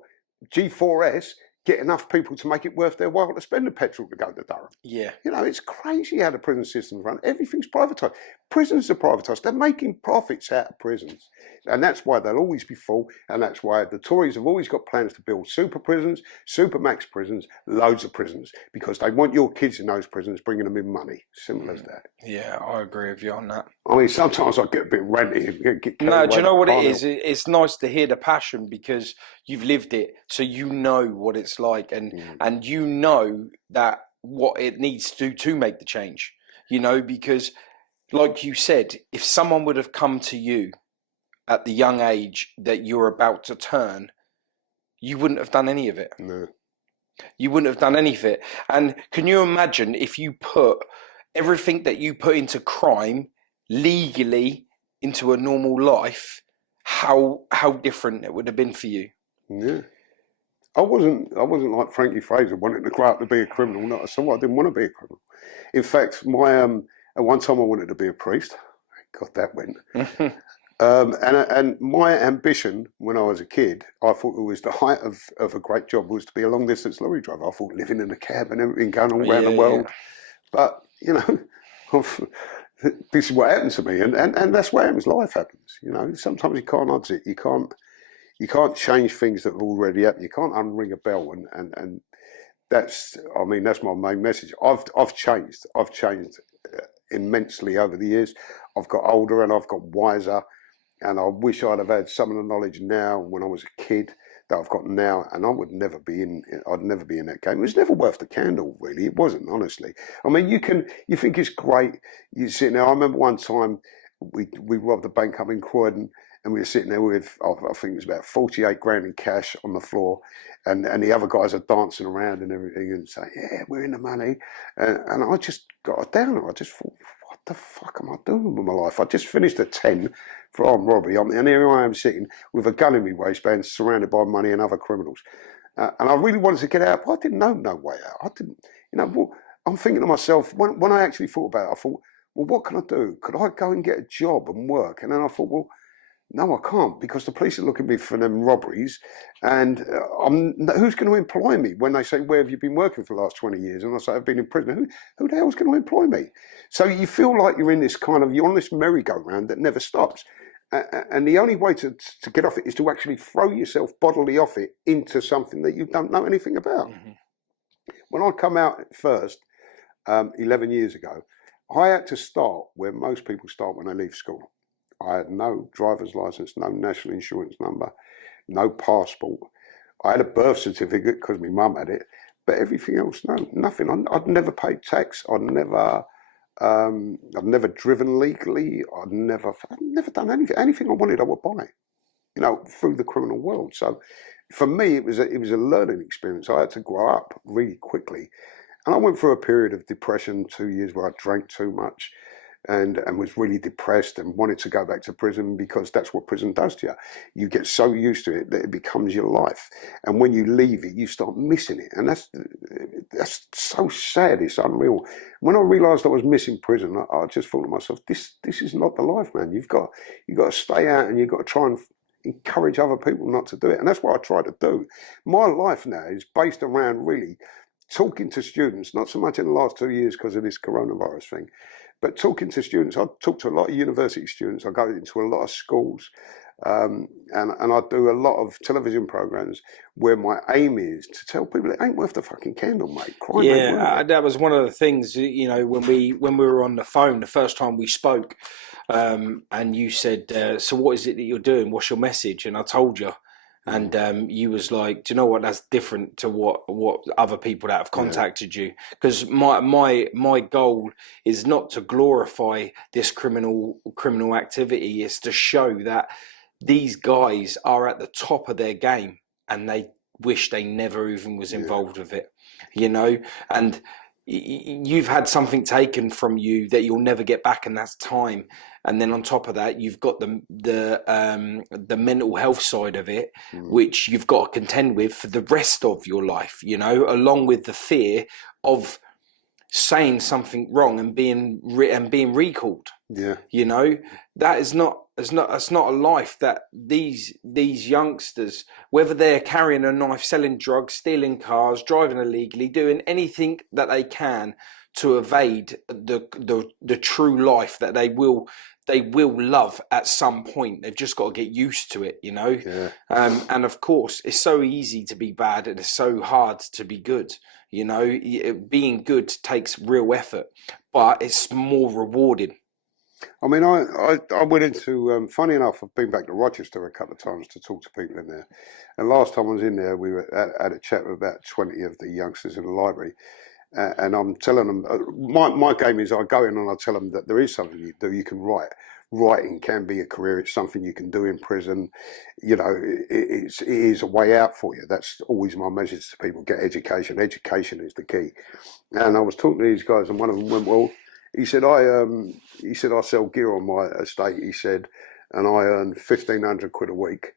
G4S get enough people to make it worth their while to spend the petrol to go to Durham. Yeah. It's crazy how the prison system's run. Everything's privatised. Prisons are privatised. They're making profits out of prisons. And that's why they'll always be full. And that's why the Tories have always got plans to build super prisons, super max prisons, loads of prisons, because they want your kids in those prisons, bringing them in money. Simple as that. Yeah, I agree with you on that. I mean, sometimes I get a bit ranty. No, do you know what it is? It's nice to hear the passion because you've lived it, so you know what it's like, and you know that what it needs to do to make the change. Because, like you said, if someone would have come to you at the young age that you're about to turn, you wouldn't have done any of it. No. You wouldn't have done any of it. And can you imagine if you put everything that you put into crime legally into a normal life, how different it would have been for you? Yeah. I wasn't like Frankie Fraser wanting to grow up to be a criminal. Not at all. I didn't want to be a criminal. In fact, at one time I wanted to be a priest. God, that went. And my ambition when I was a kid, I thought it was the height of a great job was to be a long distance lorry driver. I thought living in a cab and everything going all around the world. Yeah. But this is what happened to me, and that's what happens. Life happens. Sometimes you can't odds it. You can't change things that have already happened. You can't unring a bell, and that's my main message. I've changed. I've changed immensely over the years. I've got older and I've got wiser, and I wish I'd have had some of the knowledge now when I was a kid that I've got now, and I would never be in. I'd never be in that game. It was never worth the candle, really. It wasn't, honestly. I mean, you think it's great. You sit there. I remember one time we robbed a bank up in Croydon, and we were sitting there with, I think it was about 48 grand in cash on the floor, and the other guys are dancing around and everything and saying, yeah, we're in the money. And I just got a downer. I just thought, what the fuck am I doing with my life? I just finished a 10 for armed robbery, and here I am sitting with a gun in my waistband, surrounded by money and other criminals. And I really wanted to get out, but I didn't know no way out. I didn't, I'm thinking to myself, when I actually thought about it, I thought, well, what can I do? Could I go and get a job and work? And then I thought, well, no, I can't, because the police are looking at me for them robberies, and who's going to employ me when they say, where have you been working for the last 20 years? And I say, I've been in prison. Who the hell's going to employ me? So you feel like you're on this merry-go-round that never stops. And the only way to get off it is to actually throw yourself bodily off it into something that you don't know anything about. Mm-hmm. When I come out first, 11 years ago, I had to start where most people start when they leave school. I had no driver's license, no national insurance number, no passport. I had a birth certificate because my mum had it, but everything else, no, nothing. I'd never paid tax. I'd never driven legally. I'd never done anything. Anything I wanted, I would buy, through the criminal world. So for me, it was a learning experience. I had to grow up really quickly. And I went through a period of depression, 2 years where I drank too much and was really depressed and wanted to go back to prison, because that's what prison does to you. You get so used to it that it becomes your life. And when you leave it, you start missing it. And that's so sad. It's unreal. When I realised I was missing prison, I just thought to myself, this is not the life, man. You've got to stay out, and you've got to try and encourage other people not to do it. And that's what I try to do. My life now is based around really talking to students, not so much in the last 2 years because of this coronavirus thing, but talking to students. I talk to a lot of university students. I go into a lot of schools, and I do a lot of television programs where my aim is to tell people it ain't worth the fucking candle, mate. Crime ain't worth it. That was one of the things, when we were on the phone the first time we spoke, and you said, so what is it that you're doing? What's your message? And I told you. And you was like, do you know what? That's different to what other people that have contacted you. Because my goal is not to glorify this criminal activity. It's to show that these guys are at the top of their game, and they wish they never even was involved with it, you know. And you've had something taken from you that you'll never get back, and that's time. And then on top of that, you've got the mental health side of it, which you've got to contend with for the rest of your life, you know, along with the fear of saying something wrong and being recalled. Yeah. You know, that's not a life that these youngsters, whether they're carrying a knife, selling drugs, stealing cars, driving illegally, doing anything that they can to evade the true life that they will love at some point. They've just got to get used to it, you know. Yeah. And of course, it's so easy to be bad and it's so hard to be good. You know, being good takes real effort, but it's more rewarding. I mean, I went into, funny enough, I've been back to Rochester a couple of times to talk to people in there. And last time I was in there, we were at a chat with about 20 of the youngsters in the library. And I'm telling them, my game is I go in and I tell them that there is something you do. You can write. Writing can be a career. It's something you can do in prison. You know, it is a way out for you. That's always my message to people. Get education. Education is the key. And I was talking to these guys, and one of them went, well, he said, I sell gear on my estate, he said, and I earn 1,500 quid a week.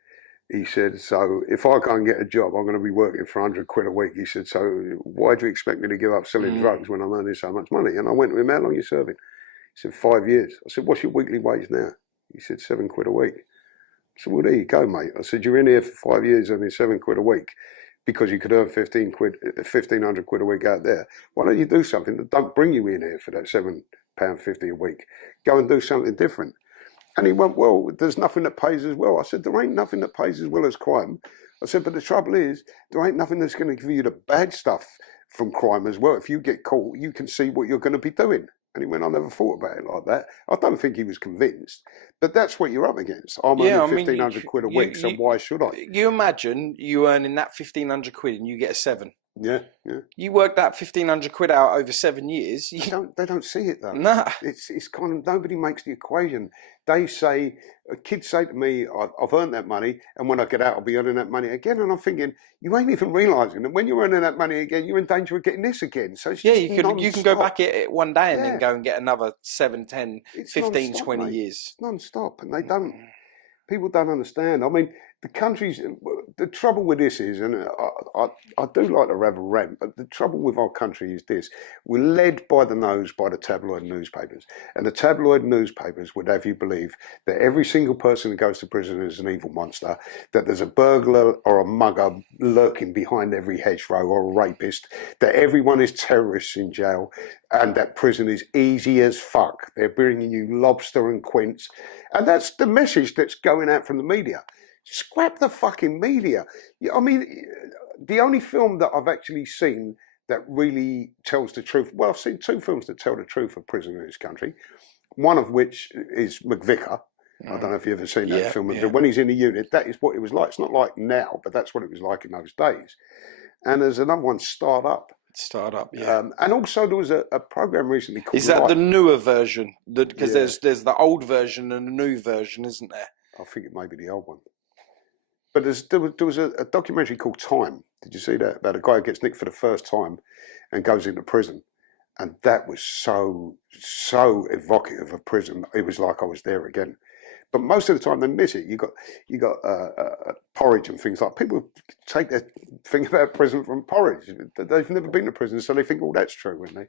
He said, so if I can't get a job, I'm going to be working for 100 quid a week. He said, so why do you expect me to give up selling drugs when I'm earning so much money? And I went to him, how long are you serving? He said, 5 years. I said, what's your weekly wage now? He said, 7 quid a week. I said, well, there you go, mate. I said, you're in here for 5 years earning 7 quid a week because you could earn 1,500 quid a week out there. Why don't you do something that don't bring you in here for that £7.50 a week? Go and do something different. And he went, well, there's nothing that pays as well. I said, there ain't nothing that pays as well as crime. I said, but the trouble is, there ain't nothing that's going to give you the bad stuff from crime as well. If you get caught, you can see what you're going to be doing. And he went, I never thought about it like that. I don't think he was convinced, but that's what you're up against. I'm earning 1,500 quid a week, so why should I? You imagine you earning that 1,500 quid and you get a 7. Yeah, yeah. You work that 1,500 quid out over 7 years. They don't see it though. Nah. It's kind of, nobody makes the equation. They say, kids say to me, I've earned that money, and when I get out, I'll be earning that money again. And I'm thinking, you ain't even realising that when you're earning that money again, you're in danger of getting this again. So it's you can go back it one day and then go and get another 7, 10, 15, 20 mate. years. It's non-stop, and they don't. People don't understand. I mean, the trouble with this is, and I do like to have a rant, but the trouble with our country is this: we're led by the nose by the tabloid newspapers, and the tabloid newspapers would have you believe that every single person who goes to prison is an evil monster, that there's a burglar or a mugger lurking behind every hedgerow or a rapist, that everyone is terrorists in jail, and that prison is easy as fuck. They're bringing you lobster and quince, and that's the message that's going out from the media. Scrap the fucking media. I mean, the only film that I've actually seen that really tells the truth, well, I've seen 2 films that tell the truth of prison in this country, one of which is McVicker. I don't know if you've ever seen that film. Yeah. When he's in the unit, that is what it was like. It's not like now, but that's what it was like in those days. And there's another one, Start Up. Yeah. And also there was a program recently called... Is that the newer version? Because there's the old version and the new version, isn't there? I think it may be the old one. But there was a documentary called Time. Did you see that? About a guy who gets nicked for the first time and goes into prison. And that was so evocative of prison. It was like I was there again. But most of the time they miss it. You got porridge and things like. People take their thing about prison from porridge. They've never been to prison, so they think, "Oh, that's true." When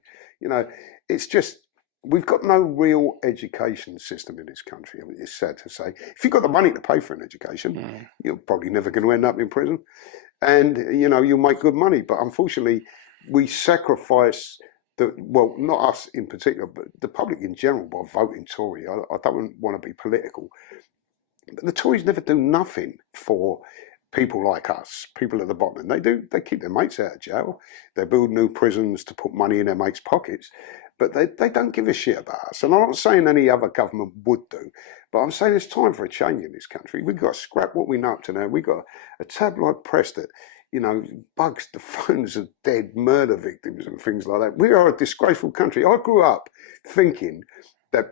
it's just we've got no real education system in this country. I mean, it's sad to say. If you've got the money to pay for an education, you're probably never going to end up in prison, and you'll make good money. But unfortunately, we sacrifice. Well, not us in particular, but the public in general by voting Tory. I don't want to be political, but the Tories never do nothing for people like us, people at the bottom. And they keep their mates out of jail. They build new prisons to put money in their mates' pockets, but they don't give a shit about us. And I'm not saying any other government would do, but I'm saying it's time for a change in this country. We've got to scrap what we know up to now. We've got a tabloid press that bugs the phones of dead murder victims and things like that. We are a disgraceful country. I grew up thinking that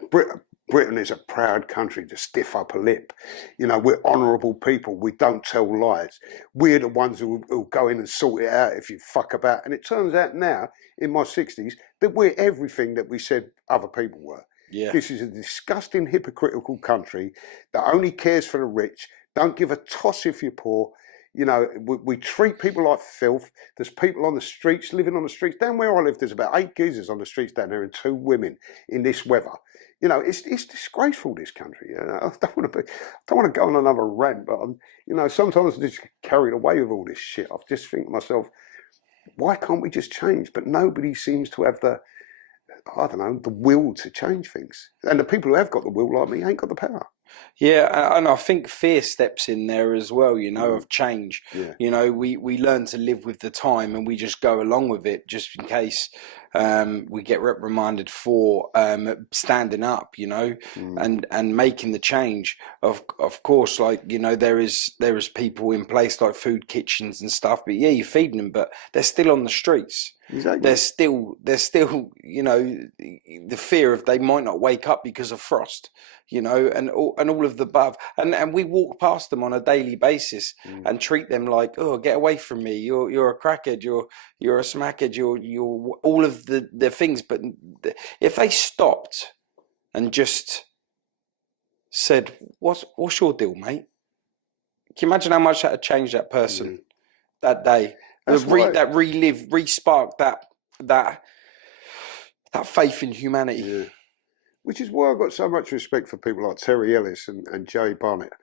Britain is a proud country to stiff upper lip. You know, we're honourable people. We don't tell lies. We're the ones who'll go in and sort it out if you fuck about. And it turns out now, in my 60s, that we're everything that we said other people were. Yeah. This is a disgusting, hypocritical country that only cares for the rich, don't give a toss if you're poor. You know, we treat people like filth. There's people on the streets, living on the streets. Down where I live, there's about 8 geezers on the streets down there and 2 women in this weather. You know, it's disgraceful, this country. You know, I don't want to go on another rant, but you know, sometimes I just get carried away with all this shit. I just think to myself, why can't we just change? But nobody seems to have the, I don't know, the will to change things. And the people who have got the will, like me, ain't got the power. Yeah, and I think fear steps in there as well, you know, of change. Yeah. You know, we learn to live with the time and we just go along with it just in case we get reprimanded for standing up, you know, and making the change. Of course, like, you know, there is people in place like food kitchens and stuff, but yeah, you're feeding them, but they're still on the streets. Exactly. There's still, you know, the fear of they might not wake up because of frost, you know, and all of the above. And we walk past them on a daily basis and treat them like, oh, get away from me. You're a crackhead. You're a smackhead. You're all of the things. But if they stopped and just said, what's your deal, mate? Can you imagine how much that would change that person that day? That re-spark that faith in humanity. Yeah. Which is why I've got so much respect for people like Terry Ellis and Joey Barnett.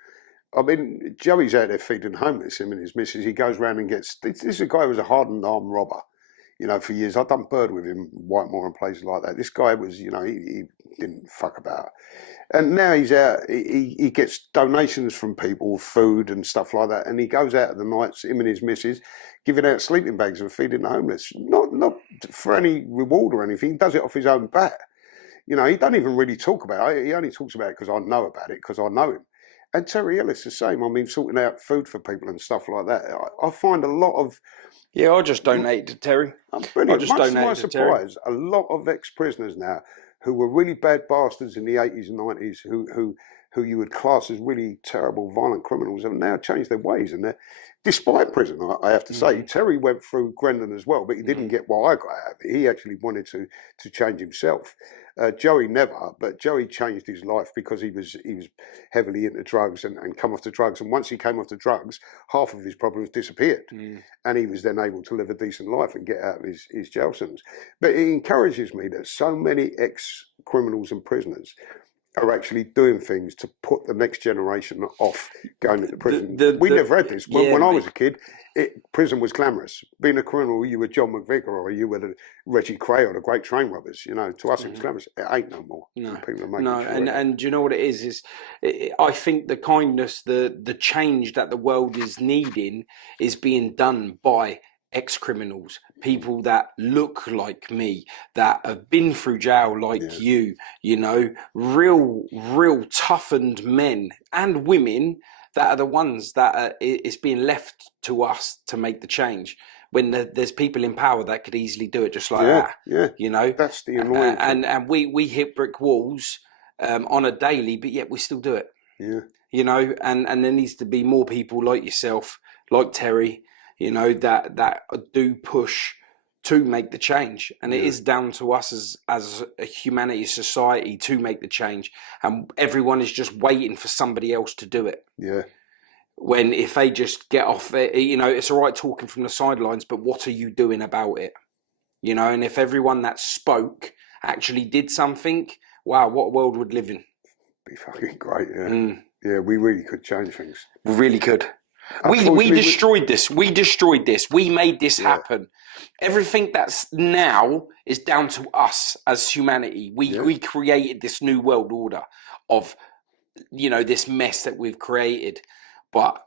I mean, Joey's out there feeding homeless, him and his missus. He goes round and gets... This is a guy who was a hardened armed robber, you know, for years. I've done bird with him, Whitemoor and places like that. This guy was, you know, he didn't fuck about. And now he's out, he gets donations from people, food and stuff like that, and he goes out at the nights, him and his missus, giving out sleeping bags and feeding the homeless. Not for any reward or anything. He does it off his own bat. You know, he don't even really talk about it. He only talks about it because I know about it, because I know him. And Terry Ellis the same. I mean, sorting out food for people and stuff like that. I find a lot of... Yeah, I just donate to Terry. Brilliant. I just Much to my donated to Terry. surprise, a lot of ex-prisoners now who were really bad bastards in the 80s and 90s, who you would class as really terrible, violent criminals, have now changed their ways. And they're, despite prison, I have to say, Terry went through Grendon as well, but he didn't get what I got out of it. He actually wanted to change himself. Joey never, but Joey changed his life because he was heavily into drugs and come off the drugs. And once he came off the drugs, half of his problems disappeared. And he was then able to live a decent life and get out of his jail sentence. But it encourages me that so many ex-criminals and prisoners are actually doing things to put the next generation off going into prison. We never had this. When I was a kid, prison was glamorous. Being a criminal, you were John McVicker or you were the Reggie Cray or the Great Train Robbers. You know, to us it was glamorous. It ain't no more. No, sure and do you know what it is? I think the kindness, the change that the world is needing is being done by ex-criminals, people that look like me, that have been through jail like you know, real toughened men and women that are the ones that it's being left to us to make the change. When there's people in power that could easily do it just like that, you know. That's the annoying thing. And we hit brick walls on a daily, but yet we still do it. Yeah, you know, and there needs to be more people like yourself, like Terry, you know, that do push to make the change. And it is down to us as a humanity society to make the change. And everyone is just waiting for somebody else to do it. Yeah. When if they just get off there, you know, it's all right talking from the sidelines, but what are you doing about it? You know, and if everyone that spoke actually did something, wow, what world would live in? Be fucking great, yeah. Yeah, we really could change things. We really could. We destroyed this. We destroyed this. We made this happen. Everything that's now is down to us as humanity. We created this new world order of, you know, this mess that we've created, but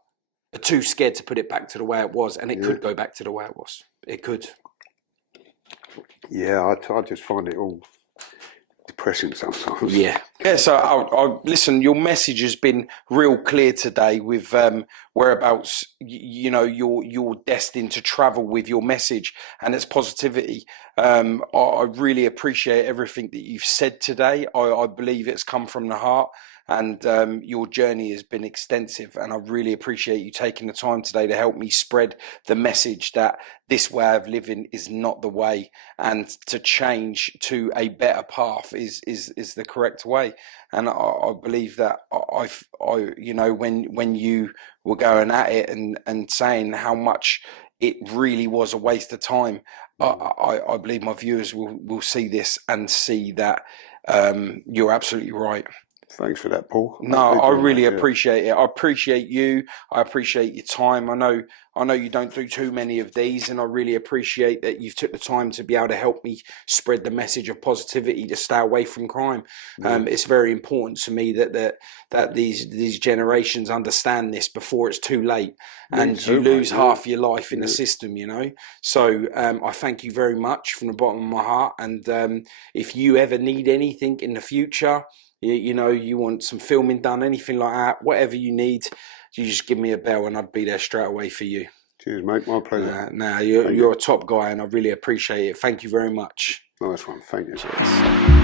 are too scared to put it back to the way it was. And it could go back to the way it was. It could. Yeah, I just find it all depressing sometimes. Yeah. Yeah, so I listen, your message has been real clear today with whereabouts you know you're destined to travel with your message, and it's positivity. I really appreciate everything that you've said today. I believe it's come from the heart, and your journey has been extensive, and I really appreciate you taking the time today to help me spread the message that this way of living is not the way, and to change to a better path is the correct way. And I believe that you know, when you were going at it and saying how much it really was a waste of time, I believe my viewers will see this and see that you're absolutely right. Thanks for that, Paul. No, I really that, yeah. appreciate it. I appreciate you. I appreciate your time. I know you don't do too many of these, and I really appreciate that you've took the time to be able to help me spread the message of positivity to stay away from crime. It's very important to me that these generations understand this before it's too late, and you lose half your life in the system, you know. So I thank you very much from the bottom of my heart. And if you ever need anything in the future, you know, you want some filming done, anything like that, whatever you need, you just give me a bell and I'd be there straight away for you. Cheers, mate. My pleasure. You're a top guy, and I really appreciate it. Thank you very much. Nice one. Thank you. Cheers.